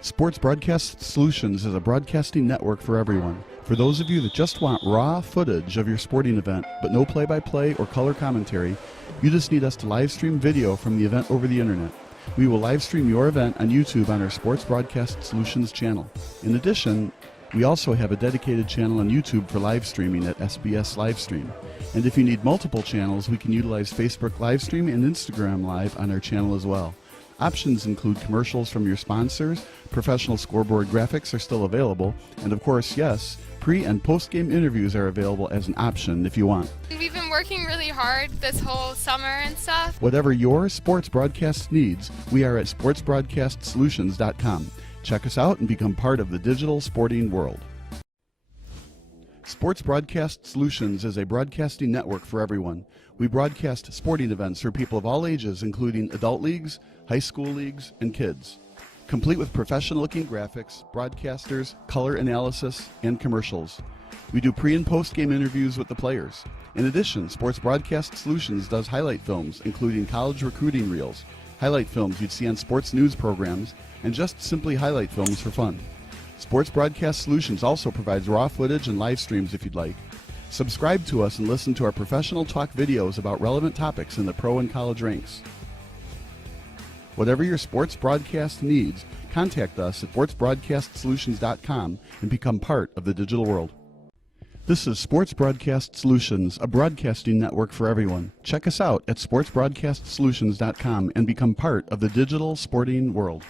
Sports Broadcast Solutions is a broadcasting network for everyone. For those of you that just want raw footage of your sporting event, but no play-by-play or color commentary, you just need us to live stream video from the event over the internet. We will live stream your event on YouTube on our Sports Broadcast Solutions channel. In addition, we also have a dedicated channel on YouTube for live streaming at SBS Livestream. And if you need multiple channels, we can utilize Facebook Livestream and Instagram Live on our channel as well. Options include commercials from your sponsors, professional scoreboard graphics are still available, and of course, yes, pre- and post-game interviews are available as an option if you want. We've been working really hard this whole summer and stuff. Whatever your sports broadcast needs, we are at sportsbroadcastsolutions.com. Check us out and become part of the digital sporting world. Sports Broadcast Solutions is a broadcasting network for everyone. We broadcast sporting events for people of all ages, including adult leagues, high school leagues, and kids. Complete with professional-looking graphics, broadcasters, color analysis, and commercials. We do pre- and post-game interviews with the players. In addition, Sports Broadcast Solutions does highlight films, including college recruiting reels, highlight films you'd see on sports news programs, and just simply highlight films for fun. Sports Broadcast Solutions also provides raw footage and live streams if you'd like. Subscribe to us and listen to our professional talk videos about relevant topics in the pro and college ranks. Whatever your sports broadcast needs, contact us at sportsbroadcastsolutions.com and become part of the digital world. This is Sports Broadcast Solutions, a broadcasting network for everyone. Check us out at sportsbroadcastsolutions.com and become part of the digital sporting world.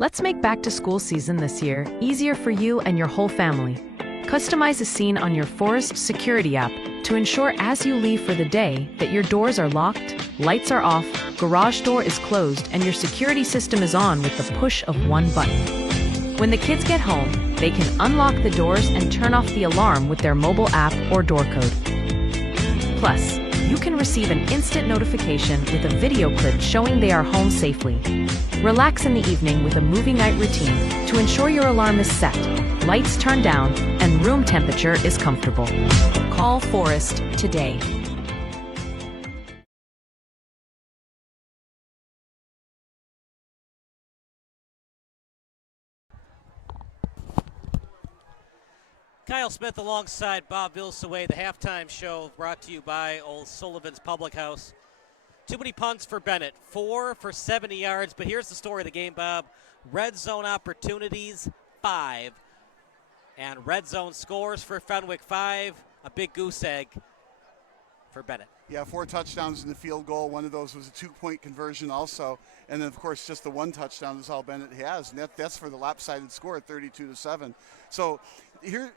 Let's make back to school season this year easier for you and your whole family. Customize a scene on your Forest Security app to ensure as you leave for the day that your doors are locked, lights are off, garage door is closed, and your security system is on with the push of one button. When the kids get home, they can unlock the doors and turn off the alarm with their mobile app or door code. Plus, you can receive an instant notification with a video clip showing they are home safely. Relax in the evening with a movie night routine to ensure your alarm is set, lights turned down, and room temperature is comfortable. Call Forest today. Kyle Smith alongside Bob Vilsaway, the halftime show brought to you by Old Sullivan's Public House. Too many punts for Benet, 4 for 70 yards, but here's the story of the game, Bob. Red zone opportunities, 5. And red zone scores for Fenwick, 5. A big goose egg for Benet. Yeah, 4 touchdowns in the field goal. One of those was a 2-point conversion also. And then, of course, just the 1 touchdown is all Benet has. And that's for the lopsided score at 32-7. So here,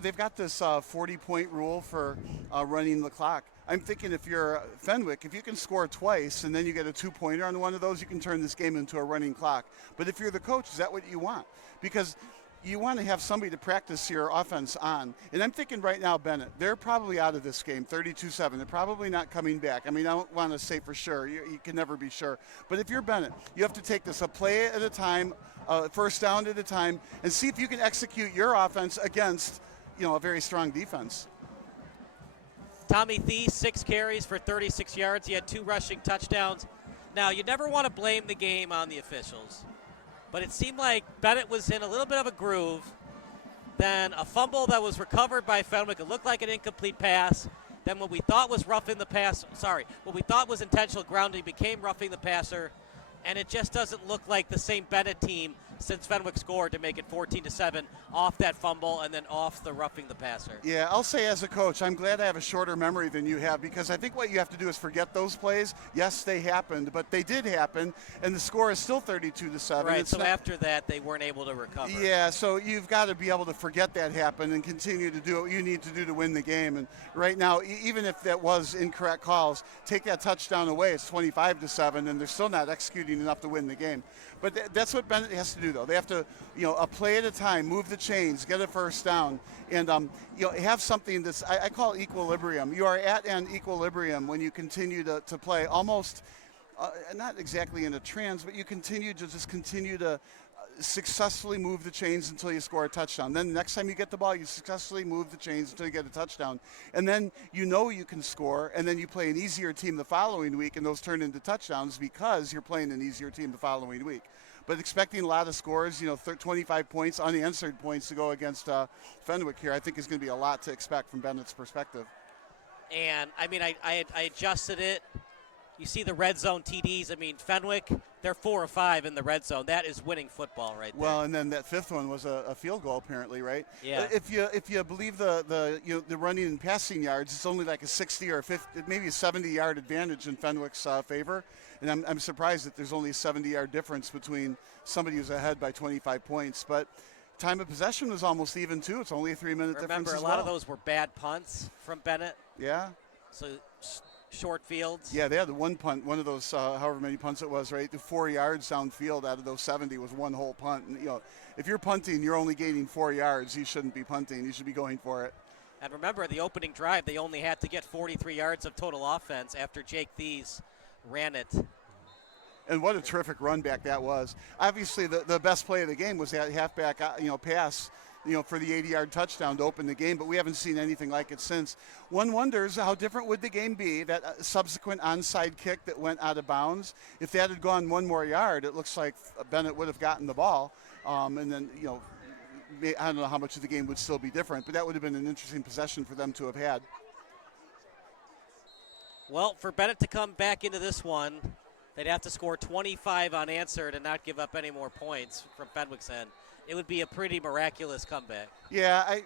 they've got this 40-point rule for running the clock. I'm thinking if you're Fenwick, if you can score twice and then you get a 2-pointer on one of those, you can turn this game into a running clock. But if you're the coach, is that what you want? Because you want to have somebody to practice your offense on. And I'm thinking right now, Benet, they're probably out of this game, 32-7. They're probably not coming back. I mean, I don't want to say for sure. You can never be sure. But if you're Benet, you have to take this a play at a time, first down at a time, and see if you can execute your offense against, a very strong defense. Tommy Thie, 6 carries for 36 yards. He had 2 rushing touchdowns. Now, you never want to blame the game on the officials, but it seemed like Benet was in a little bit of a groove. Then a fumble that was recovered by Fenwick. It looked like an incomplete pass. Then what we thought was roughing the pass, what we thought was intentional grounding became roughing the passer. And it just doesn't look like the same Benet team since Fenwick scored to make it 14-7 off that fumble and then off the roughing the passer. Yeah, I'll say as a coach, I'm glad I have a shorter memory than you have, because I think what you have to do is forget those plays. Yes, they happened, but they did happen, and the score is still 32-7. Right, so after that, they weren't able to recover. Yeah, so you've got to be able to forget that happened and continue to do what you need to do to win the game. And right now, even if that was incorrect calls, take that touchdown away, it's 25-7, and they're still not executing enough to win the game. But that's what Benet has to do, though. They have to, a play at a time, move the chains, get a first down, and have something that's I call equilibrium. You are at an equilibrium when you continue to play almost, not exactly in a trance, but you continue to successfully move the chains until you score a touchdown. Then the next time you get the ball, you successfully move the chains until you get a touchdown. And then you can score, and then you play an easier team the following week, and those turn into touchdowns because you're playing an easier team the following week. But expecting a lot of scores, 25 points, unanswered points to go against Fenwick here, I think is going to be a lot to expect from Bennett's perspective. And, I adjusted it. You see the red zone TDs. Fenwick, they're 4 or 5 in the red zone. That is winning football right there. Well, and then that 5th one was a field goal apparently, right? Yeah. If you believe the running and passing yards, it's only like a 60 or 50, maybe a 70-yard advantage in Fenwick's favor. And I'm surprised that there's only a 70-yard difference between somebody who's ahead by 25 points. But time of possession was almost even too. It's only a 3-minute difference. Remember, a lot of those were bad punts from Benet. Yeah. So short fields. Yeah, they had the one punt, one of those, however many punts it was, right? The 4 yards downfield out of those 70 was one whole punt. And, if you're punting, you're only gaining 4 yards. You shouldn't be punting. You should be going for it. And remember, the opening drive, they only had to get 43 yards of total offense after Jake Thies ran it. And what a terrific run back that was. Obviously, the best play of the game was that halfback, pass, for the 80-yard touchdown to open the game, but we haven't seen anything like it since. One wonders how different would the game be, that subsequent onside kick that went out of bounds. If that had gone 1 more yard, it looks like Benet would have gotten the ball. And then, I don't know how much of the game would still be different, but that would have been an interesting possession for them to have had. Well, for Benet to come back into this one, they'd have to score 25 unanswered and not give up any more points from Fenwick's end. It would be a pretty miraculous comeback. Yeah,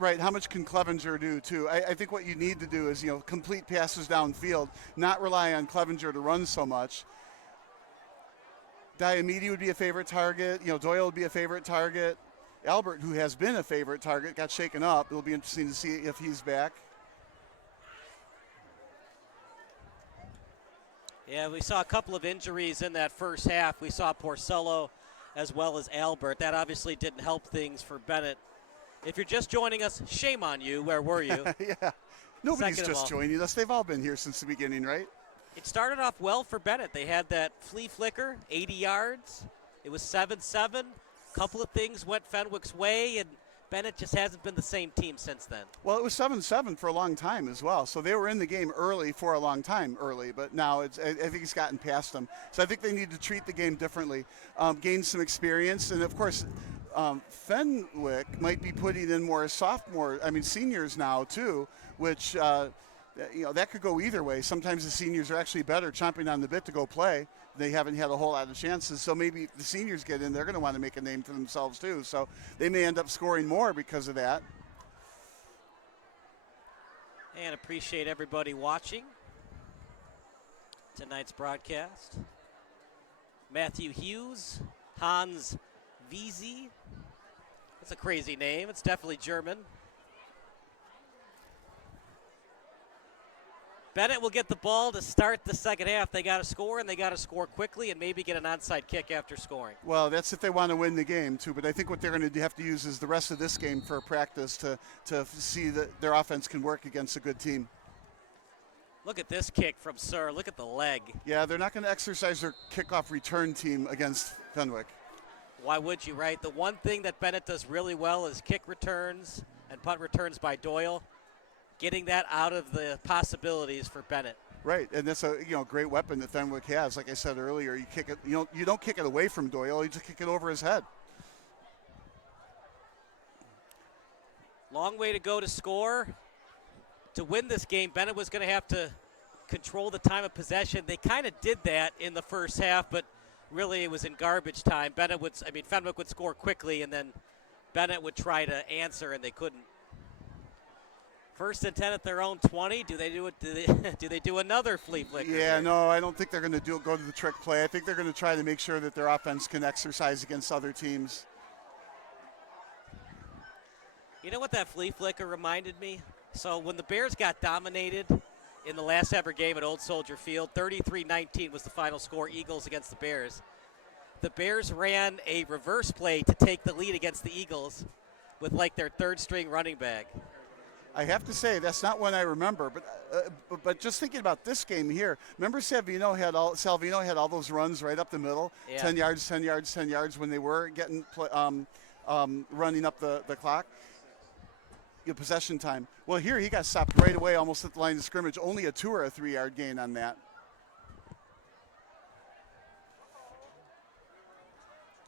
right. How much can Clevenger do too? I think what you need to do is complete passes downfield, not rely on Clevenger to run so much. Diomede would be a favorite target. Doyle would be a favorite target. Albert, who has been a favorite target, got shaken up. It'll be interesting to see if he's back. Yeah, we saw a couple of injuries in that first half. We saw Porcello as well as Albert. That obviously didn't help things for Benet. If you're just joining us, shame on you. Where were you? Yeah. Nobody's Second of just all, joining us. They've all been here since the beginning, right? It started off well for Benet. They had that flea flicker, 80 yards. It was 7-7. A couple of things went Fenwick's way, and Benet just hasn't been the same team since then. Well, it was 7-7 for a long time as well. So they were in the game early for a long time early, but now I think it's gotten past them. So I think they need to treat the game differently, gain some experience, and of course, Fenwick might be putting in more seniors now too, which that could go either way. Sometimes the seniors are actually better chomping on the bit to go play. They haven't had a whole lot of chances, so maybe if the seniors get in, they're going to want to make a name for themselves too. So they may end up scoring more because of that. And appreciate everybody watching tonight's broadcast. Matthew Hughes, Hans Wiese. That's a crazy name. It's definitely German. Benet will get the ball to start the second half. They got to score, and they got to score quickly and maybe get an onside kick after scoring. Well, that's if they want to win the game, too. But I think what they're going to have to use is the rest of this game for practice to see that their offense can work against a good team. Look at this kick from Sir. Look at the leg. Yeah, they're not going to exercise their kickoff return team against Fenwick. Why would you, right? The one thing that Benet does really well is kick returns and punt returns by Doyle. Getting that out of the possibilities for Benet. Right, and that's a great weapon that Fenwick has. Like I said earlier, you kick it. You don't kick it away from Doyle. You just kick it over his head. Long way to go to score. To win this game, Benet was going to have to control the time of possession. They kind of did that in the first half, but really it was in garbage time. Fenwick would score quickly, and then Benet would try to answer, and they couldn't. First and 10 at their own 20. Do they do it? Do they do another flea flicker? Yeah, no, I don't think they're going to go to the trick play. I think they're going to try to make sure that their offense can exercise against other teams. You know what that flea flicker reminded me? So when the Bears got dominated in the last ever game at Old Soldier Field, 33-19 was the final score, Eagles against the Bears. The Bears ran a reverse play to take the lead against the Eagles with like their third string running back. I have to say that's not one I remember, but just thinking about this game here, remember Salvino had all those runs right up the middle, Yeah. 10 yards, 10 yards, 10 yards when they were getting running up the clock. Possession time. Well, here he got stopped right away, almost at the line of scrimmage. Only a 2 or a 3 yard gain on that.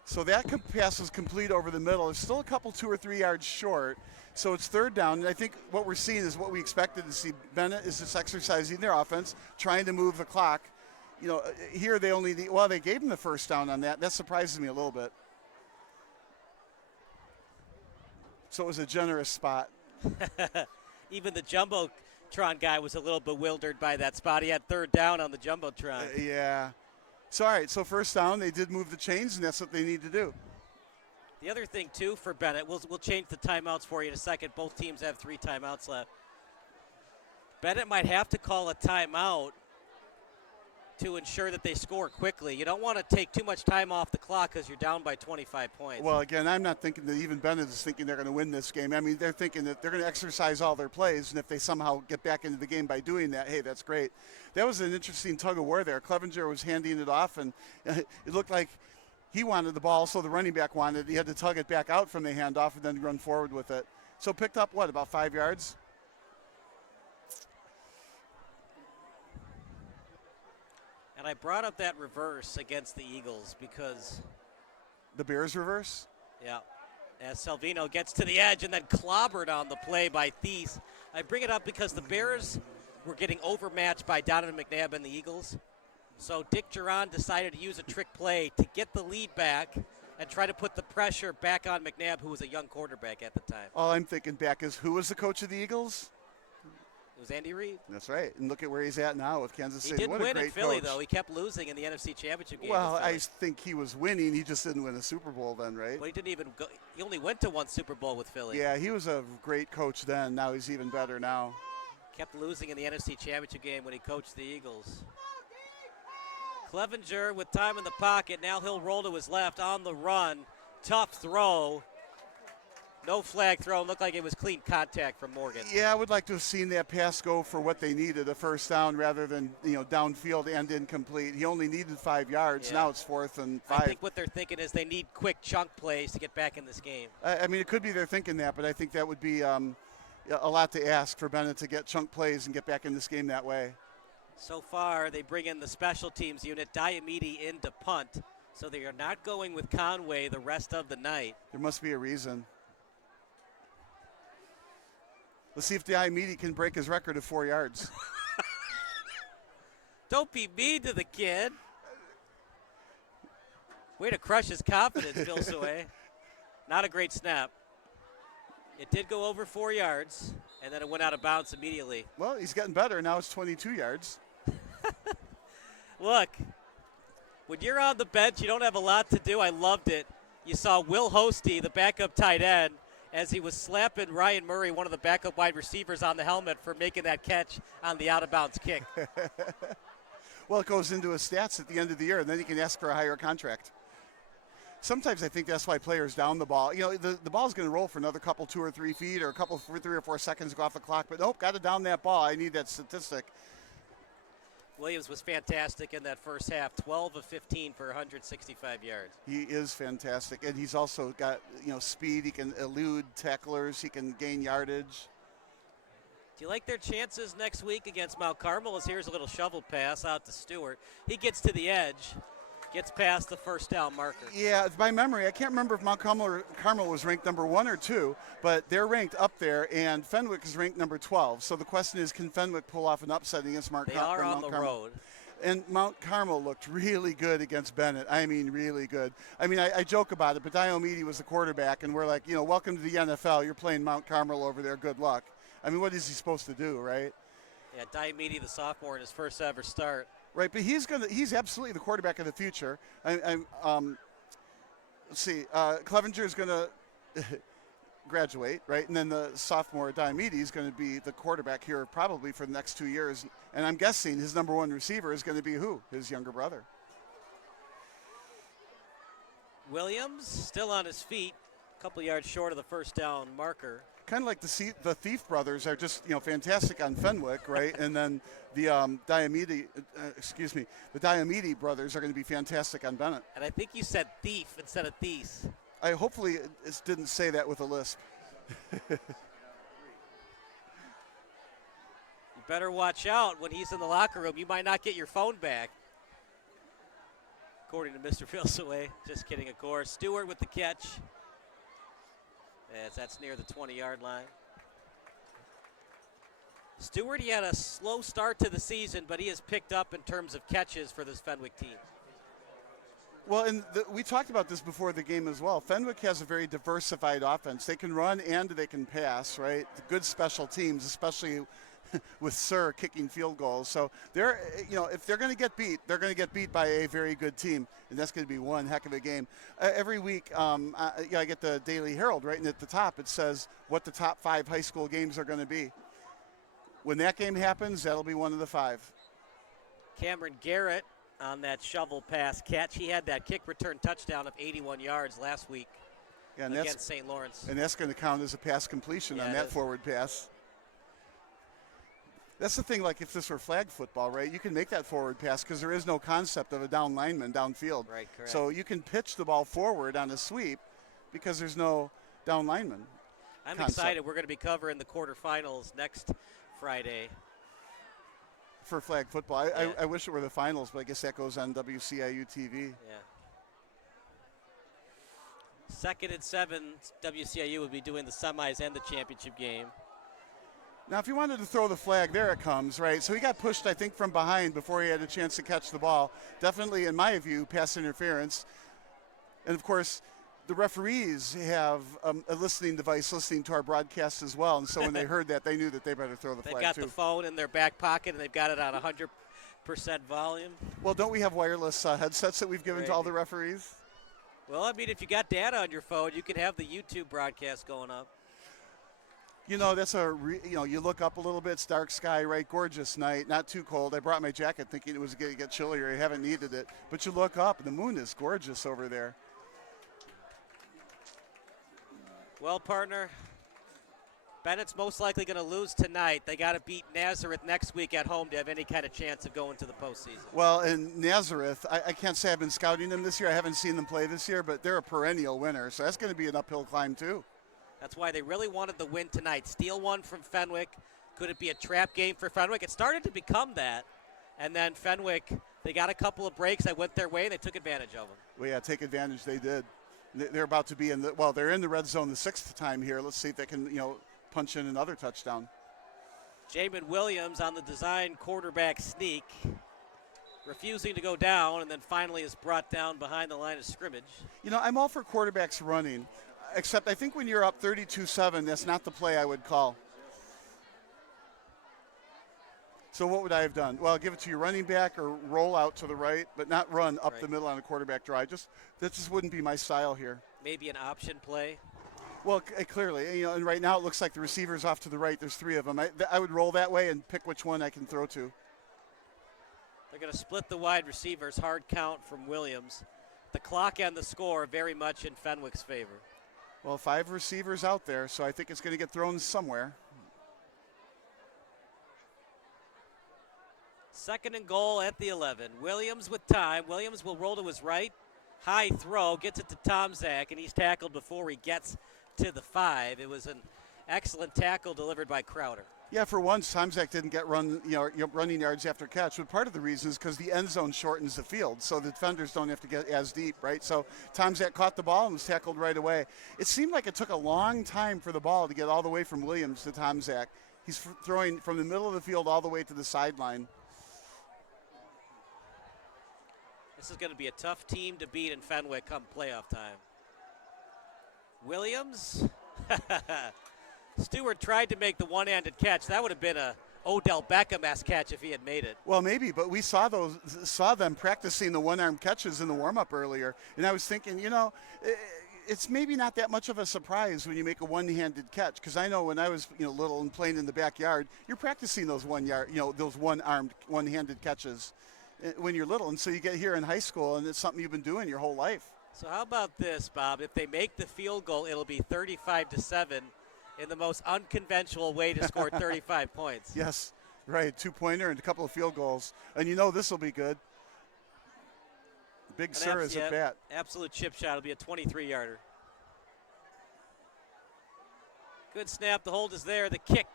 So that pass was complete over the middle. It's still a couple 2 or 3 yards short. So it's third down, and I think what we're seeing is what we expected to see. Benet is just exercising their offense, trying to move the clock. Here they gave him the first down on that. That surprises me a little bit. So it was a generous spot. Even the Jumbotron guy was a little bewildered by that spot. He had third down on the Jumbotron. Yeah. So, all right, so first down, they did move the chains, and that's what they need to do. The other thing, too, for Benet, we'll change the timeouts for you in a second. Both teams have 3 timeouts left. Benet might have to call a timeout to ensure that they score quickly. You don't want to take too much time off the clock because you're down by 25 points. Well, again, I'm not thinking that even Benet is thinking they're going to win this game. I mean, they're thinking that they're going to exercise all their plays, and if they somehow get back into the game by doing that, hey, that's great. That was an interesting tug of war there. Clevenger was handing it off, and it looked like he wanted the ball, so the running back wanted it. He had to tug it back out from the handoff and then run forward with it. So picked up, about 5 yards? And I brought up that reverse against the Eagles because the Bears reverse? Yeah. As Salvino gets to the edge and then clobbered on the play by Thies. I bring it up because the Bears were getting overmatched by Donovan McNabb and the Eagles. So Dick Duran decided to use a trick play to get the lead back and try to put the pressure back on McNabb, who was a young quarterback at the time. All I'm thinking back is, who was the coach of the Eagles? It was Andy Reid. That's right. And look at where he's at now with Kansas He City. didn't What a win great in Philly, coach. though. He kept losing in the NFC Championship game. Well, with I Philly. think he was winning. He just didn't win a Super Bowl then, right? Well, he didn't even go. He only went to one Super Bowl with Philly. Yeah, he was a great coach then. Now he's even better now. Kept losing in the NFC Championship game when he coached the Eagles. Clevenger with time in the pocket. Now he'll roll to his left on the run. Tough throw. No flag thrown. Looked like it was clean contact from Morgan. Yeah, I would like to have seen that pass go for what they needed, a first down, rather than downfield and incomplete. He only needed 5 yards. Yeah. Now it's 4th and 5. I think what they're thinking is they need quick chunk plays to get back in this game. I mean, it could be they're thinking that, but I think that would be a lot to ask for Benet to get chunk plays and get back in this game that way. So far, they bring in the special teams unit, Diamede in to punt, so they are not going with Conway the rest of the night. There must be a reason. Let's see if Diamede can break his record of 4 yards. Don't be mean to the kid. Way to crush his confidence, Bill Soe. Not a great snap. It did go over 4 yards, and then it went out of bounds immediately. Well, he's getting better. Now it's 22 yards. Look, when you're on the bench, you don't have a lot to do. I loved it. You saw Will Hosty, the backup tight end, as he was slapping Ryan Murray, one of the backup wide receivers, on the helmet for making that catch on the out-of-bounds kick. Well, it goes into his stats at the end of the year, and then he can ask for a higher contract. Sometimes I think that's why players down the ball. The ball's going to roll for another couple, 2 or 3 feet, or a couple, 3 or 4 seconds to go off the clock. But nope, got to down that ball. I need that statistic. Williams was fantastic in that first half, 12 of 15 for 165 yards. He is fantastic, and he's also got speed. He can elude tacklers. He can gain yardage. Do you like their chances next week against Mount Carmel? As here's a little shovel pass out to Stewart. He gets to the edge, gets past the first down marker. Yeah, by memory, I can't remember if Mount Carmel was ranked number 1 or 2, but they're ranked up there, and Fenwick is ranked number 12. So the question is, can Fenwick pull off an upset against Mount Carmel? They are on the road. And Mount Carmel looked really good against Benet. I mean, really good. I mean, I joke about it, but Diomede was the quarterback, and we're like, welcome to the NFL. You're playing Mount Carmel over there. Good luck. I mean, what is he supposed to do, right? Yeah, Diomede, the sophomore, in his first ever start. Right, but he's absolutely the quarterback of the future. Let's see, Clevenger is going to graduate, right? And then the sophomore Diomede is going to be the quarterback here probably for the next 2 years. And I'm guessing his number 1 receiver is going to be who? His younger brother. Williams still on his feet, a couple yards short of the first down marker. Kind of like the Thief brothers are just fantastic on Fenwick, right? And then the Diomede brothers are going to be fantastic on Benet. And I think you said thief instead of thief. I hopefully it didn't say that with a lisp. You better watch out when he's in the locker room. You might not get your phone back. According to Mr. Vilsaway. Just kidding, of course. Stewart with the catch. As that's near the 20-yard line. Stewart, he had a slow start to the season, but he has picked up in terms of catches for this Fenwick team. Well, and we talked about this before the game as well. Fenwick has a very diversified offense. They can run and they can pass, right? Good special teams, especially with Sir kicking field goals. So they're, if they're going to get beat, they're going to get beat by a very good team, and that's going to be one heck of a game. Every week, I get the Daily Herald, right, and at the top it says what the top 5 high school games are going to be. When that game happens, that'll be one of the 5. Cameron Garrett on that shovel pass catch. He had that kick return touchdown of 81 yards last week against St. Lawrence. And that's going to count as a pass completion on that forward pass. That's the thing, like if this were flag football, right, you can make that forward pass because there is no concept of a down lineman downfield. Right, correct. So you can pitch the ball forward on a sweep because there's no down lineman. I'm excited. We're going to be covering the quarterfinals next Friday. For flag football. I wish it were the finals, but I guess that goes on WCIU TV. Yeah. 2nd and 7, WCIU would be doing the semis and the championship game. Now, if you wanted to throw the flag, there it comes, right? So he got pushed, I think, from behind before he had a chance to catch the ball. Definitely, in my view, pass interference. And, of course, the referees have a listening device listening to our broadcast as well, and so when they heard that, they knew that they better throw the They've flag got too. the phone in their back pocket, and they've got it on 100% volume. Well, don't we have wireless headsets that we've given to all the referees? Well, I mean, if you got data on your phone, you could have the YouTube broadcast going up. You know, that's you look up a little bit, it's dark sky, right? Gorgeous night, not too cold. I brought my jacket thinking it was going to get chillier. I haven't needed it. But you look up, and the moon is gorgeous over there. Well, partner, Bennett's most likely going to lose tonight. They got to beat Nazareth next week at home to have any kind of chance of going to the postseason. Well, in Nazareth, I can't say I've been scouting them this year. I haven't seen them play this year, but they're a perennial winner, so that's going to be an uphill climb too. That's why they really wanted the win tonight. Steal one from Fenwick. Could it be a trap game for Fenwick? It started to become that, and then Fenwick, they got a couple of breaks that went their way, and they took advantage of them. Well, yeah, take advantage. They did. They're about to be they're in the red zone the 6th time here. Let's see if they can, punch in another touchdown. Jamin Williams on the design quarterback sneak, refusing to go down, and then finally is brought down behind the line of scrimmage. I'm all for quarterbacks running, except I think when you're up 32-7, that's not the play I would call. So what would I have done? Well, give it to your running back or roll out to the right, but not run up the middle on a quarterback drive. That just wouldn't be my style here. Maybe an option play. Well, clearly, and right now it looks like the receiver's off to the right. There's 3 of them. I would roll that way and pick which one I can throw to. They're going to split the wide receivers, hard count from Williams. The clock and the score very much in Fenwick's favor. Well, 5 receivers out there, so I think it's going to get thrown somewhere. 2nd and goal at the 11. Williams with time. Williams will roll to his right. High throw, gets it to Tomczak, and he's tackled before he gets to the 5. It was an excellent tackle delivered by Crowder. Yeah, for once, Tomczak didn't get running yards after catch, but part of the reason is because the end zone shortens the field, so the defenders don't have to get as deep, right? So Tomczak caught the ball and was tackled right away. It seemed like it took a long time for the ball to get all the way from Williams to Tomczak. He's throwing from the middle of the field all the way to the sideline. This is going to be a tough team to beat in Fenwick come playoff time. Williams. Stewart tried to make the one-handed catch. That would have been a Odell Beckham-esque catch if he had made it. Well, maybe, but we saw them practicing the one-arm catches in the warm-up earlier, and I was thinking, it's maybe not that much of a surprise when you make a one-handed catch, because I know when I was little and playing in the backyard, you're practicing those those one-armed, one-handed catches when you're little, and so you get here in high school, and it's something you've been doing your whole life. So how about this, Bob? If they make the field goal, it'll be 35-7 in the most unconventional way to score 35 points. Yes, right. 2-pointer and a couple of field goals, and this will be good. Big Sir is at bat. Absolute chip shot. It'll be a 23-yarder. Good snap. The hold is there. The kick.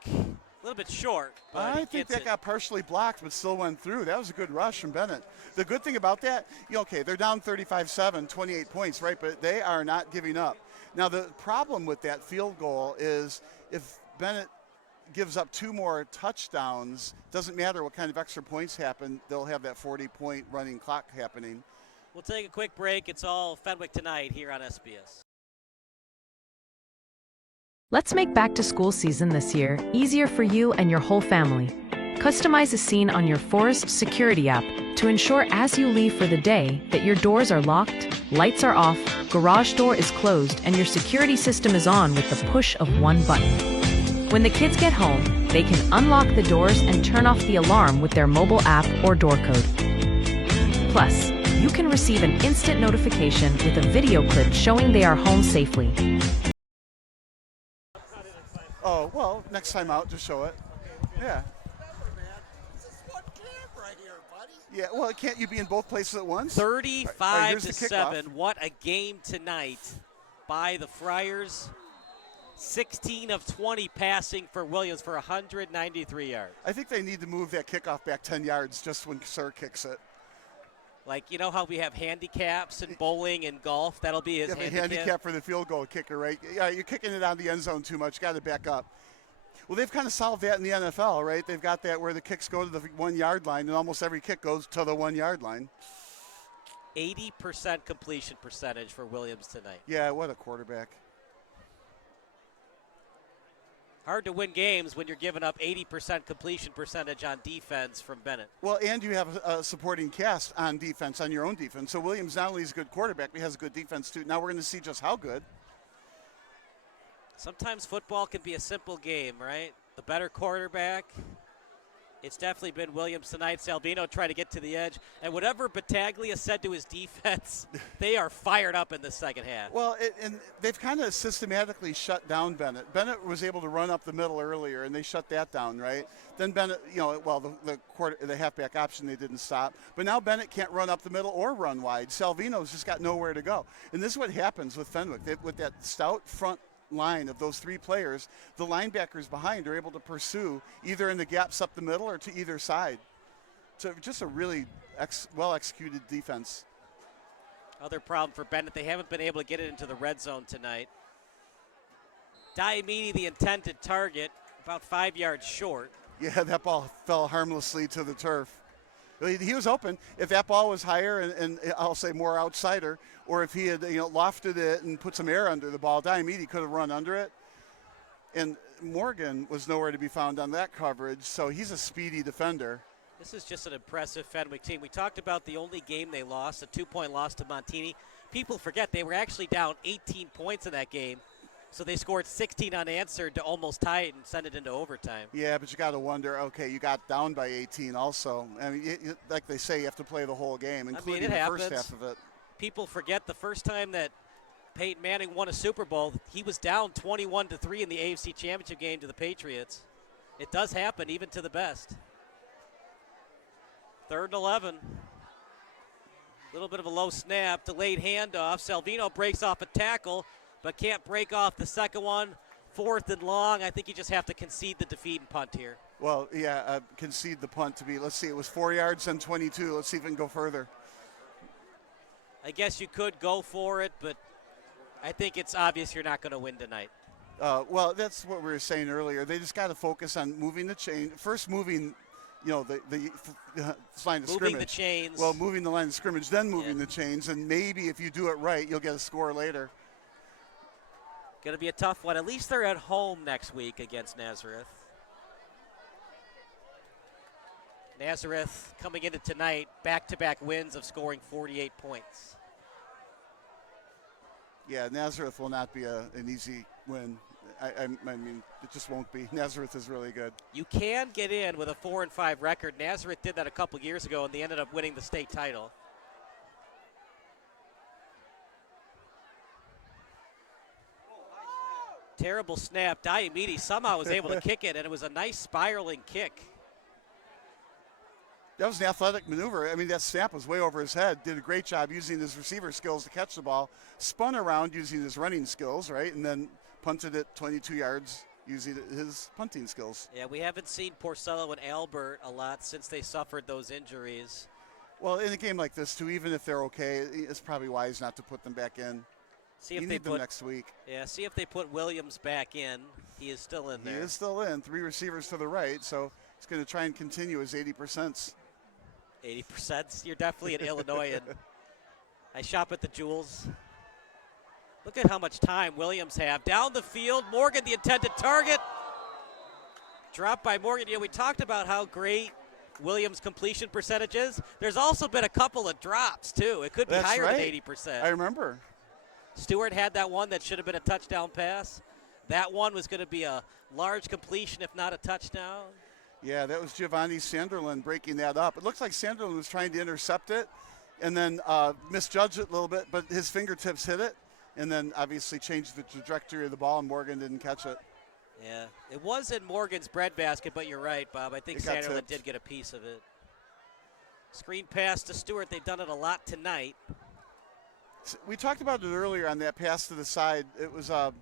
A little bit short. But I think that got partially blocked, but still went through. That was a good rush from Benet. The good thing about that, they're down 35-7, 28 points, right? But they are not giving up. Now, the problem with that field goal is if Benet gives up 2 more touchdowns, doesn't matter what kind of extra points happen, they'll have that 40-point running clock happening. We'll take a quick break. It's all Fenwick tonight here on SBS. Let's make back to school season this year easier for you and your whole family. Customize a scene on your Forest Security app to ensure as you leave for the day that your doors are locked, lights are off, garage door is closed, and your security system is on with the push of one button. When the kids get home, they can unlock the doors and turn off the alarm with their mobile app or door code. Plus, you can receive an instant notification with a video clip showing they are home safely. Oh, well, next time out, just show it. Yeah. Yeah, well, can't you be in both places at once? 35-7. What a game tonight by the Friars. 16 of 20 passing for Williams for 193 yards. I think they need to move that kickoff back 10 yards just when Sir kicks it. Like, how we have handicaps in bowling and golf? That'll be his handicap. A handicap for the field goal kicker, right? Yeah, you're kicking it out of the end zone too much. Got to back up. Well, they've kind of solved that in the NFL, right? They've got that where the kicks go to the 1 yard line, and almost every kick goes to the 1 yard line. 80% completion percentage for Williams tonight. Yeah, what a quarterback. Hard to win games when you're giving up 80% completion percentage on defense from Benet. Well, and you have a supporting cast on defense, on your own defense. So Williams not only is a good quarterback, but he has a good defense too. Now we're going to see just how good. Sometimes football can be a simple game, right? The better quarterback. It's definitely been Williams tonight. Salvino tried to get to the edge. And whatever Battaglia said to his defense, they are fired up in the second half. Well, and they've kind of systematically shut down Benet. Benet was able to run up the middle earlier, and they shut that down, right? Then Benet, the halfback option they didn't stop. But now Benet can't run up the middle or run wide. Salvino's just got nowhere to go. And this is what happens with Fenwick. With that stout front line of those three players, the linebackers behind are able to pursue either in the gaps up the middle or to either side. So just a really well-executed defense. Other problem for Benet, they haven't been able to get it into the red zone tonight. Diamini, the intended target, about 5 yards short. Yeah, that ball fell harmlessly to the turf. He was open. If that ball was higher and I'll say more outsider, or if he had lofted it and put some air under the ball, Diamidi could have run under it. And Morgan was nowhere to be found on that coverage, so he's a speedy defender. This is just an impressive Fenwick team. We talked about the only game they lost, a 2-point loss to Montini. People forget they were actually down 18 points in that game. So they scored 16 unanswered to almost tie it and send it into overtime. Yeah, but you got to wonder, okay, you got down by 18 also. I mean, like they say, you have to play the whole game, including the first half of it. People forget the first time that Peyton Manning won a Super Bowl, he was down 21-3 in the AFC Championship game to the Patriots. It does happen, even to the best. 3rd and 11. A little bit of a low snap, delayed handoff. Salvino breaks off a tackle, but can't break off the second one. 4th and long. I think you just have to concede the defeat and punt here. Well, yeah, concede the punt to be, let's see, it was 4 yards and 22. Let's see if it can go further. I guess you could go for it, but I think it's obvious you're not going to win tonight. Well, that's what we were saying earlier. They just got to focus on moving the chain. First moving, the line of scrimmage. Moving the chains. Well, moving the line of scrimmage, then moving the chains, and maybe if you do it right, you'll get a score later. Going to be a tough one. At least they're at home next week against Nazareth. Nazareth coming into tonight, back-to-back wins of scoring 48 points. Yeah, Nazareth will not be an easy win. I mean, it just won't be. Nazareth is really good. You can get in with a 4-5 record. Nazareth did that a couple years ago, and they ended up winning the state title. Terrible snap. Diamidi somehow was able to kick it, and it was a nice spiraling kick. That was an athletic maneuver. I mean, that snap was way over his head. Did a great job using his receiver skills to catch the ball. Spun around using his running skills, right? And then punted it 22 yards using his punting skills. Yeah, we haven't seen Porcello and Albert a lot since they suffered those injuries. Well, in a game like this, too, even if they're okay, it's probably wise not to put them back in. See if you they need them next week. Yeah, see if they put Williams back in. He is still in there. He is still in. 3 receivers to the right, so he's going to try and continue his 80%. 80%. You're definitely in Illinois, and I shop at the Jewels. Look at how much time Williams have. Down the field, Morgan, the intended target. Dropped by Morgan. We talked about how great Williams' completion percentage is. There's also been a couple of drops, too. It could be higher than 80%. I remember. Stewart had that one that should have been a touchdown pass. That one was going to be a large completion, if not a touchdown. Yeah, that was Giovanni Sanderlin breaking that up. It looks like Sanderlin was trying to intercept it and then misjudged it a little bit, but his fingertips hit it and then obviously changed the trajectory of the ball, and Morgan didn't catch it. Yeah, it was in Morgan's breadbasket, but you're right, Bob. I think Sanderlin did get a piece of it. Screen pass to Stewart. They've done it a lot tonight. We talked about it earlier on that pass to the side. It was the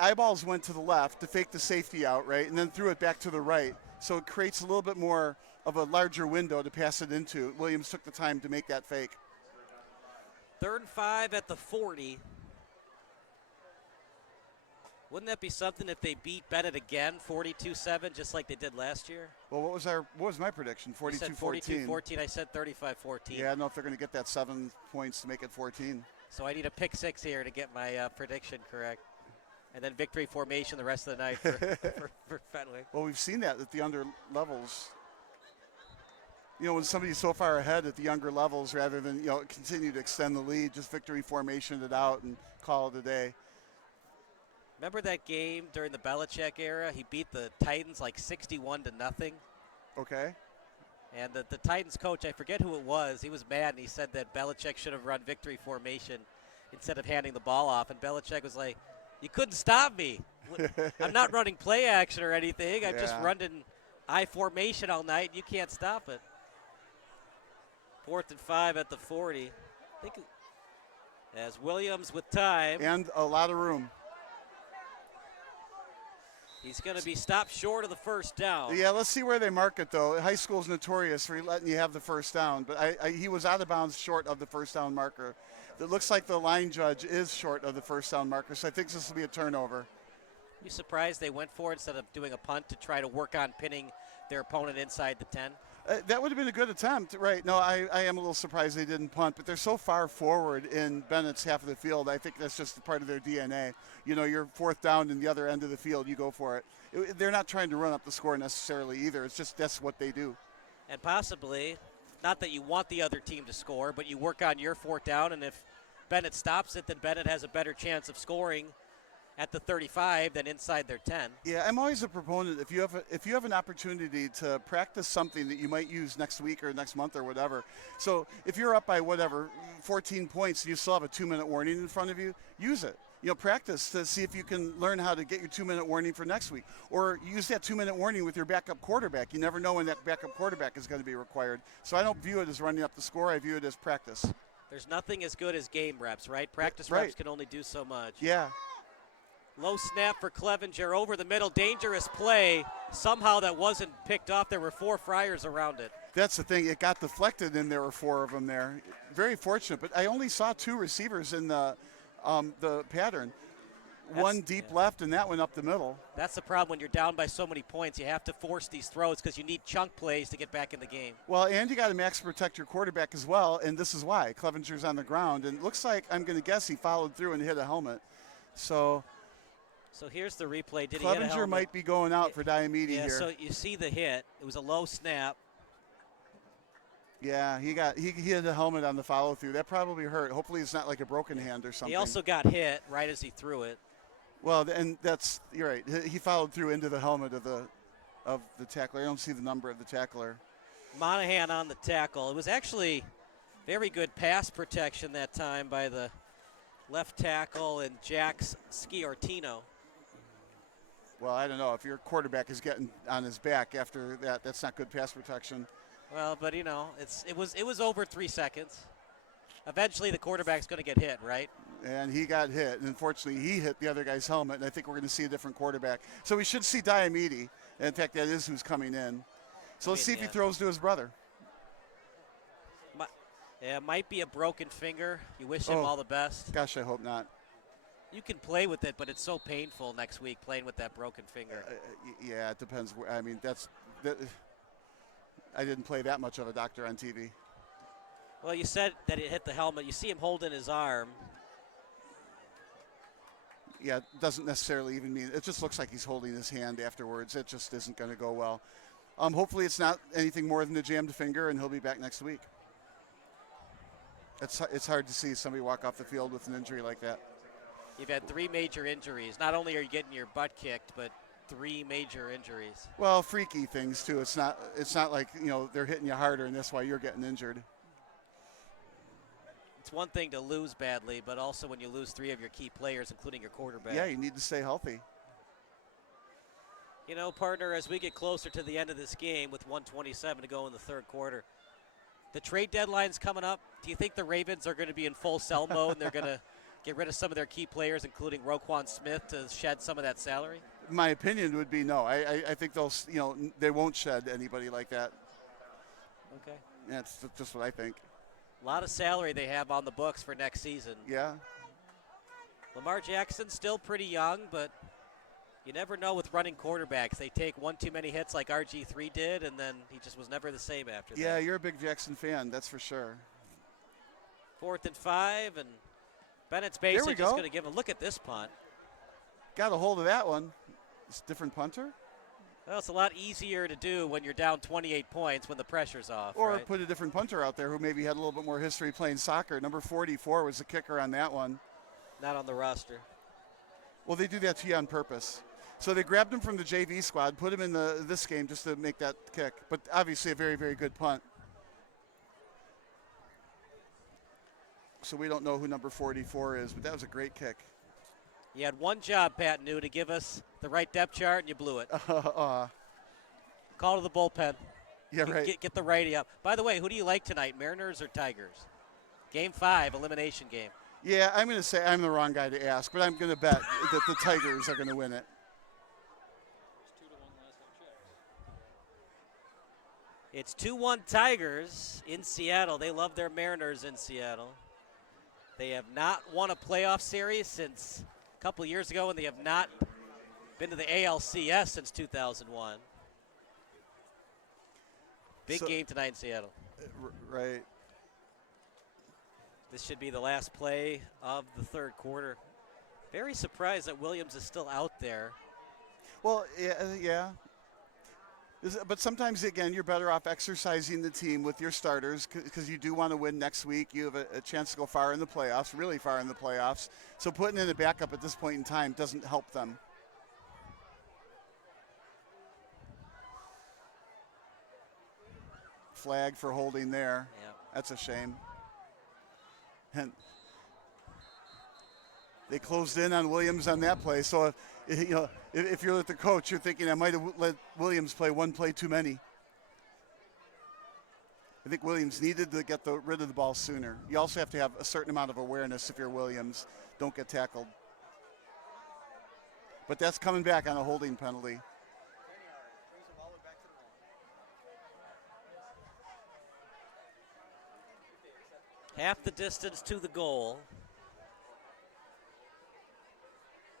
eyeballs went to the left to fake the safety out, right, and then threw it back to the right. So it creates a little bit more of a larger window to pass it into. Williams took the time to make that fake. 3rd and 5 at the 40. Wouldn't that be something if they beat Benet again 42-7 just like they did last year? Well, what was my prediction? 42-14. 42-14. I said 35-14. Yeah, I don't know if they're going to get that 7 points to make it 14. So I need a pick 6 here to get my prediction correct. And then victory formation the rest of the night for Fenwick. Well, we've seen that at the under levels. You know, when somebody's so far ahead at the younger levels, rather than, you know, continue to extend the lead, just victory formation it out and call it a day. Remember that game during the Belichick era? He beat the Titans like 61-0. Okay. And the Titans coach, I forget who it was, he was mad and he said that Belichick should have run victory formation instead of handing the ball off. And Belichick was like, you couldn't stop me. I'm not running play action or anything. I've just run in I formation all night. You can't stop it. 4th and 5 at the 40. I think as Williams with time. And a lot of room. He's going to be stopped short of the first down. Yeah, let's see where they mark it, though. High school's notorious for letting you have the first down, but he was out of bounds short of the first down marker. It looks like the line judge is short of the first down marker, so I think this will be a turnover. You surprised they went for it instead of doing a punt to try to work on pinning their opponent inside the 10? That would have been a good attempt, right? No, I am a little surprised they didn't punt, but they're so far forward in Bennett's half of the field. I think that's just part of their DNA. You know, you're 4th down in the other end of the field, you go for it. They're not trying to run up the score necessarily either. It's just that's what they do. And possibly, not that you want the other team to score, but you work on your 4th down, and if Benet stops it, then Benet has a better chance of scoring at the 35 than inside their 10. Yeah, I'm always a proponent. If you have an opportunity to practice something that you might use next week or next month or whatever. So if you're up by 14 points and you still have a 2-minute warning in front of you, use it. You know, practice to see if you can learn how to get your 2-minute warning for next week. Or use that 2-minute warning with your backup quarterback. You never know when that backup quarterback is going to be required. So I don't view it as running up the score. I view it as practice. There's nothing as good as game reps, right? Practice reps can only do so much. Yeah. Low snap for Clevenger over the middle. Dangerous play. Somehow that wasn't picked off. There were 4 Friars around it. That's the thing. It got deflected, and there were 4 of them there. Very fortunate. But I only saw 2 receivers in the pattern. One deep left, and that one up the middle. That's the problem when you're down by so many points. You have to force these throws because you need chunk plays to get back in the game. Well, and you got to max protect your quarterback as well, and this is why. Clevenger's on the ground, and it looks like, I'm going to guess, he followed through and hit a helmet. So here's the replay. Did he hit a helmet? Clevenger might be going out for Diomede here. So you see the hit. It was a low snap. Yeah, he hit a helmet on the follow through. That probably hurt. Hopefully it's not like a broken hand or something. He also got hit right as he threw it. Well, and you're right. He followed through into the helmet of the tackler. I don't see the number of the tackler. Monahan on the tackle. It was actually very good pass protection that time by the left tackle and Jax Sciortino. Well, I don't know. If your quarterback is getting on his back after that, that's not good pass protection. Well, but, you know, it was over 3 seconds. Eventually the quarterback's going to get hit, right? And he got hit. And unfortunately, he hit the other guy's helmet, and I think we're going to see a different quarterback. So we should see Diomede. In fact, that is who's coming in. So let's see if he throws to his brother. Yeah, it might be a broken finger. You wish him all the best. Gosh, I hope not. You can play with it, but it's so painful next week playing with that broken finger. Yeah, it depends. I mean, I didn't play that much of a doctor on TV. Well, you said that it hit the helmet. You see him holding his arm. Yeah, it doesn't necessarily even mean – it just looks like he's holding his hand afterwards. It just isn't going to go well. Hopefully it's not anything more than a jammed finger, and he'll be back next week. It's hard to see somebody walk off the field with an injury like that. You've had 3 major injuries. Not only are you getting your butt kicked, but 3 major injuries. Well, freaky things, too. It's not like, you know, they're hitting you harder, and that's why you're getting injured. It's one thing to lose badly, but also when you lose 3 of your key players, including your quarterback. Yeah, you need to stay healthy. You know, partner, as we get closer to the end of this game with 1:27 to go in the third quarter, the trade deadline's coming up. Do you think the Ravens are going to be in full sell mode and they're going to get rid of some of their key players, including Roquan Smith, to shed some of that salary? My opinion would be no. I think they won't shed anybody like that. Okay. That's just what I think. A lot of salary they have on the books for next season. Yeah. Lamar Jackson still pretty young, but You never know with running quarterbacks. They take one too many hits like RG3 did, and then he just was never the same after that. Yeah, you're a big Jackson fan, that's for sure. 4th and 5, and Bennett's basically just going to give him. Look at this punt. Got a hold of that one. It's a different punter? Well, it's a lot easier to do when you're down 28 points when the pressure's off. Or right? put a different punter out there who maybe had a little bit more history playing soccer. Number 44 was the kicker on that one. Not on the roster. Well, they do that to you on purpose. So they grabbed him from the JV squad, put him in this game just to make that kick. But obviously a very, very good punt. So we don't know who number 44 is, but that was a great kick. You had one job, Pat New, to give us the right depth chart, and you blew it. Call to the bullpen. Yeah, right. Get the righty up. By the way, who do you like tonight, Mariners or Tigers? Game 5, elimination game. Yeah, I'm going to say I'm the wrong guy to ask, but I'm going to bet that the Tigers are going to win it. It's 2-1 Tigers in Seattle. They love their Mariners in Seattle. They have not won a playoff series since a couple of years ago, and they have not been to the ALCS since 2001. Big game tonight in Seattle. Right. This should be the last play of the third quarter. Very surprised that Williams is still out there. Well, yeah. But sometimes, again, you're better off exercising the team with your starters because you do want to win next week. You have a chance to go far in the playoffs, really far in the playoffs. So putting in a backup at this point in time doesn't help them. Flag for holding there. Yeah. That's a shame. And they closed in on Williams on that play. So, if you're the coach, you're thinking I might have let Williams play one play too many. I think Williams needed to get rid of the ball sooner. You also have to have a certain amount of awareness if you're Williams. Don't get tackled. But that's coming back on a holding penalty. Half the distance to the goal.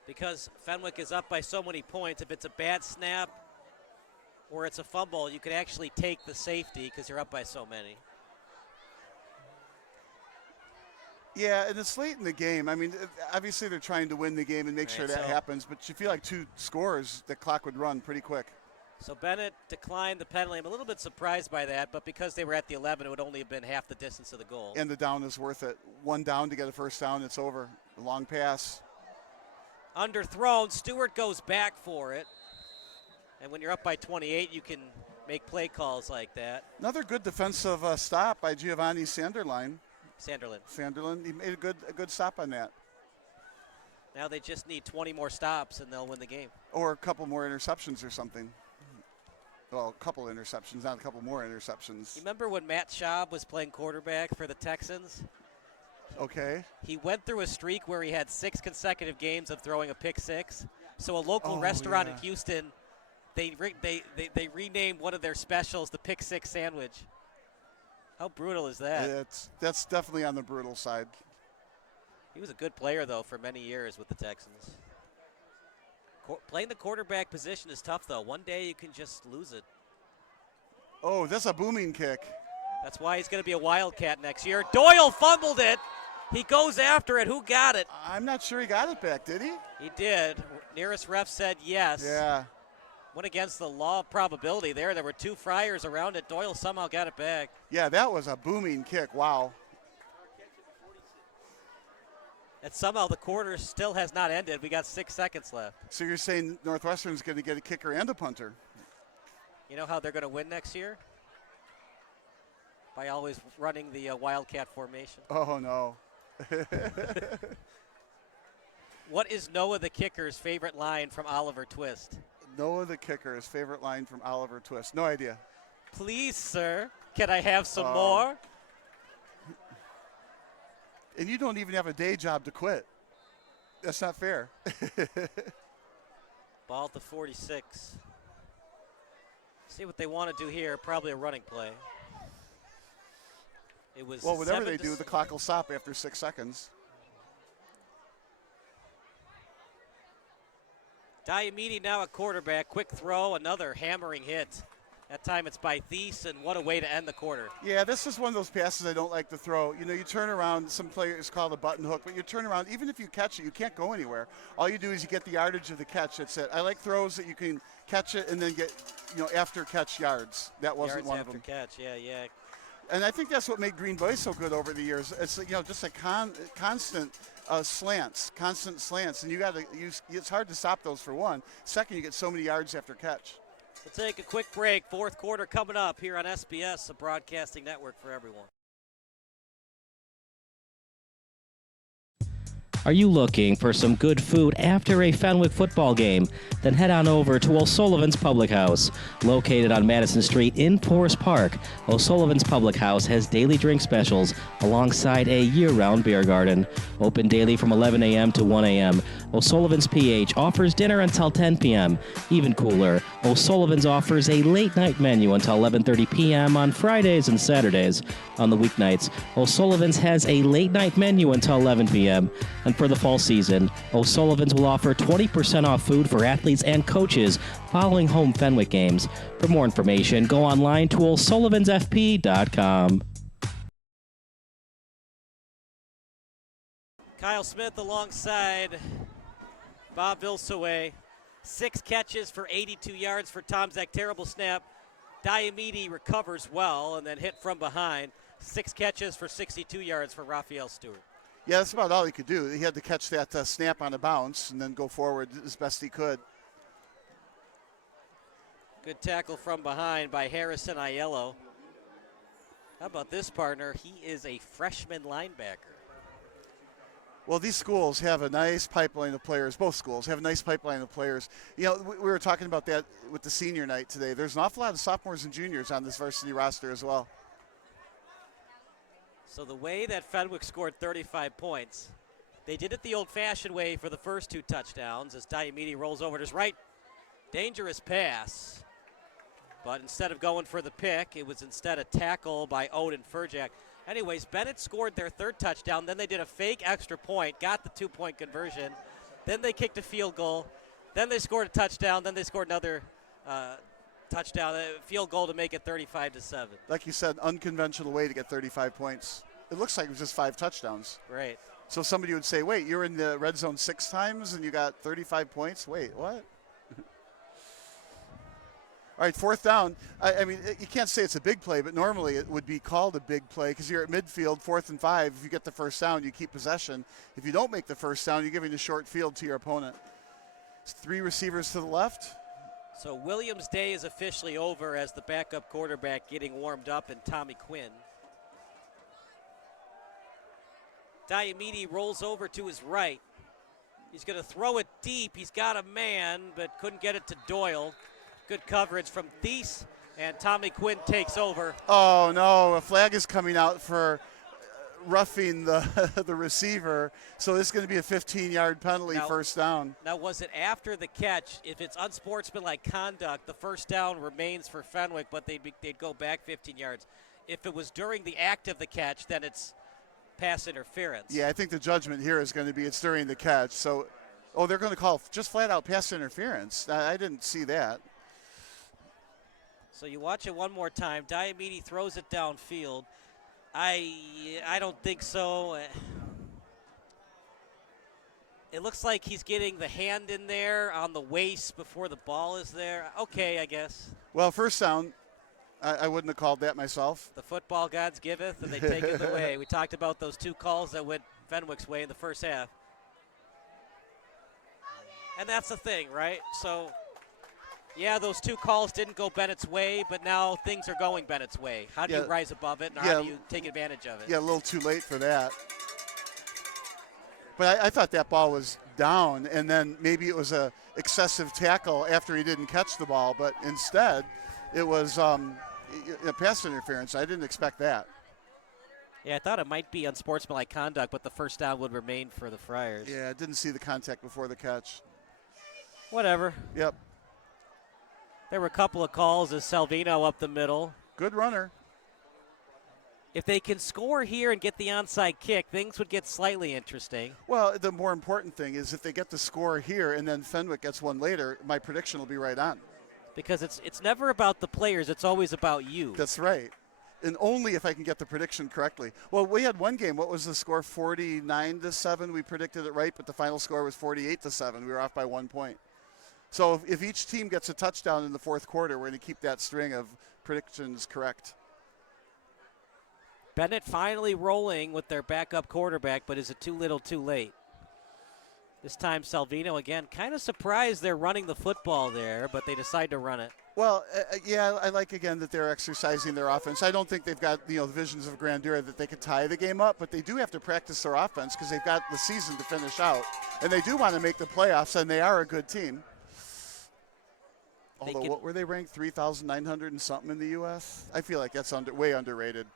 Because Fenwick is up by so many points, if it's a bad snap or it's a fumble, you can actually take the safety because you're up by so many. Yeah, and it's late in the game. I mean, obviously they're trying to win the game and make sure that happens, but you feel like 2 scores, the clock would run pretty quick. So Benet declined the penalty. I'm a little bit surprised by that, but because they were at the 11, it would only have been half the distance of the goal. And the down is worth it. 1 down to get a first down, it's over. A long pass. Underthrown, Stewart goes back for it. And when you're up by 28, you can make play calls like that. Another good defensive stop by Giovanni Sanderline. Sanderlin. He made a good stop on that. Now they just need 20 more stops and they'll win the game. Or a couple more interceptions or something. Well, a couple interceptions, not a couple more interceptions. You remember when Matt Schaub was playing quarterback for the Texans? Okay. He went through a streak where he had 6 consecutive games of throwing a pick 6. So a local restaurant in Houston, they renamed one of their specials the pick 6 sandwich. How brutal is that? That's definitely on the brutal side. He was a good player, though, for many years with the Texans. Playing the quarterback position is tough, though. One day you can just lose it. Oh, that's a booming kick. That's why he's going to be a Wildcat next year. Doyle fumbled it. He goes after it. Who got it? I'm not sure he got it back, did he? He did. Nearest ref said yes. Yeah. Went against the law of probability there. There were 2 Friars around it. Doyle somehow got it back. Yeah, that was a booming kick. Wow. And somehow the quarter still has not ended. We got 6 seconds left. So you're saying Northwestern's going to get a kicker and a punter? You know how they're going to win next year? By always running the Wildcat formation. Oh, no. What is Noah the kicker's favorite line from Oliver Twist? Noah the kicker's favorite line from Oliver Twist. No idea. Please, sir, can I have some more? And you don't even have a day job to quit. That's not fair. Ball at the 46. See what they want to do here. Probably a running play. It was whatever they do, the clock will stop after 6 seconds. Diamede now at quarterback. Quick throw, another hammering hit. That time it's by Thies, and what a way to end the quarter. Yeah, this is one of those passes I don't like to throw. You know, you turn around, some players call it a button hook, but you turn around, even if you catch it, you can't go anywhere. All you do is you get the yardage of the catch. That's it. I like throws that you can catch it and then get, after catch yards. That wasn't Yards one after of them. catch, yeah. And I think that's what made Green Bay so good over the years. It's just a constant slants, and you got to use. It's hard to stop those for one. Second, you get so many yards after catch. We'll take a quick break. Fourth quarter coming up here on SBS, the broadcasting network for everyone. Are you looking for some good food after a Fenwick football game? Then head on over to O'Sullivan's Public House. Located on Madison Street in Forest Park, O'Sullivan's Public House has daily drink specials alongside a year-round beer garden. Open daily from 11 a.m. to 1 a.m. O'Sullivan's PH offers dinner until 10 p.m. Even cooler, O'Sullivan's offers a late-night menu until 11:30 p.m. on Fridays and Saturdays. On the weeknights, O'Sullivan's has a late-night menu until 11 p.m. And for the fall season, O'Sullivan's will offer 20% off food for athletes and coaches following home Fenwick games. For more information, go online to o'sullivansfp.com. Kyle Smith alongside Bob Vilsoe. 6 catches for 82 yards for Tom Zach. Terrible snap. Diamede recovers well and then hit from behind. 6 catches for 62 yards for Raphael Stewart. Yeah, that's about all he could do. He had to catch that snap on a bounce and then go forward as best he could. Good tackle from behind by Harrison Aiello. How about this partner? He is a freshman linebacker. Well, these schools have a nice pipeline of players. Both schools have a nice pipeline of players. We were talking about that with the senior night today. There's an awful lot of sophomores and juniors on this varsity roster as well. So the way that Fenwick scored 35 points, they did it the old-fashioned way for the first 2 touchdowns as Diamede rolls over to his right. Dangerous pass. But instead of going for the pick, it was instead a tackle by Odin Furjak. Anyways, Benet scored their 3rd touchdown. Then they did a fake extra point, got the 2-point conversion. Then they kicked a field goal. Then they scored a touchdown. Then they scored another touchdown, a field goal to make it 35-7. Like you said, unconventional way to get 35 points. It looks like it was just 5 touchdowns. Right. So somebody would say, wait, you're in the red zone 6 times and you got 35 points? Wait, what? All right, 4th down. I mean, you can't say it's a big play, but normally it would be called a big play because you're at midfield, 4th and 5. If you get the first down, you keep possession. If you don't make the first down, you're giving a short field to your opponent. It's 3 receivers to the left. So Williams' day is officially over as the backup quarterback getting warmed up, and Tommy Quinn. Diamede rolls over to his right. He's going to throw it deep. He's got a man, but couldn't get it to Doyle. Good coverage from Thies, and Tommy Quinn takes over. Oh, no, a flag is coming out for roughing the receiver. So this is going to be a 15-yard penalty, first down. Now, was it after the catch? If it's unsportsmanlike conduct, the first down remains for Fenwick, but they'd go back 15 yards. If it was during the act of the catch, then it's pass interference. Yeah, I think the judgment here is going to be it's during the catch. So, they're going to call just flat-out pass interference. I didn't see that. So you watch it one more time. Diamede throws it downfield. I don't think so. It looks like he's getting the hand in there on the waist before the ball is there. Okay, I guess. Well, first down, I wouldn't have called that myself. The football gods giveth, and they take it away. We talked about those 2 calls that went Fenwick's way in the first half. And that's the thing, right? So, yeah, those 2 calls didn't go Bennett's way, but now things are going Bennett's way. How do you rise above it, and how do you take advantage of it? Yeah, a little too late for that. But I thought that ball was down, and then maybe it was a excessive tackle after he didn't catch the ball, but instead it was a pass interference. I didn't expect that. Yeah, I thought it might be unsportsmanlike conduct, but the first down would remain for the Friars. Yeah, I didn't see the contact before the catch. Whatever. Yep. There were a couple of calls as Salvino up the middle. Good runner. If they can score here and get the onside kick, things would get slightly interesting. Well, the more important thing is if they get the score here and then Fenwick gets one later, my prediction will be right on. Because it's never about the players, it's always about you. That's right. And only if I can get the prediction correctly. Well, we had one game. What was the score? 49-7. We predicted it right, but the final score was 48-7. We were off by 1 point. So if each team gets a touchdown in the fourth quarter, we're going to keep that string of predictions correct. Benet finally rolling with their backup quarterback, but is it too little too late? This time Salvino again, kind of surprised they're running the football there, but they decide to run it. Well, yeah, I like again that they're exercising their offense. I don't think they've got the visions of grandeur that they could tie the game up, but they do have to practice their offense because they've got the season to finish out, and they do want to make the playoffs, and they are a good team. Although, what were they ranked? 3,900 and something in the U.S. I feel like that's way underrated.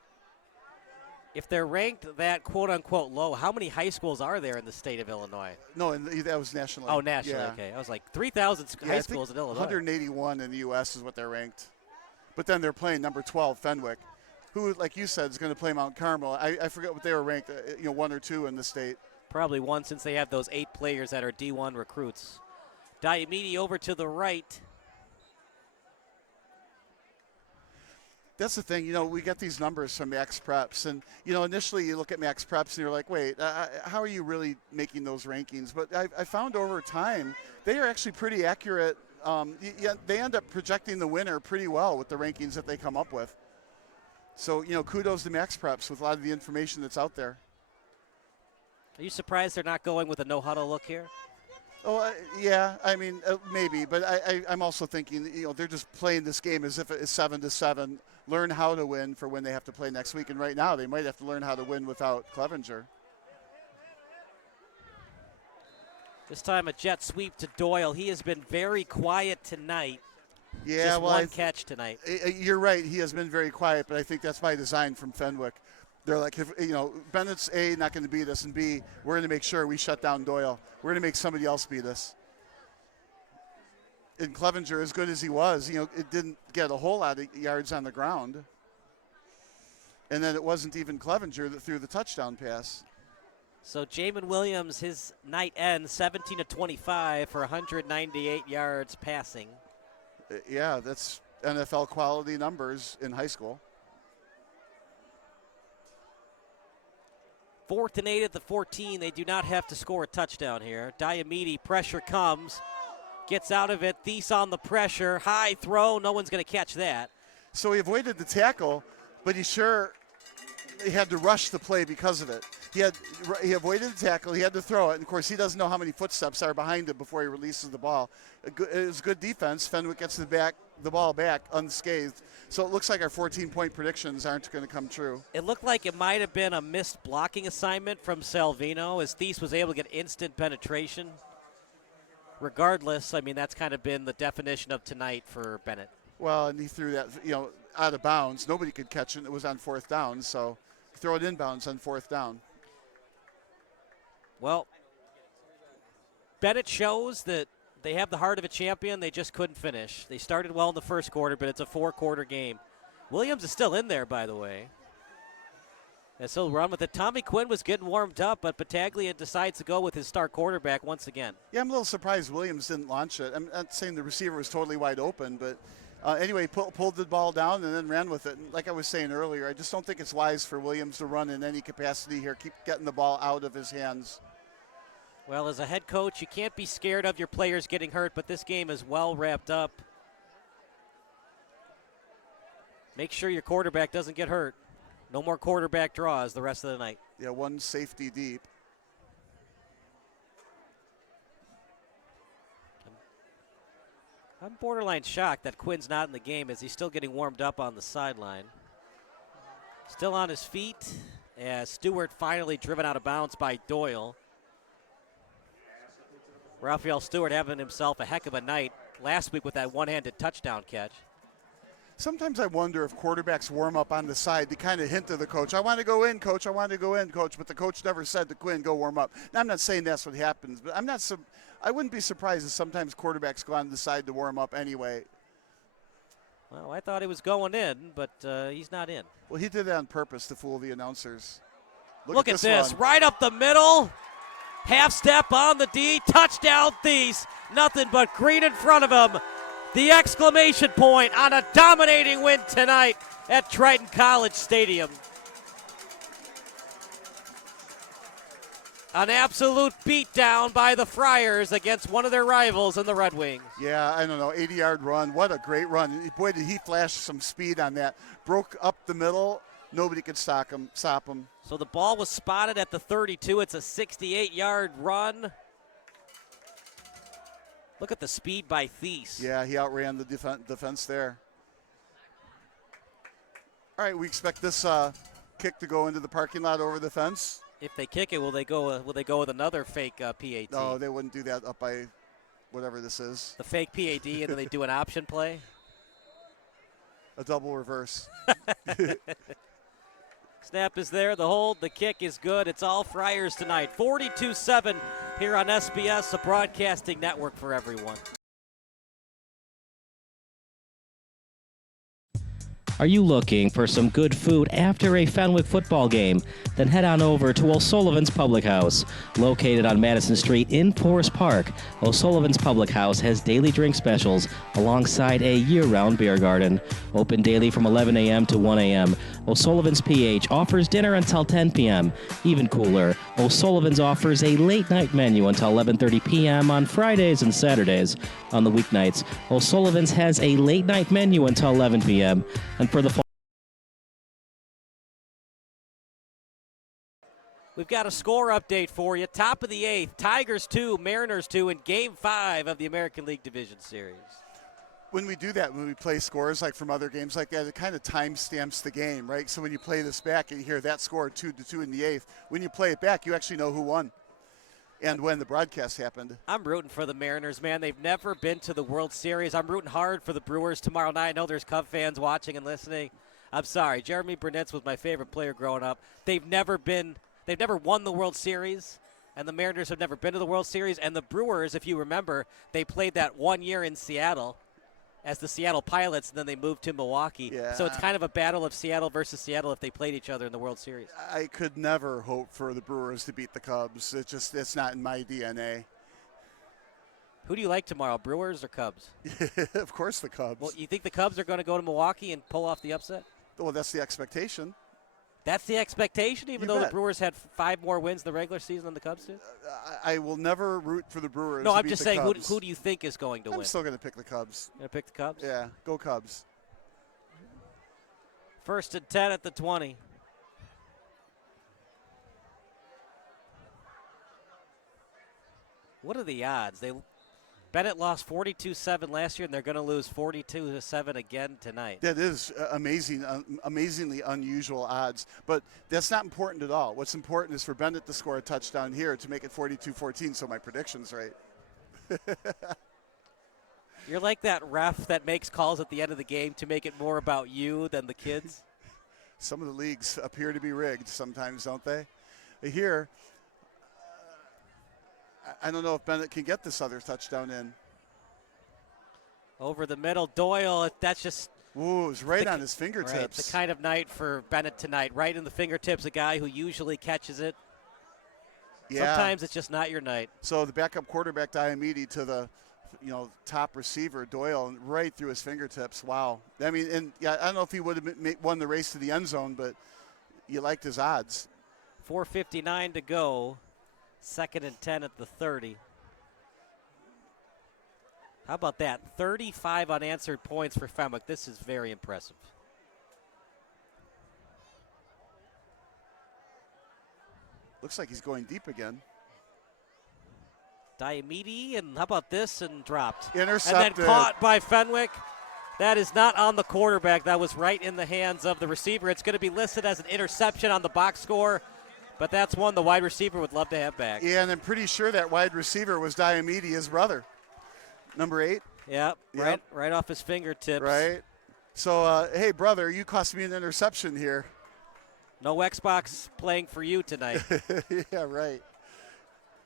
If they're ranked that quote-unquote low, how many high schools are there in the state of Illinois? No, that was nationally. Oh, nationally, yeah. Okay. I was like 3,000 high schools in Illinois. 181 in the U.S. is what they're ranked. But then they're playing number 12, Fenwick, who, like you said, is going to play Mount Carmel. I forget what they were ranked, 1 or 2 in the state. Probably 1 since they have those 8 players that are D1 recruits. Diamede over to the right. That's the thing, we get these numbers from Max Preps, and, initially you look at Max Preps and you're like, wait, how are you really making those rankings? But I found over time they are actually pretty accurate. They end up projecting the winner pretty well with the rankings that they come up with. So, kudos to Max Preps with a lot of the information that's out there. Are you surprised they're not going with a no-huddle look here? Oh, yeah, I mean, maybe. But I'm also thinking, they're just playing this game as if it's 7-7. Learn how to win for when they have to play next week. And right now, they might have to learn how to win without Clevenger. This time a jet sweep to Doyle. He has been very quiet tonight. Yeah, just one catch tonight. You're right. He has been very quiet, but I think that's by design from Fenwick. They're like, Bennett's A, not going to beat us, and B, we're going to make sure we shut down Doyle. We're going to make somebody else beat us. And Clevenger, as good as he was, it didn't get a whole lot of yards on the ground. And then it wasn't even Clevenger that threw the touchdown pass. So Jamin Williams, his night ends 17-25 for 198 yards passing. Yeah, that's NFL quality numbers in high school. 4th and 8 at the 14. They do not have to score a touchdown here. Diamede, pressure comes. Gets out of it. Thies on the pressure. High throw. No one's going to catch that. So he avoided the tackle, but he had to rush the play because of it. He avoided the tackle. He had to throw it. And, of course, he doesn't know how many footsteps are behind him before he releases the ball. It was good defense. Fenwick gets the ball back unscathed. So it looks like our 14-point predictions aren't going to come true. It looked like it might have been a missed blocking assignment from Salvino as Thies was able to get instant penetration. Regardless, I mean, that's kind of been the definition of tonight for Benet. Well, and he threw that, out of bounds. Nobody could catch it. It was on 4th down, so throw it inbounds on 4th down. Well, Benet shows that they have the heart of a champion. They just couldn't finish. They started well in the first quarter, but it's a 4-quarter game. Williams is still in there, by the way. And so run with it. Tommy Quinn was getting warmed up, but Battaglia decides to go with his star quarterback once again. Yeah, I'm a little surprised Williams didn't launch it. I'm not saying the receiver was totally wide open, but anyway, pulled the ball down and then ran with it. And like I was saying earlier, I just don't think it's wise for Williams to run in any capacity here. Keep getting the ball out of his hands. Well, as a head coach, you can't be scared of your players getting hurt, but this game is well wrapped up. Make sure your quarterback doesn't get hurt. No more quarterback draws the rest of the night. Yeah, one safety deep. I'm borderline shocked that Quinn's not in the game as he's still getting warmed up on the sideline. Still on his feet as Stewart finally driven out of bounds by Doyle. Raphael Stewart having himself a heck of a night last week with that one-handed touchdown catch. Sometimes I wonder if quarterbacks warm up on the side to kind of hint to the coach, I want to go in, coach, I want to go in, coach, but the coach never said to Quinn, go warm up. Now, I'm not saying that's what happens, but I wouldn't be surprised if sometimes quarterbacks go on the side to warm up anyway. Well, I thought he was going in, but he's not in. Well, he did that on purpose to fool the announcers. Look at this. Run. Right up the middle. Half step on the D. Touchdown Thies. Nothing but green in front of him. The exclamation point on a dominating win tonight at Triton College Stadium. An absolute beatdown by the Friars against one of their rivals in the Red Wings. Yeah, I don't know, 80-yard run. What a great run. Boy, did he flash some speed on that. Broke up the middle. Nobody could stop him. So the ball was spotted at the 32. It's a 68-yard run. Look at the speed by Thies. Yeah, he outran the defense there. All right, we expect this kick to go into the parking lot over the fence. If they kick it, will they go with another fake PAT? No, they wouldn't do that up by whatever this is. The fake PAD, and then they do an option play? A double reverse. Snap is there, the hold, the kick is good. It's all Friars tonight. 42-7 here on SBS, a broadcasting network for everyone. Are you looking for some good food after a Fenwick football game? Then head on over to O'Sullivan's Public House. Located on Madison Street in Forest Park, O'Sullivan's Public House has daily drink specials alongside a year-round beer garden. Open daily from 11 a.m. to 1 a.m. O'Sullivan's PH offers dinner until 10 p.m. Even cooler, O'Sullivan's offers a late-night menu until 11:30 p.m. on Fridays and Saturdays. On the weeknights, O'Sullivan's has a late-night menu until 11 p.m. And for the fall. We've got a score update for you. Top of the 8th, Tigers 2, Mariners 2 in Game 5 of the American League Division Series. When we do that, when we play scores like from other games like that, it kind of time stamps the game, right? So when you play this back and you hear that score 2-2 in the 8th, when you play it back, you actually know who won and when the broadcast happened. I'm rooting for the Mariners, man. They've never been to the World Series. I'm rooting hard for the Brewers tomorrow night. I know there's Cub fans watching and listening. I'm sorry. Jeremy Burnett was my favorite player growing up. They've never won the World Series, and the Mariners have never been to the World Series. And the Brewers, if you remember, they played that 1 year in Seattle as the Seattle Pilots, and then they moved to Milwaukee. Yeah. So it's kind of a battle of Seattle versus Seattle if they played each other in the World Series. I could never hope for the Brewers to beat the Cubs. It's not in my DNA. Who do you like tomorrow, Brewers or Cubs? Of course the Cubs. Well, you think the Cubs are going to go to Milwaukee and pull off the upset? Well, that's the expectation. That's the expectation, even though bet. the Brewers had 5 more wins in the regular season than the Cubs did? I will never root for the Brewers. No, to I'm beat just the saying, Cubs. who do you think is going to win? I'm still going to pick the Cubs. Going to pick the Cubs? Yeah, go Cubs. 1st and 10 at the 20. What are the odds? Benet lost 42-7 last year, and they're going to lose 42-7 again tonight. That is amazingly unusual odds, but that's not important at all. What's important is for Benet to score a touchdown here to make it 42-14, so my prediction's right. You're like that ref that makes calls at the end of the game to make it more about you than the kids. Some of the leagues appear to be rigged sometimes, don't they? Here, I don't know if Benet can get this other touchdown in. Over the middle, Doyle, that's just... Ooh, it was right on his fingertips. Right, the kind of night for Benet tonight. Right in the fingertips, a guy who usually catches it. Yeah. Sometimes it's just not your night. So the backup quarterback, Diomede, to the top receiver, Doyle, right through his fingertips. Wow. I mean, and yeah, I don't know if he would have won the race to the end zone, but you liked his odds. 4:59 to go. 2nd and 10 at the 30. How about that? 35 unanswered points for Fenwick. This is very impressive. Looks like he's going deep again. Diomede, and how about this? And dropped. Intercepted. And then caught by Fenwick. That is not on the quarterback. That was right in the hands of the receiver. It's going to be listed as an interception on the box score. But that's one the wide receiver would love to have back. Yeah, and I'm pretty sure that wide receiver was Diomede, his brother, number 8. Yep. Right off his fingertips. Right. So, hey, brother, you cost me an interception here. No Xbox playing for you tonight. Yeah, right.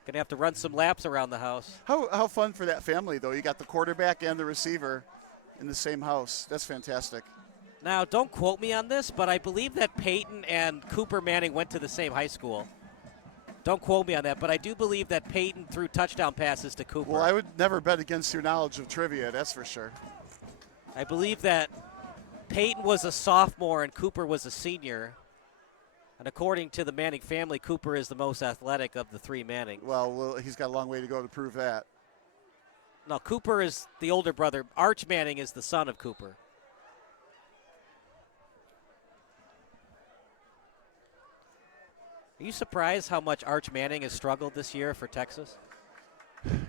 Gonna have to run some laps around the house. How fun for that family, though. You got the quarterback and the receiver. in the same house. That's fantastic. Now, don't quote me on this, but I believe that Peyton and Cooper Manning went to the same high school. Don't quote me on that, but I do believe that Peyton threw touchdown passes to Cooper. Well, I would never bet against your knowledge of trivia, that's for sure. I believe that Peyton was a sophomore and Cooper was a senior. And according to the Manning family, Cooper is the most athletic of the three Mannings. Well, he's got a long way to go to prove that. No, Cooper is the older brother. Arch Manning is the son of Cooper. Are you surprised how much Arch Manning has struggled this year for Texas?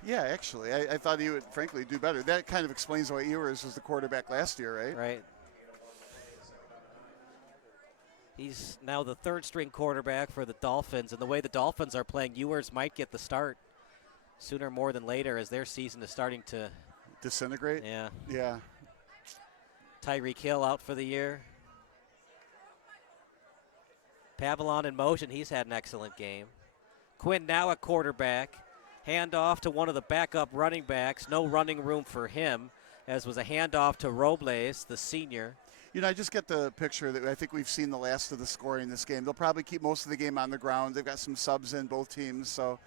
Yeah, actually. I thought he would, frankly, do better. That kind of explains why Ewers was the quarterback last year, right? Right. He's now the third-string quarterback for the Dolphins, and the way the Dolphins are playing, Ewers might get the start sooner more than later as their season is starting to disintegrate. Yeah. Yeah. Tyreek Hill out for the year. Pavillon in motion. He's had an excellent game. Quinn now at quarterback. Handoff to one of the backup running backs. No running room for him, as was a handoff to Robles, the senior. You know, I just get the picture that I think we've seen the last of the scoring in this game. They'll probably keep most of the game on the ground. They've got some subs in both teams, so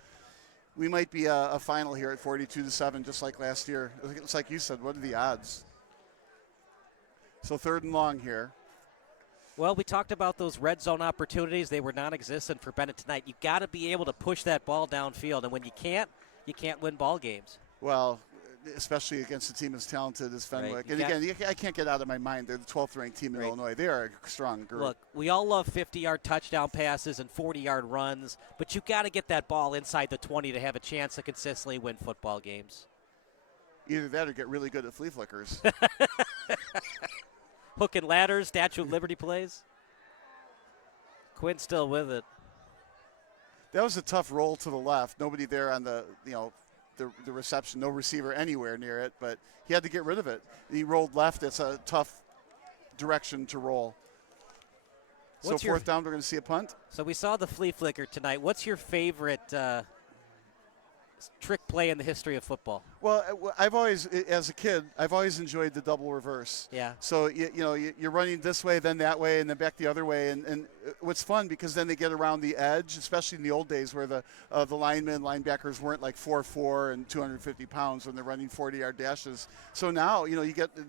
we might be a final here at 42-7, just like last year. It's like you said, what are the odds? So 3rd and long here. Well, we talked about those red zone opportunities. They were non-existent for Benet tonight. You got to be able to push that ball downfield, and when you can't win ball games. Well, especially against a team as talented as Fenwick. Right. And again, I can't get out of my mind they're the 12th ranked team in Illinois. They are a strong group. Look, we all love 50-yard touchdown passes and 40-yard runs, but you got to get that ball inside the 20 to have a chance to consistently win football games. Either that or get really good at flea flickers. Hook and ladder, Statue of Liberty plays. Quinn still with it. That was a tough roll to the left. Nobody there on the reception, no receiver anywhere near it, but he had to get rid of it. He rolled left. It's a tough direction to roll. So 4th down, we're going to see a punt. So we saw the flea flicker tonight. What's your favorite trick play in the history of football? Well, I've always, as a kid, I've always enjoyed the double reverse. Yeah. So, you're running this way, then that way, and then back the other way. And what's fun, because then they get around the edge, especially in the old days where the linebackers weren't like 4'4" and 250 pounds when they're running 40-yard dashes. So now,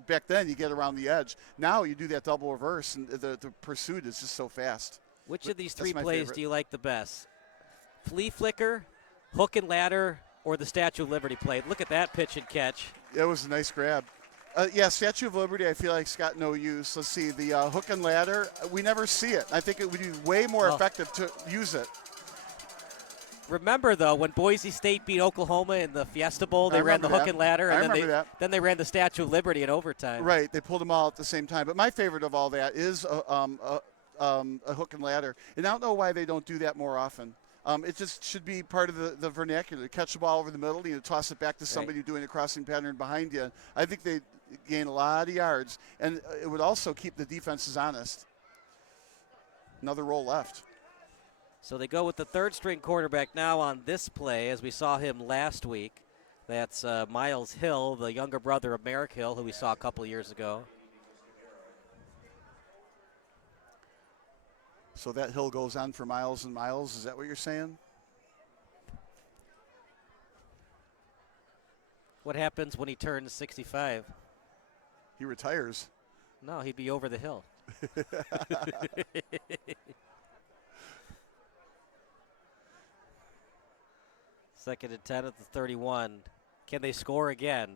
back then you get around the edge. Now you do that double reverse, and the pursuit is just so fast. Which of these three plays do you like the best? Flea flicker, hook and ladder, or the Statue of Liberty play? Look at that pitch and catch. It was a nice grab. Statue of Liberty, I feel like it's got no use. Let's see, the hook and ladder, we never see it. I think it would be way more effective to use it. Remember, though, when Boise State beat Oklahoma in the Fiesta Bowl, they ran the hook and ladder, and then they ran the Statue of Liberty in overtime. Right, they pulled them all at the same time. But my favorite of all that is a hook and ladder. And I don't know why they don't do that more often. It just should be part of the vernacular. Catch the ball over the middle, toss it back to somebody doing a crossing pattern behind you. I think they gain a lot of yards, and it would also keep the defenses honest. Another roll left. So they go with the third-string quarterback now on this play, as we saw him last week. That's Miles Hill, the younger brother of Merrick Hill, who we saw a couple years ago. So that Hill goes on for miles and miles. Is that what you're saying? What happens when he turns 65? He retires. No, he'd be over the hill. Second and 10 at the 31. Can they score again?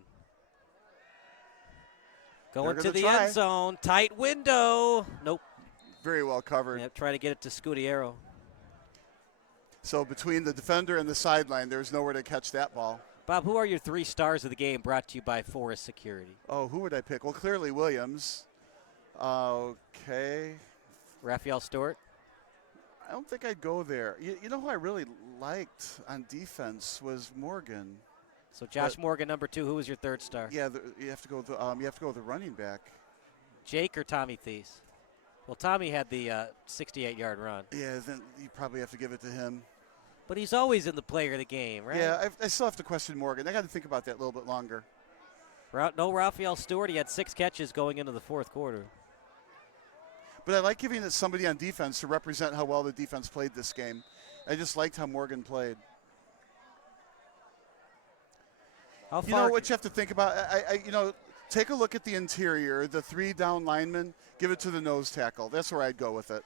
Going to the end zone. Tight window. Nope. Very well covered. Yep, trying to get it to Scudiero. So between the defender and the sideline, there's nowhere to catch that ball. Bob, who are your 3 stars of the game brought to you by Forest Security? Oh, who would I pick? Well, clearly Williams. Okay. Raphael Stewart? I don't think I'd go there. You know who I really liked on defense was Morgan. So Josh Morgan, number 2. Who was your 3rd star? Yeah, you have to go with the running back. Jake or Tommy Thies? Well, Tommy had the 68-yard run. Yeah, then you probably have to give it to him. But he's always in the player of the game, right? Yeah, I still have to question Morgan. I got to think about that a little bit longer. No Raphael Stewart. He had 6 catches going into the fourth quarter. But I like giving it somebody on defense to represent how well the defense played this game. I just liked how Morgan played. You know what you have to think about? Take a look at the interior, the 3 down linemen, give it to the nose tackle. That's where I'd go with it.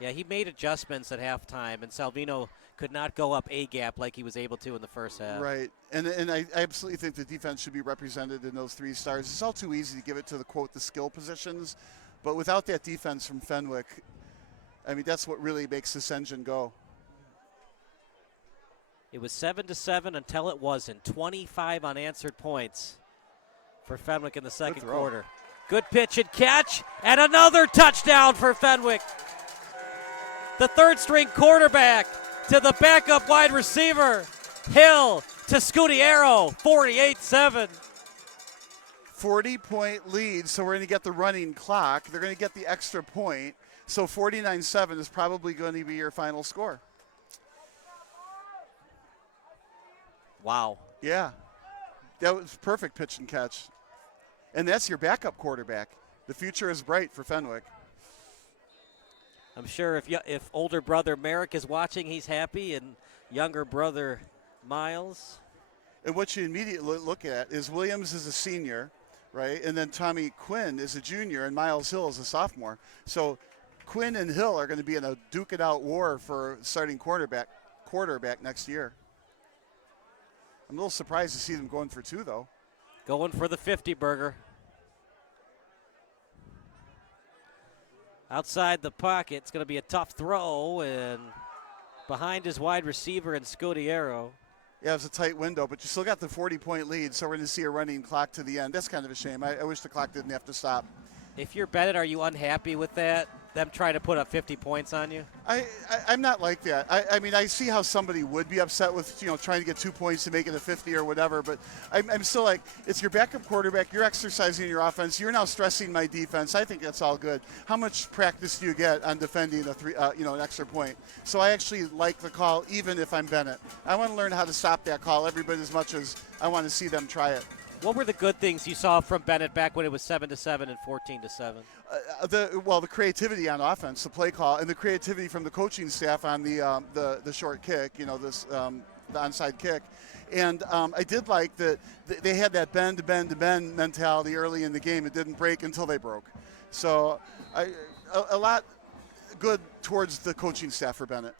Yeah, he made adjustments at halftime, and Salvino could not go up a gap like he was able to in the first half. Right, and I absolutely think the defense should be represented in those 3 stars. It's all too easy to give it to the skill positions, but without that defense from Fenwick, I mean, that's what really makes this engine go. It was 7-7 until it wasn't. 25 unanswered points for Fenwick in the second quarter. Good pitch and catch, and another touchdown for Fenwick. The third-string quarterback to the backup wide receiver. Hill to Scudiero, 48-7. 40-point lead, so we're going to get the running clock. They're going to get the extra point, so 49-7 is probably going to be your final score. Wow. Yeah, that was perfect pitch and catch. And that's your backup quarterback. The future is bright for Fenwick. I'm sure if older brother Merrick is watching, he's happy, and younger brother Miles. And what you immediately look at is Williams is a senior, right? And then Tommy Quinn is a junior, and Miles Hill is a sophomore. So Quinn and Hill are going to be in a duke-it-out war for starting quarterback next year. I'm a little surprised to see them going for 2, though. Going for the 50-burger. Outside the pocket, it's going to be a tough throw, and behind his wide receiver and Scudiero. Yeah, it was a tight window, but you still got the 40-point lead, so we're going to see a running clock to the end. That's kind of a shame. I wish the clock didn't have to stop. If you're Benet, are you unhappy with that? Them trying to put up 50 points on you? I'm not like that. I mean, I see how somebody would be upset with, trying to get 2 points to make it a 50 or whatever, but I'm still like, it's your backup quarterback. You're exercising your offense. You're now stressing my defense. I think that's all good. How much practice do you get on defending an extra point? So I actually like the call, even if I'm Benet. I want to learn how to stop that call every bit as much as I want to see them try it. What were the good things you saw from Benet back when it was 7-7 and 14-7? The creativity on offense, the play call, and the creativity from the coaching staff on the short kick, the onside kick. And I did like that they had that bend to bend mentality early in the game. It didn't break until they broke. So a lot good towards the coaching staff for Benet.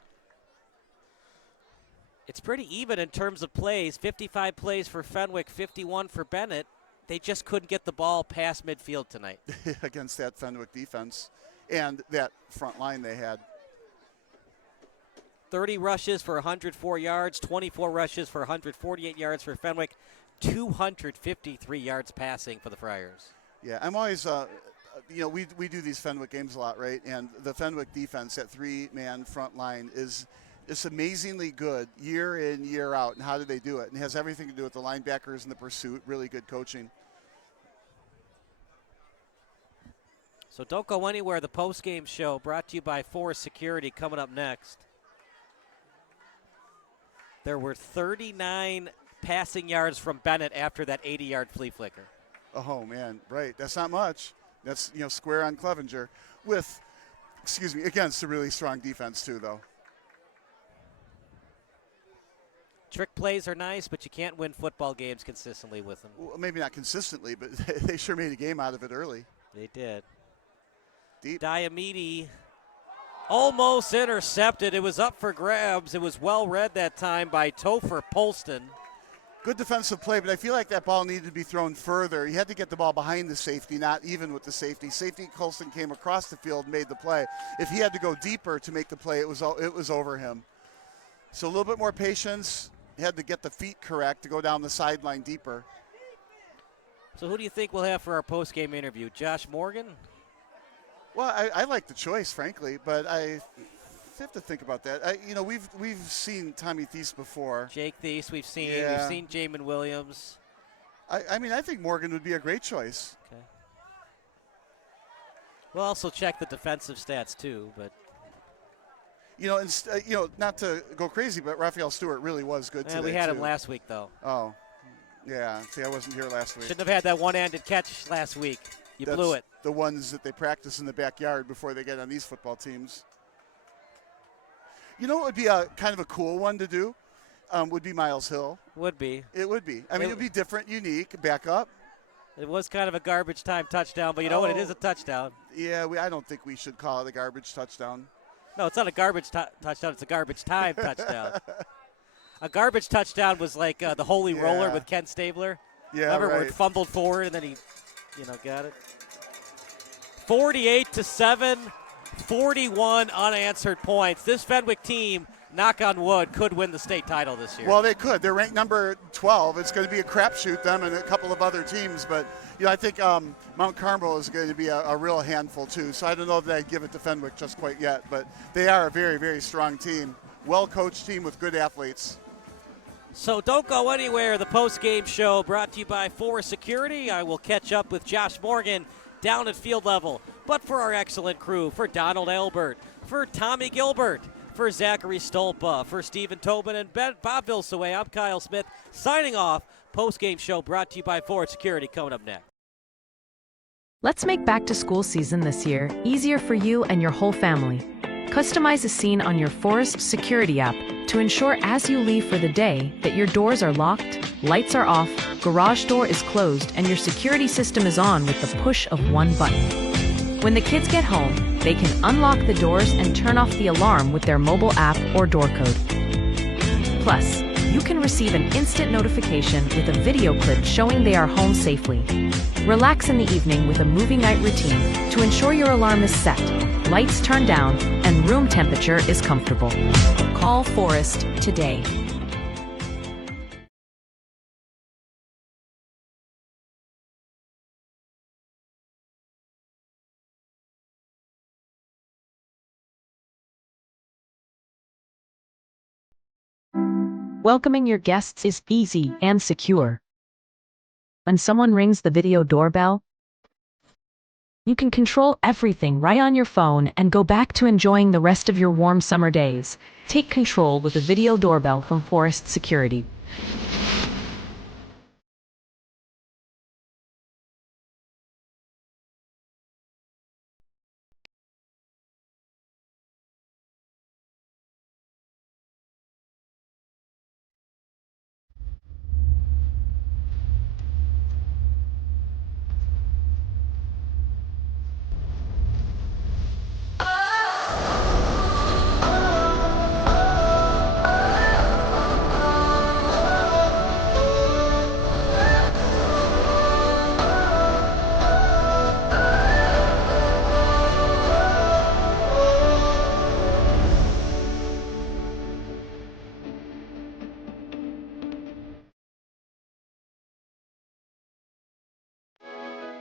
It's pretty even in terms of plays. 55 plays for Fenwick, 51 for Benet. They just couldn't get the ball past midfield tonight. Against that Fenwick defense and that front line they had. 30 rushes for 104 yards, 24 rushes for 148 yards for Fenwick, 253 yards passing for the Friars. Yeah, I'm always, we do these Fenwick games a lot, right? And the Fenwick defense, that 3-man front line is just amazingly good year in, year out. And how do they do it? And it has everything to do with the linebackers and the pursuit, really good coaching. So don't go anywhere. The post-game show brought to you by Forest Security coming up next. There were 39 passing yards from Benet after that 80-yard flea flicker. Oh, man, right. That's not much. That's, square on Clevenger against a really strong defense too, though. Trick plays are nice, but you can't win football games consistently with them. Well, maybe not consistently, but they sure made a game out of it early. They did. Deep. Diamede almost intercepted. It was up for grabs. It was well read that time by Topher Polston. Good defensive play, but I feel like that ball needed to be thrown further. He had to get the ball behind the safety, not even with the safety. Safety Colston came across the field and made the play. If he had to go deeper to make the play, it was over him. So a little bit more patience. He had to get the feet correct to go down the sideline deeper. So who do you think we'll have for our post-game interview? Josh Morgan? Well, I like the choice, frankly, but I have to think about that. We've seen Tommy Thies before. Jake Thies, we've seen. Yeah. We've seen Jamin Williams. I think Morgan would be a great choice. Okay. We'll also check the defensive stats too, but. Not to go crazy, but Raphael Stewart really was good today. We had him last week, though. Oh. Yeah, see, I wasn't here last week. Shouldn't have had that one-handed catch last week. You blew it. The ones that they practice in the backyard before they get on these football teams. You know what would be a kind of a cool one to do? Would be Miles Hill. Would be. It would be. I mean, it would be different, unique, back up. It was kind of a garbage time touchdown, but you know what? It is a touchdown. Yeah, I don't think we should call it a garbage touchdown. No, it's not a garbage touchdown. It's a garbage time touchdown. A garbage touchdown was like the Holy Roller with Ken Stabler. Yeah, remember where right. it fumbled forward and then he, got it. 48-7, 41 unanswered points. This Fenwick team, knock on wood, could win the state title this year. Well, they could. They're ranked number 12. It's going to be a crapshoot, them and a couple of other teams. But, I think Mount Carmel is going to be a real handful, too. So I don't know if I'd give it to Fenwick just quite yet. But they are a very, very strong team. Well-coached team with good athletes. So don't go anywhere. The post-game show brought to you by Forest Security. I will catch up with Josh Morgan down at field level. But for our excellent crew, for Donald Albert, for Tommy Gilbert, for Zachary Stolpa, for Stephen Tobin, and Bob Vilsaway, I'm Kyle Smith, signing off. Post-game show brought to you by Forest Security, coming up next. Let's make back to school season this year easier for you and your whole family. Customize a scene on your Forest Security app to ensure as you leave for the day that your doors are locked, lights are off, garage door is closed, and your security system is on with the push of one button. When the kids get home, they can unlock the doors and turn off the alarm with their mobile app or door code. Plus, you can receive an instant notification with a video clip showing they are home safely. Relax in the evening with a movie night routine to ensure your alarm is set, lights turned down, and room temperature is comfortable. Call Forest today. Welcoming your guests is easy and secure. When someone rings the video doorbell, you can control everything right on your phone and go back to enjoying the rest of your warm summer days. Take control with a video doorbell from Forest Security.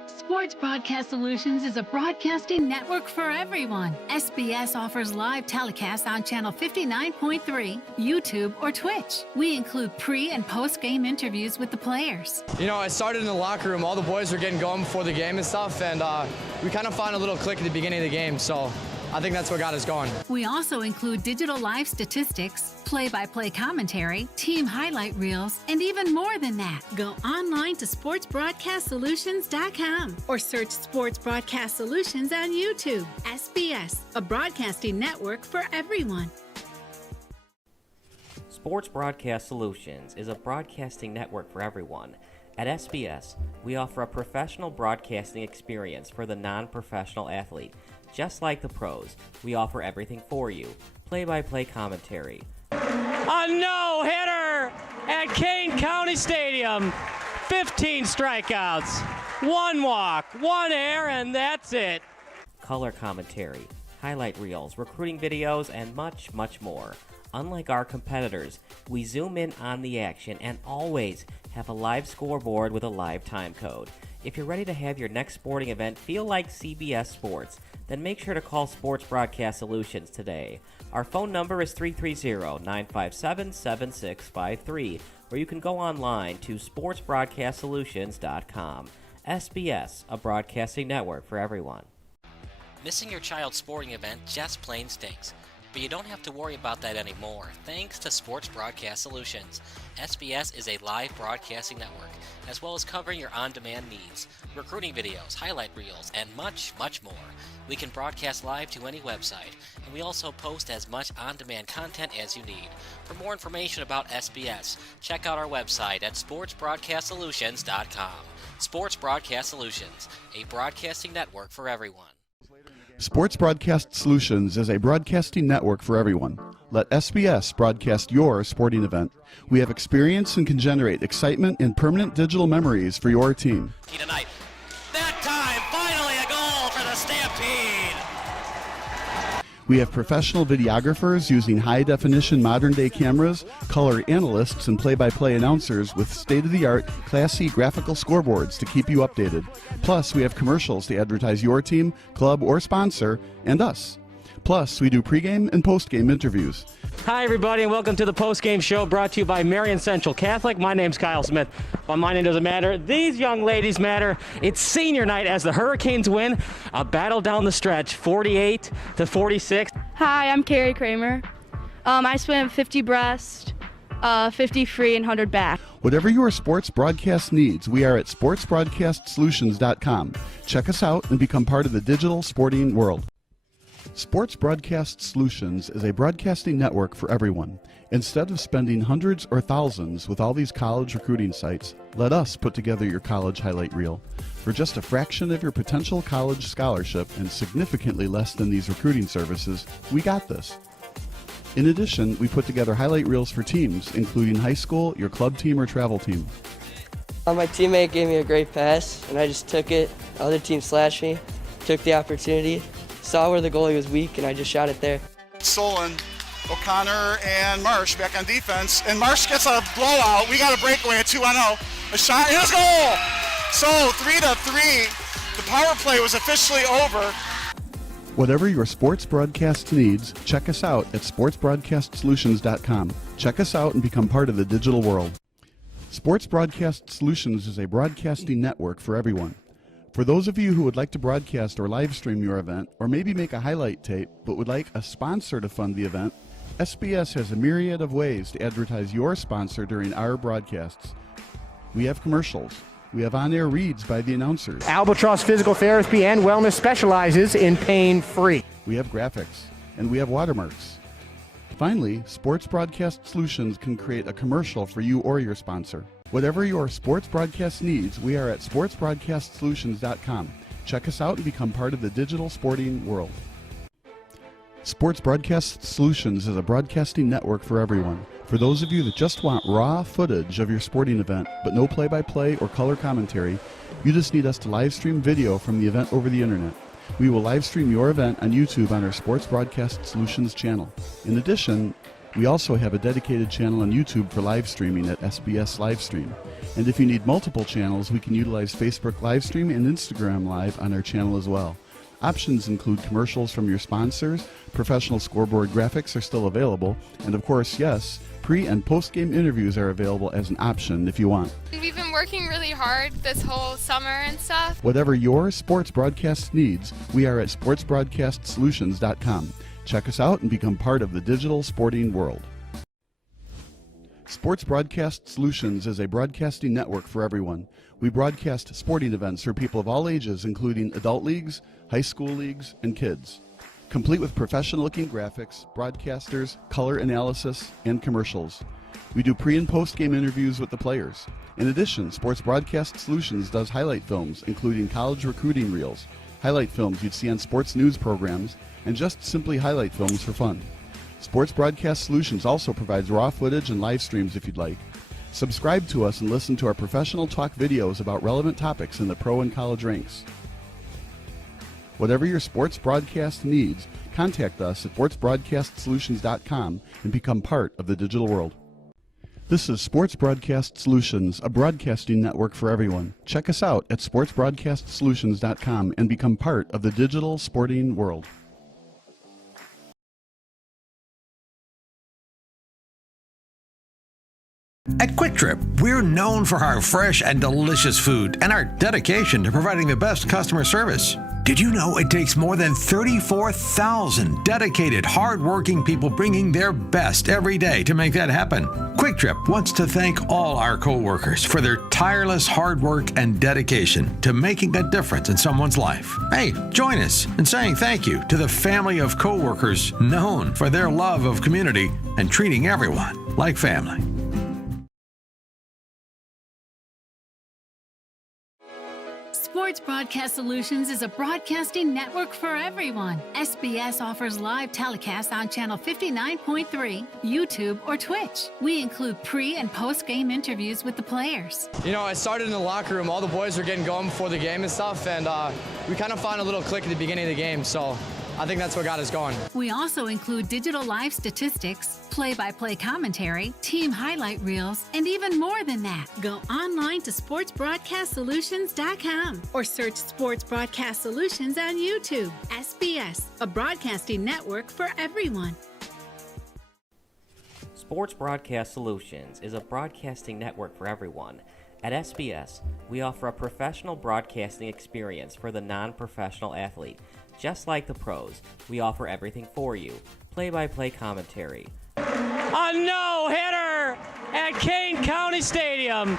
Sports Broadcast Solutions is a broadcasting network for everyone. SBS offers live telecasts on channel 59.3, YouTube, or Twitch. We include pre- and post-game interviews with the players. I started in the locker room. All the boys were getting going before the game and stuff, and we kind of found a little click at the beginning of the game, so I think that's what got us going. We also include digital live statistics, play-by-play commentary, team highlight reels, and even more than that. Go online to sportsbroadcastsolutions.com or search Sports Broadcast Solutions on YouTube. SBS, a broadcasting network for everyone. Sports Broadcast Solutions is a broadcasting network for everyone. At SBS, we offer a professional broadcasting experience for the non-professional athlete. Just like the pros, we offer everything for you. Play-by-play commentary. A no-hitter at Kane County Stadium. 15 strikeouts, 1 walk, 1 error, and that's it. Color commentary, highlight reels, recruiting videos, and much, much more. Unlike our competitors, we zoom in on the action and always have a live scoreboard with a live time code. If you're ready to have your next sporting event feel like CBS Sports, then make sure to call Sports Broadcast Solutions today. Our phone number is 330-957-7653, or you can go online to sportsbroadcastsolutions.com. SBS, a broadcasting network for everyone. Missing your child's sporting event just plain stinks. But you don't have to worry about that anymore, thanks to Sports Broadcast Solutions. SBS is a live broadcasting network, as well as covering your on-demand needs, recruiting videos, highlight reels, and much, much more. We can broadcast live to any website, and we also post as much on-demand content as you need. For more information about SBS, check out our website at sportsbroadcastsolutions.com. Sports Broadcast Solutions, a broadcasting network for everyone. Sports Broadcast Solutions is a broadcasting network for everyone. Let SBS broadcast your sporting event. We have experience and can generate excitement and permanent digital memories for your team. Tonight. That time, finally a goal for the Stampede! We have professional videographers using high-definition modern-day cameras, color analysts, and play-by-play announcers with state-of-the-art, classy graphical scoreboards to keep you updated. Plus, we have commercials to advertise your team, club, or sponsor, and us. Plus, we do pregame and postgame interviews. Hi, everybody, and welcome to the post-game show brought to you by Marion Central Catholic. My name's Kyle Smith. But my name doesn't matter. These young ladies matter. It's senior night as the Hurricanes win a battle down the stretch, 48-46. Hi, I'm Carrie Kramer. I swim 50 breast, 50 free, and 100 back. Whatever your sports broadcast needs, we are at sportsbroadcastsolutions.com. Check us out and become part of the digital sporting world. Sports Broadcast Solutions is a broadcasting network for everyone. Instead of spending hundreds or thousands with all these college recruiting sites, let us put together your college highlight reel. For just a fraction of your potential college scholarship and significantly less than these recruiting services, we got this. In addition, we put together highlight reels for teams, including high school, your club team, or travel team. My teammate gave me a great pass, and I just took it. The other team slashed me, took the opportunity, saw where the goalie was weak, and I just shot it there. Solon, O'Connor, and Marsh back on defense. And Marsh gets a blowout. We got a breakaway at 2-0. A shot, and it's goal! So 3-3. The power play was officially over. Whatever your sports broadcast needs, check us out at sportsbroadcastsolutions.com. Check us out and become part of the digital world. Sports Broadcast Solutions is a broadcasting network for everyone. For those of you who would like to broadcast or live stream your event, or maybe make a highlight tape, but would like a sponsor to fund the event, SBS has a myriad of ways to advertise your sponsor during our broadcasts. We have commercials. We have on-air reads by the announcers. Albatross Physical Therapy and Wellness specializes in pain-free. We have graphics, and we have watermarks. Finally, Sports Broadcast Solutions can create a commercial for you or your sponsor. Whatever your sports broadcast needs, we are at sportsbroadcastsolutions.com. Check us out and become part of the digital sporting world. Sports Broadcast Solutions is a broadcasting network for everyone. For those of you that just want raw footage of your sporting event, but no play-by-play or color commentary, you just need us to live stream video from the event over the internet. We will live stream your event on YouTube on our Sports Broadcast Solutions channel. In addition, we also have a dedicated channel on YouTube for live streaming at SBS Livestream. And if you need multiple channels, we can utilize Facebook Livestream and Instagram Live on our channel as well. Options include commercials from your sponsors, professional scoreboard graphics are still available, and of course, yes, pre- and post-game interviews are available as an option if you want. We've been working really hard this whole summer and stuff. Whatever your sports broadcast needs, we are at sportsbroadcastsolutions.com. Check us out and become part of the digital sporting world. Sports Broadcast Solutions is a broadcasting network for everyone. We broadcast sporting events for people of all ages, including adult leagues, high school leagues, and kids. Complete with professional-looking graphics, broadcasters, color analysis, and commercials. We do pre- and post-game interviews with the players. In addition, Sports Broadcast Solutions does highlight films, including college recruiting reels, highlight films you'd see on sports news programs, and just simply highlight films for fun. Sports Broadcast Solutions also provides raw footage and live streams if you'd like. Subscribe to us and listen to our professional talk videos about relevant topics in the pro and college ranks. Whatever your sports broadcast needs, contact us at sportsbroadcastsolutions.com and become part of the digital world. This is Sports Broadcast Solutions, a broadcasting network for everyone. Check us out at sportsbroadcastsolutions.com and become part of the digital sporting world. At Quick Trip, we're known for our fresh and delicious food and our dedication to providing the best customer service. Did you know it takes more than 34,000 dedicated, hard-working people bringing their best every day to make that happen? Quick Trip wants to thank all our co-workers for their tireless hard work and dedication to making a difference in someone's life. Hey, join us in saying thank you to the family of co-workers known for their love of community and treating everyone like family. Sports Broadcast Solutions is a broadcasting network for everyone. SBS offers live telecasts on Channel 59.3, YouTube, or Twitch. We include pre- and post-game interviews with the players. You know, I started in the locker room. All the boys were getting going before the game and stuff, and we kind of found a little click at the beginning of the game, so I think that's what got us going. We also include digital live statistics, play-by-play commentary, team highlight reels, and even more than that. Go online to sportsbroadcastsolutions.com or search Sports Broadcast Solutions on YouTube. SBS, a broadcasting network for everyone. Sports Broadcast Solutions is a broadcasting network for everyone. At SBS, we offer a professional broadcasting experience for the non-professional athlete. Just like the pros, we offer everything for you. Play-by-play commentary. A no-hitter at Kane County Stadium.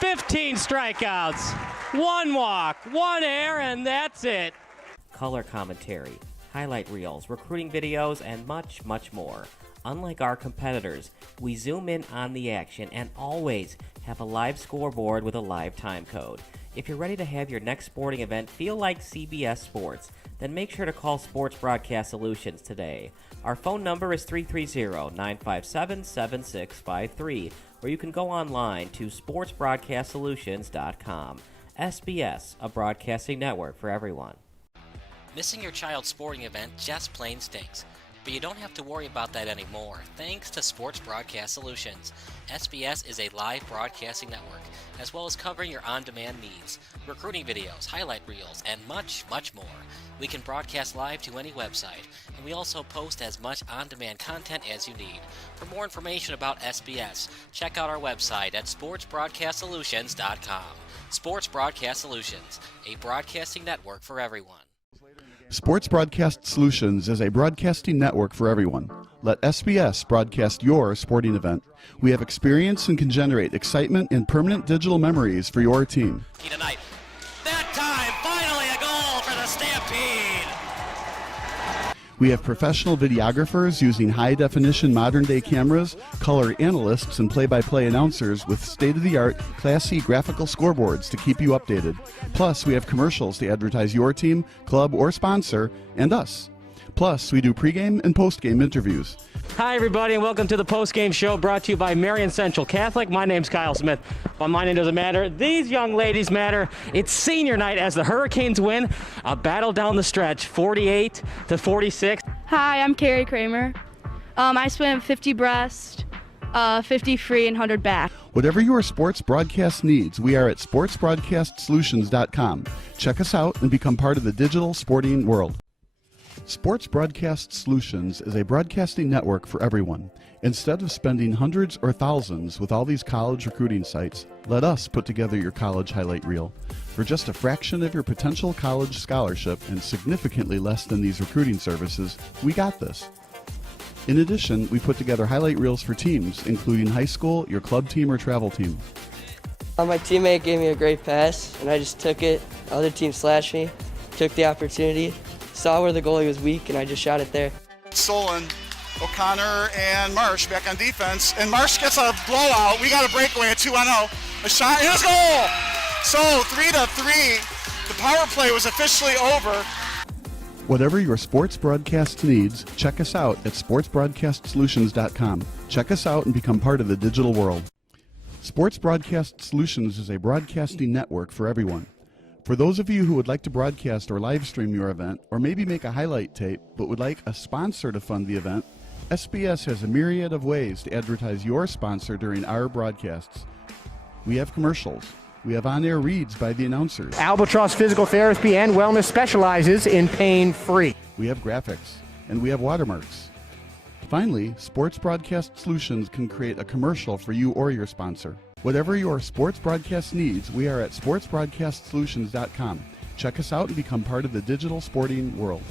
15 strikeouts, 1 walk, 1 error, and that's it. Color commentary, highlight reels, recruiting videos, and much, much more. Unlike our competitors, we zoom in on the action and always have a live scoreboard with a live time code. If you're ready to have your next sporting event feel like CBS Sports, then make sure to call Sports Broadcast Solutions today. Our phone number is 330-957-7653, or you can go online to sportsbroadcastsolutions.com. SBS, a broadcasting network for everyone. Missing your child's sporting event just plain stinks. But you don't have to worry about that anymore, thanks to Sports Broadcast Solutions. SBS is a live broadcasting network, as well as covering your on-demand needs, recruiting videos, highlight reels, and much, much more. We can broadcast live to any website, and we also post as much on-demand content as you need. For more information about SBS, check out our website at sportsbroadcastsolutions.com. Sports Broadcast Solutions, a broadcasting network for everyone. Sports Broadcast Solutions is a broadcasting network for everyone. Let SBS broadcast your sporting event. We have experience and can generate excitement and permanent digital memories for your team. Tonight. That time, finally a goal for the Stampede! We have professional videographers using high-definition modern-day cameras, color analysts, and play-by-play announcers with state-of-the-art, classy graphical scoreboards to keep you updated. Plus, we have commercials to advertise your team, club, or sponsor, and us. Plus, we do pregame and postgame interviews. Hi, everybody, and welcome to the post-game show brought to you by Marion Central Catholic. My name's Kyle Smith, but my name doesn't matter. These young ladies matter. It's senior night as the Hurricanes win a battle down the stretch, 48-46. Hi, I'm Carrie Kramer. I swim 50 breast, 50 free, and 100 back. Whatever your sports broadcast needs, we are at sportsbroadcastsolutions.com. Check us out and become part of the digital sporting world. Sports Broadcast Solutions is a broadcasting network for everyone. Instead of spending hundreds or thousands with all these college recruiting sites, let us put together your college highlight reel. For just a fraction of your potential college scholarship and significantly less than these recruiting services, we got this. In addition, we put together highlight reels for teams, including high school, your club team, or travel team. My teammate gave me a great pass, and I just took it. The other team slashed me, took the opportunity, saw where the goalie was weak, and I just shot it there. Stolen. O'Connor and Marsh back on defense, and Marsh gets a blowout. We got a breakaway at 2-0. A shot, and a goal! So 3-3. The power play was officially over. Whatever your sports broadcast needs, check us out at sportsbroadcastsolutions.com. Check us out and become part of the digital world. Sports Broadcast Solutions is a broadcasting network for everyone. For those of you who would like to broadcast or live stream your event, or maybe make a highlight tape but would like a sponsor to fund the event, SBS has a myriad of ways to advertise your sponsor during our broadcasts. We have commercials. We have on-air reads by the announcers. Albatross Physical Therapy and Wellness specializes in pain-free. We have graphics, and we have watermarks. Finally, Sports Broadcast Solutions can create a commercial for you or your sponsor. Whatever your sports broadcast needs, we are at sportsbroadcastsolutions.com. Check us out and become part of the digital sporting world.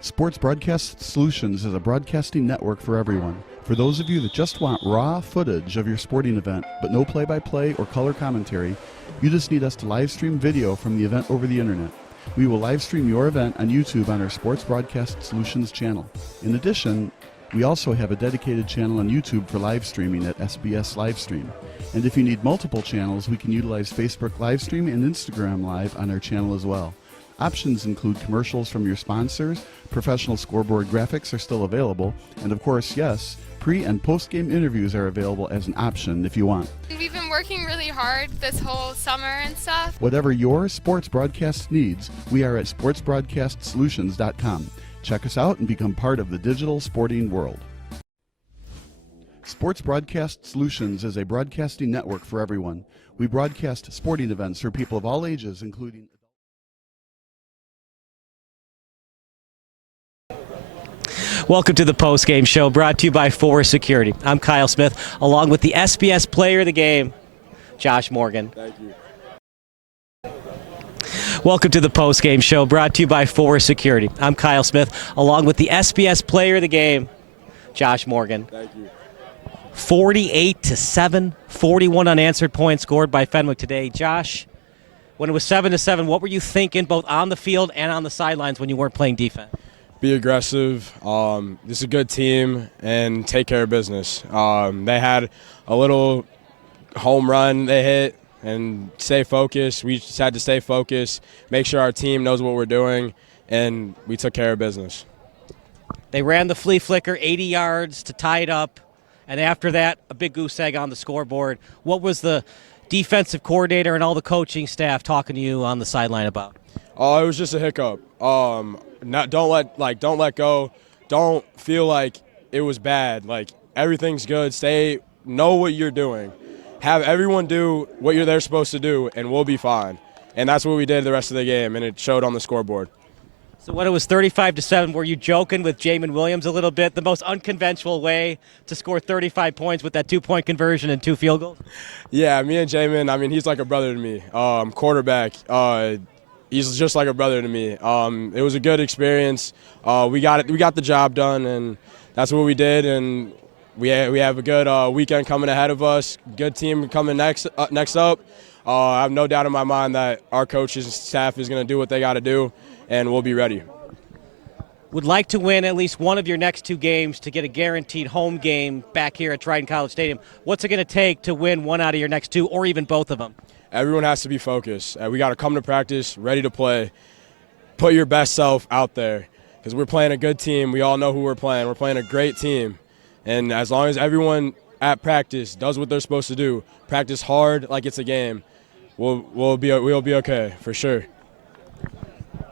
Sports Broadcast Solutions is a broadcasting network for everyone. For those of you that just want raw footage of your sporting event, but no play-by-play or color commentary, you just need us to live stream video from the event over the internet. We will live stream your event on YouTube on our Sports Broadcast Solutions channel. In addition, we also have a dedicated channel on YouTube for live streaming at SBS Livestream. And if you need multiple channels, we can utilize Facebook Livestream and Instagram Live on our channel as well. Options include commercials from your sponsors, professional scoreboard graphics are still available, and of course, yes, pre- and post-game interviews are available as an option if you want. We've been working really hard this whole summer and stuff. Whatever your sports broadcast needs, we are at sportsbroadcastsolutions.com. Check us out and become part of the digital sporting world. Sports Broadcast Solutions is a broadcasting network for everyone. We broadcast sporting events for people of all ages, including... Welcome to the post-game show, brought to you by Forest Security. I'm Kyle Smith, along with the SBS Player of the Game, Josh Morgan. Thank you. Welcome to the post-game show, brought to you by Forest Security. I'm Kyle Smith, along with the SBS Player of the Game, Josh Morgan. Thank you. 48-7, 41 unanswered points scored by Fenwick today. Josh, when it was 7-7, what were you thinking both on the field and on the sidelines when you weren't playing defense? Be aggressive. This is a good team, and take care of business. They had a little home run they hit, and stay focused. We just had to stay focused, make sure our team knows what we're doing, and we took care of business. They ran the flea flicker 80 yards to tie it up, and after that, a big goose egg on the scoreboard. What was the defensive coordinator and all the coaching staff talking to you on the sideline about? It was just a hiccup. Don't let go. Don't feel like it was bad. Like, everything's good. Know what you're doing. Have everyone do what they're supposed to do, and we'll be fine. And that's what we did the rest of the game, and it showed on the scoreboard. So when it was 35-7, were you joking with Jamin Williams a little bit? The most unconventional way to score 35 points with that 2-point conversion and 2 field goals? Yeah, me and Jamin, he's like a brother to me. Quarterback, he's just like a brother to me. It was a good experience. We got the job done, and that's what we did. And we have a good weekend coming ahead of us. Good team coming next up. I have no doubt in my mind that our coaches and staff is going to do what they got to do, and we'll be ready. Would like to win at least one of your next 2 games to get a guaranteed home game back here at Triton College Stadium. What's it going to take to win one out of your next 2, or even both of them? Everyone has to be focused. We got to come to practice, ready to play. Put your best self out there, because we're playing a good team. We all know who we're playing. We're playing a great team. And as long as everyone at practice does what they're supposed to do, practice hard like it's a game, we'll be okay, for sure.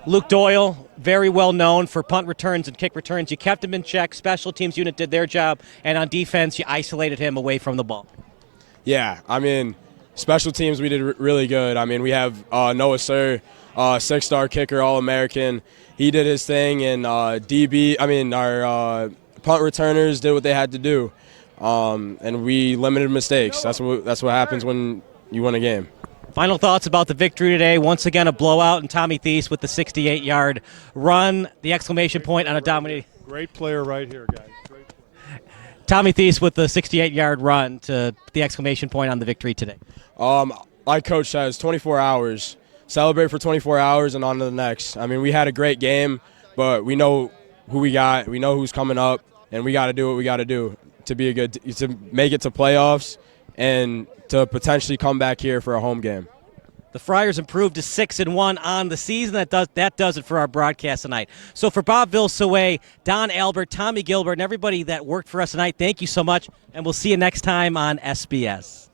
Luke Doyle, very well known for punt returns and kick returns. You kept him in check. Special teams unit did their job. And on defense, you isolated him away from the ball. Yeah, special teams, we did really good. We have Noah Sir, 6-star kicker, All-American. He did his thing, and our punt returners did what they had to do, and we limited mistakes. That's what happens when you win a game. Final thoughts about the victory today. Once again, a blowout, and Tommy Thies with the 68-yard run, the exclamation point on a dominating. Great player right here, guys. Great player. Tommy Thies with the 68-yard run to the exclamation point on the victory today. Like Coach says, 24 hours. Celebrate for 24 hours and on to the next. We had a great game, but we know who we got. We know who's coming up, and we got to do what we got to do to make it to playoffs and to potentially come back here for a home game. The Friars improved to 6-1 on the season. That does it for our broadcast tonight. So for Bob Vilsaway, Don Albert, Tommy Gilbert, and everybody that worked for us tonight, thank you so much, and we'll see you next time on SBS.